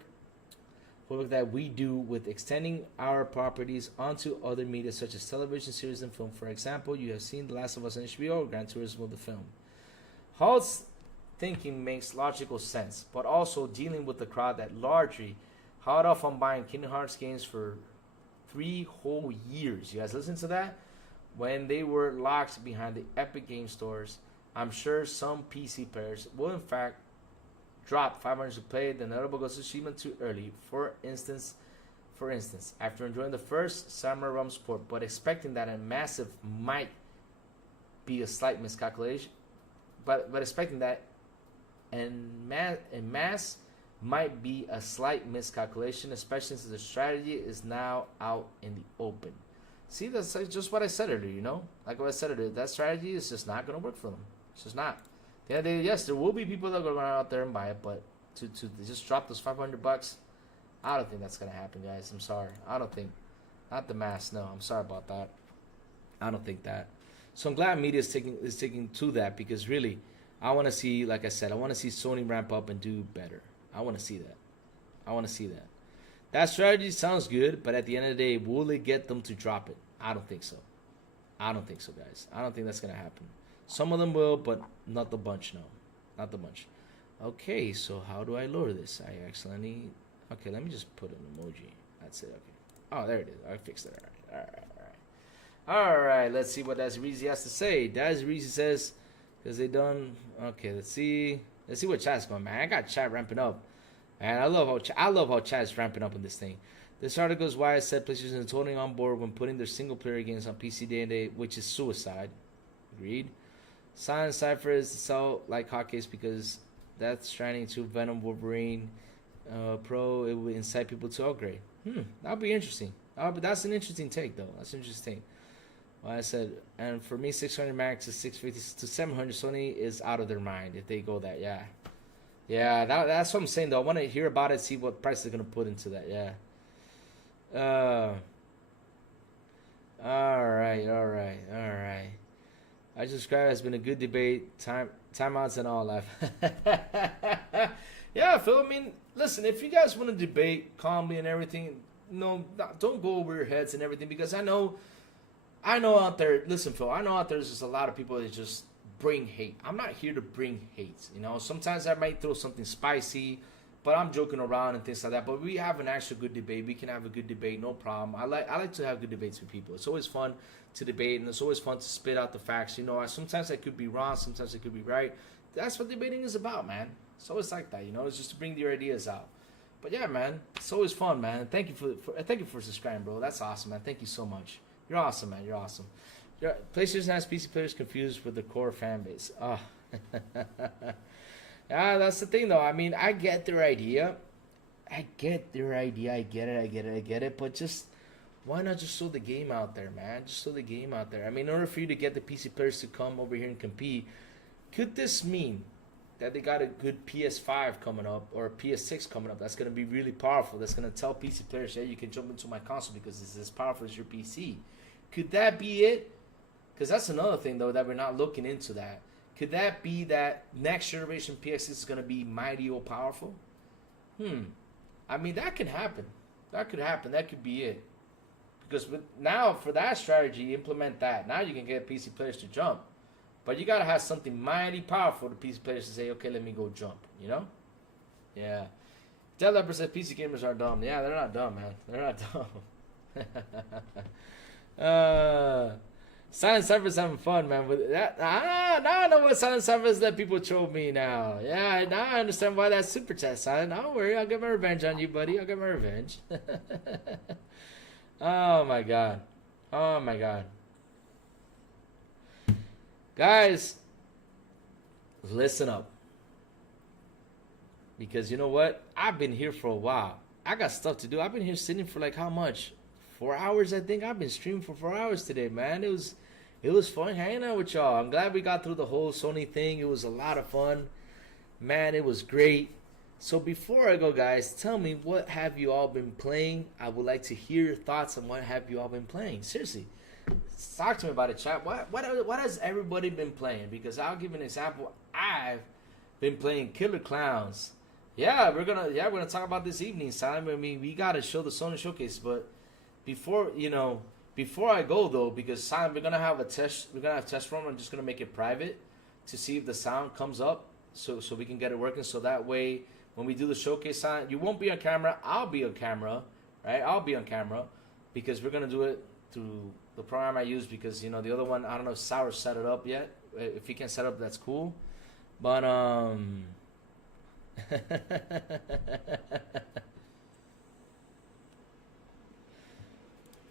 that we do with extending our properties onto other media such as television series and film. For example, you have seen The Last of Us on HBO or Gran Turismo the film. Holt's thinking makes logical sense, but also dealing with the crowd that largely held off on buying Kingdom Hearts games for 3 whole years. You guys listen to that? When they were locked behind the Epic Game stores, I'm sure some PC players will in fact drop $500 to play the notable Ghost of Tsushima too early. For instance, after enjoying the first Samurai Realms port, but expecting that a massive might be a slight miscalculation, but expecting that en masse might be a slight miscalculation, especially since the strategy is now out in the open. See, that's just what I said earlier, you know? Like what I said earlier, that strategy is just not going to work for them. It's just not. Yes, there will be people that are going to go out there and buy it, but to just drop those $500, I don't think that's gonna happen, guys. I'm sorry. I don't think. Not the mask. No, I'm sorry about that. I don't think that. So I'm glad media is taking to that, because really, I want to see, like I said, I want to see Sony ramp up and do better. I want to see that. I want to see that. That strategy sounds good, but at the end of the day, will it get them to drop it? I don't think so. I don't think so, guys. I don't think that's gonna happen. Some of them will, but not the bunch. No, not the bunch. Okay, so how do I lower this? I accidentally. Okay, let me just put an emoji. That's it. Okay. Oh, there it is. I fixed it. All right. All right. Let's see what Daz Reezy has to say. Daz Reezy says, because they done. Okay, let's see. Let's see what chat's going, man. I got chat ramping up, and I love how chat is ramping up in this thing. This article is why I said PlayStation is totally on board when putting their single player games on PC day and day, which is suicide. Agreed. Silent Cypher is to sell like hotcakes because that's Stranding to Venom Wolverine Pro. It would incite people to upgrade. That'll be interesting. That's an interesting take, though. That's an interesting. Well, I said, and for me, 600 max to 650 to 700, Sony is out of their mind if they go that. Yeah. That's what I'm saying, though. I want to hear about it, see what price they're gonna put into that. Yeah. All right. I just described it has been a good debate. Timeouts and all life. Yeah, Phil. I mean, listen. If you guys want to debate calmly and everything, don't go over your heads and everything, because I know out there. Listen, Phil. I know out there's just a lot of people that just bring hate. I'm not here to bring hate. Sometimes I might throw something spicy, but I'm joking around and things like that. But we have an actual good debate. We can have a good debate, no problem. I like to have good debates with people. It's always fun to debate, and it's always fun to spit out the facts. Sometimes I could be wrong, sometimes I could be right. That's what debating is about, man. It's always like that, It's just to bring your ideas out. But yeah, man, it's always fun, man. Thank you for subscribing, bro. That's awesome, man. Thank you so much. You're awesome, man. You're awesome. PlayStation has PC players confused with the core fan base. Oh. Yeah, that's the thing, though. I mean, I get their idea. I get it. But just, why not just throw the game out there, man? Just throw the game out there. I mean, in order for you to get the PC players to come over here and compete, could this mean that they got a good PS5 coming up or a PS6 coming up that's going to be really powerful, that's going to tell PC players, yeah, you can jump into my console because it's as powerful as your PC? Could that be it? Because that's another thing, though, that we're not looking into that. Could that be that next generation PS6 is going to be mighty or powerful? I mean, that can happen. That could happen. That could be it. Because now, for that strategy, implement that. Now you can get PC players to jump. But you got to have something mighty powerful to PC players to say, okay, let me go jump. Yeah. Dead Leopard said PC gamers are dumb. Yeah, they're not dumb, man. They're not dumb. Silent Cypher's having fun, man. With that, now I know what Silent Cypher is that people troll me now. Yeah, now I understand why that's super chat, Silent. Don't worry, I'll get my revenge on you, buddy. I'll get my revenge. Oh my god. Guys, listen up. Because you know what? I've been here for a while. I got stuff to do. I've been here sitting for like how much? 4 hours, I think. I've been streaming for 4 hours today, man. It was fun hanging out with y'all. I'm glad we got through the whole Sony thing. It was a lot of fun. Man, it was great. So before I go, guys, tell me, what have you all been playing? I would like to hear your thoughts on what have you all been playing. Seriously. Talk to me about it, chat. What has everybody been playing? Because I'll give an example. I've been playing Killer Clowns. Yeah, we're gonna talk about this evening, Simon. I mean, we gotta show the Sony showcase, but before I go though, because Simon, we're gonna have test run. I'm just gonna make it private to see if the sound comes up, so we can get it working. So that way, when we do the showcase, Simon, you won't be on camera. I'll be on camera, right? I'll be on camera because we're gonna do it through the program I use, because the other one, I don't know if Sour set it up yet. If he can set up, that's cool. But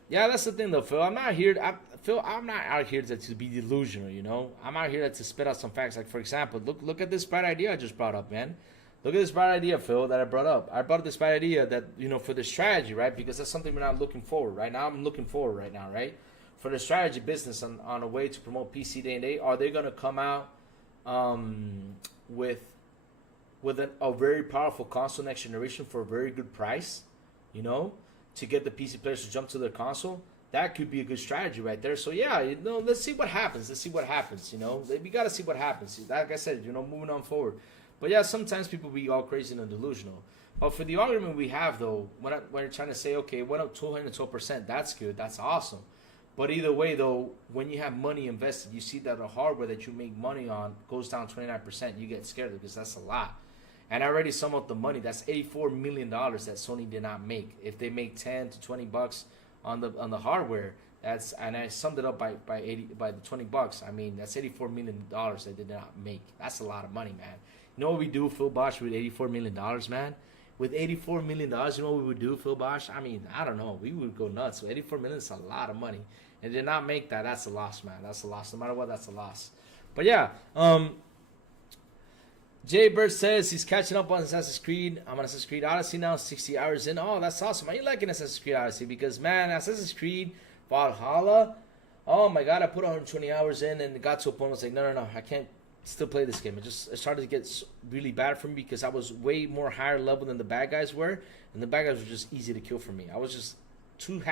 yeah, that's the thing though, Phil. I'm not out here to be delusional, I'm out here to spit out some facts. Like, for example, look at this bright idea I just brought up, man. Look at this bright idea, Phil, that I brought up. I brought up this bright idea that, for the strategy, right? Because that's something we're not looking forward right now. I'm looking forward right now, right? For the strategy business on a way to promote PC Day and Day, are they going to come out with a very powerful console next generation for a very good price, you know, to get the PC players to jump to their console. That could be a good strategy right there. So yeah, you know, let's see what happens. Let's see what happens. You know, we gotta see what happens. Like I said, you know, moving on forward. But yeah, sometimes people be all crazy and delusional. But for the argument we have though, when you're trying to say, okay, it went up 212%, that's good, that's awesome. But either way though, when you have money invested, you see that the hardware that you make money on goes down 29%, you get scared because that's a lot. And I already sum up the money. That's $84 million that Sony did not make. If they make 10 to 20 bucks on the hardware, that's, and I summed it up by the 20 bucks. I mean, that's $84 million they did not make. That's a lot of money, man. You know what we do, Phil Bosch, with $84 million, man? With $84 million, you know what we would do, Phil Bosch? I mean, I don't know. We would go nuts. So $84 million is a lot of money. And did not make that. That's a loss, man. That's a loss. No matter what, that's a loss. But yeah, Jay Bird says he's catching up on Assassin's Creed. I'm on Assassin's Creed Odyssey now, 60 hours in. Oh, that's awesome. Are you liking Assassin's Creed Odyssey? Because, man, Assassin's Creed Valhalla, oh my God, I put 120 hours in and it got to a point where I was like, no, I can't still play this game. It started to get really bad for me because I was way more higher level than the bad guys were. And the bad guys were just easy to kill for me. I was just two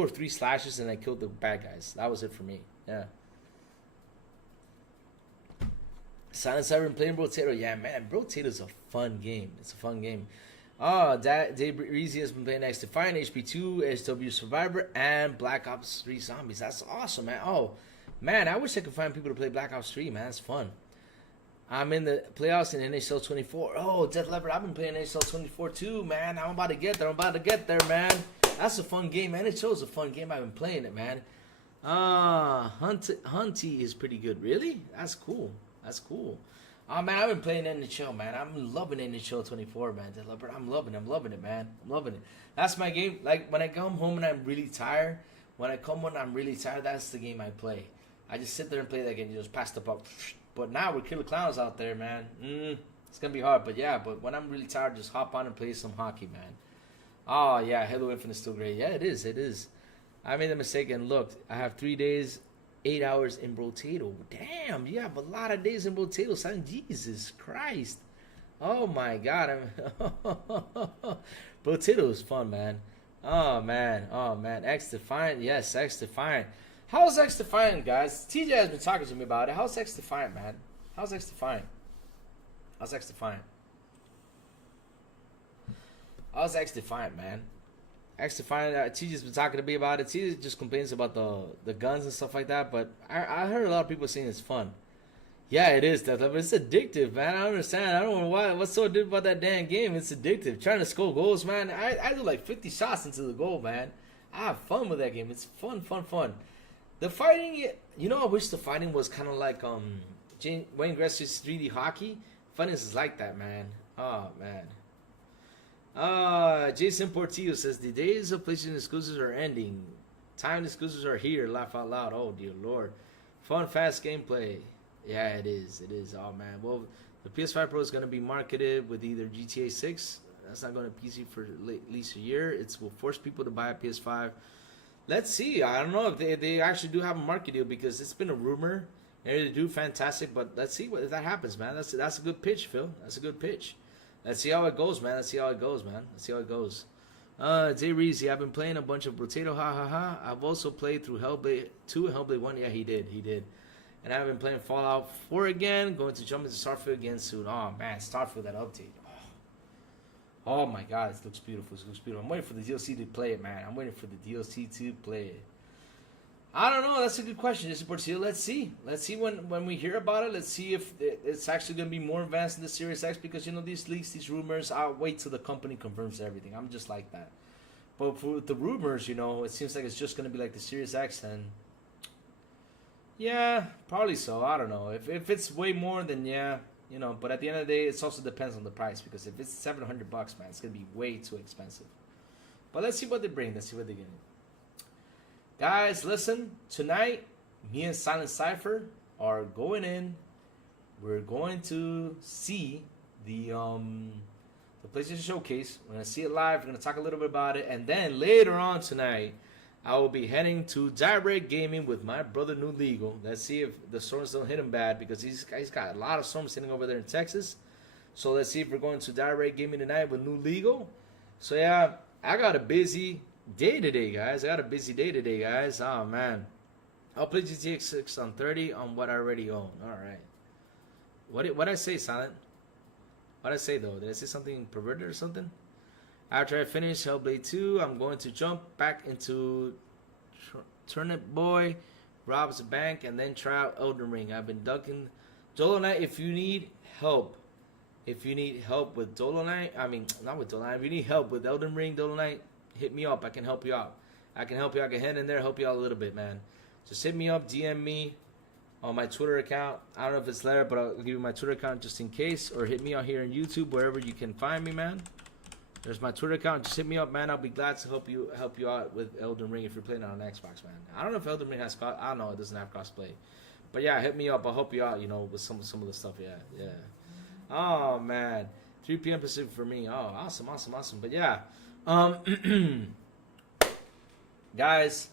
or three slashes and I killed the bad guys. That was it for me. Yeah. Silent Cypher playing Brotato. Yeah, man, Brotato's a fun game. It's a fun game. Dave Reezy has been playing X Defiant, HP2, SW Survivor, and Black Ops 3 Zombies. That's awesome, man. Oh, man, I wish I could find people to play Black Ops 3, man. That's fun. I'm in the playoffs in NHL 24. Oh, Death Leopard, I've been playing NHL 24 too, man. I'm about to get there, man. That's a fun game. NHL is a fun game. I've been playing it, man. Hunty is pretty good. Really? That's cool. That's cool. Oh, man, I've been playing NHL, man. I'm loving NHL 24, man. I'm loving it, man. I'm loving it. That's my game. Like, when I come home and I'm really tired, that's the game I play. I just sit there and play that game. You just pass the puck. But now with Killer Clowns out there, man, it's going to be hard. But, yeah, but when I'm really tired, just hop on and play some hockey, man. Oh, yeah, Halo Infinite is still great. Yeah, it is. I made the mistake and looked. I have 3 days, 8 hours in Brotato. Damn, you have a lot of days in Brotato, son. Jesus Christ. Oh, my God. Brotato is fun, man. Oh, man. X Defiant. Yes, X Defiant. How's X Defiant, guys? TJ has been talking to me about it. How's X Defiant, man? How's X Defiant, man? X Defiant, TJ's been talking to me about it. TJ just complains about the guns and stuff like that, but I heard a lot of people saying it's fun. Yeah, it is, but it's addictive, man. I don't understand. I don't know what's so addictive about that damn game. It's addictive. Trying to score goals, man. I do like 50 shots into the goal, man. I have fun with that game. It's fun. The fighting, you know, I wish the fighting was kind of like Wayne Gretzky's 3D hockey. Fun is like that, man. Oh, man. Jason Portillo says, the days of PlayStation exclusives are ending. Time exclusives are here. Laugh out loud. Oh, dear Lord. Fun, fast gameplay. Yeah, it is. Oh, man. Well, the PS5 Pro is going to be marketed with either GTA 6. That's not going to PC for at least a year. It will force people to buy a PS5. Let's see. I don't know if they actually do have a market deal because it's been a rumor. They do fantastic, but let's see if that happens, man. That's a good pitch, Phil. That's a good pitch. Let's see how it goes, man. Jay Reezy, I've been playing a bunch of Brotato, I've also played through Hellblade 2 and Hellblade 1. Yeah, he did. And I've been playing Fallout 4 again, going to jump into Starfield again soon. Oh, man, Starfield, that update. Oh my God, it looks beautiful. I'm waiting for the DLC to play it, man. I don't know. That's a good question. Let's see. When we hear about it. Let's see if it's actually going to be more advanced in the Series X because, you know, these leaks, these rumors, I'll wait till the company confirms everything. I'm just like that. But for the rumors, you know, it seems like it's just going to be like the Series X and... Yeah, probably so. I don't know. If it's way more, then yeah, you know. But at the end of the day, it also depends on the price because if it's $700, man, it's gonna be way too expensive. But let's see what they bring. Let's see what they get. Guys, listen. Tonight, me and Silent Cypher are going in. We're going to see the PlayStation Showcase. We're gonna see it live. We're gonna talk a little bit about it, and then later on tonight, I will be heading to Direct Gaming with my brother New Legal. Let's see if the storms don't hit him bad because he's got a lot of storms sitting over there in Texas. So let's see if we're going to Direct Gaming tonight with New Legal. So yeah, I got a busy day today, guys. Oh man, I'll play GTX 6 on 30 on what I already own. All right. What I say, Silent? What I say though? Did I say something perverted or something? After I finish Hellblade 2, I'm going to jump back into Turnip Boy, robs a bank, and then try out Elden Ring. I've been ducking Dolo Knight. If you need help with Dolo Knight, I mean not with Dolo Knight. If you need help with Elden Ring, Dolo Knight, hit me up. I can help you out. I can get head in there, help you out a little bit, man. Just hit me up, DM me on my Twitter account. I don't know if it's there, but I'll give you my Twitter account just in case, or hit me out here on YouTube, wherever you can find me, man. There's my Twitter account. Just hit me up, man. I'll be glad to help you out with Elden Ring if you're playing it on Xbox, man. I don't know if Elden Ring has I don't know. It doesn't have crossplay, but yeah, hit me up. I'll help you out. With some of the stuff. Yeah. Oh man, 3 p.m. Pacific for me. Oh, awesome. But yeah, guys,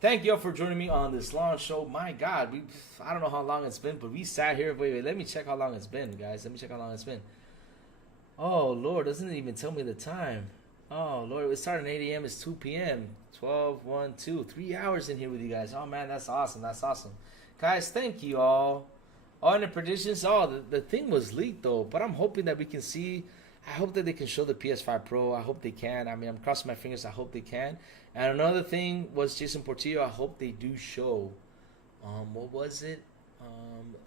thank you all for joining me on this long show. My God, I don't know how long it's been, but we sat here. Wait. Let me check how long it's been, guys. Oh, Lord, doesn't it even tell me the time? Oh, Lord, it started at 8 a.m. It's 2 p.m. 12, 1, 2. 3 hours in here with you guys. Oh, man, that's awesome. Guys, thank you all. Oh, and the predictions, the thing was leaked, though. But I'm hoping that we can see. I hope that they can show the PS5 Pro. I hope they can. I mean, I'm crossing my fingers. I hope they can. And another thing was Jason Portillo. I hope they do show. What was it?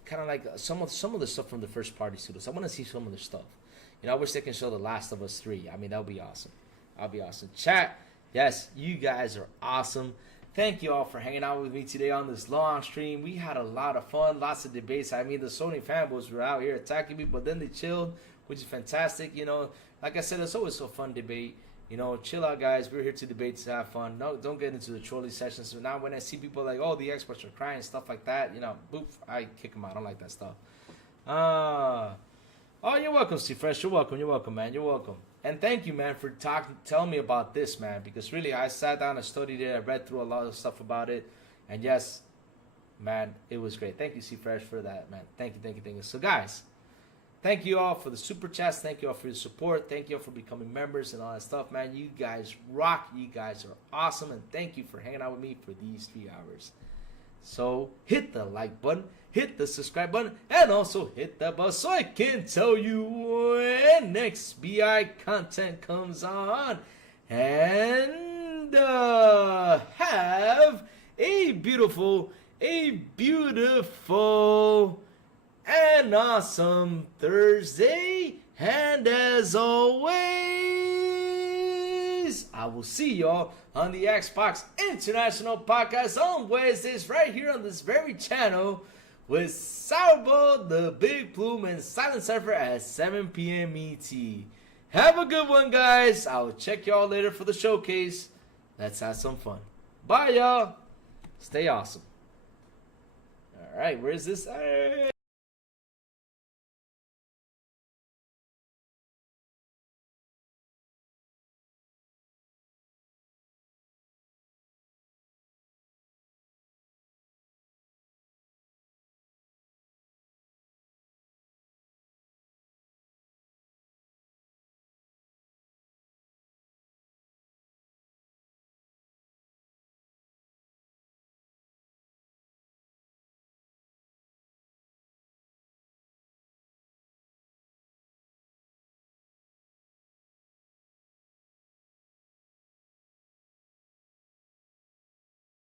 Kind of like some of the stuff from the first party studios. I want to see some of the stuff. I wish they can show The Last of Us 3. I mean, that would be awesome. Chat, yes, you guys are awesome. Thank you all for hanging out with me today on this long stream. We had a lot of fun, lots of debates. I mean, the Sony fanboys were out here attacking me, but then they chilled, which is fantastic. Like I said, it's always a fun debate. Chill out, guys. We're here to debate, to have fun. No, don't get into the trolling sessions. So now when I see people like, oh, the experts are crying, stuff like that, boop, I kick them out. I don't like that stuff. Oh, you're welcome, Steve Fresh. You're welcome, man. You're welcome. And thank you, man, for telling me about this, man. Because really, I sat down and studied it. I read through a lot of stuff about it. And yes, man, it was great. Thank you, Steve Fresh, for that, man. Thank you. So, guys, thank you all for the super chats. Thank you all for your support. Thank you all for becoming members and all that stuff, man. You guys rock. You guys are awesome. And thank you for hanging out with me for these 3 hours. So hit the like button, hit the subscribe button, and also hit that bell so I can tell you when next BI content comes on. And have a beautiful and awesome Thursday. And as always, I will see y'all on the Xbox International Podcast on Wednesdays right here on this very channel with Sourblow, the Big Plume, and Silent Cypher at 7 p.m. ET. Have a good one, guys. I'll check y'all later for the showcase. Let's have some fun. Bye, y'all. Stay awesome. All right, where's this?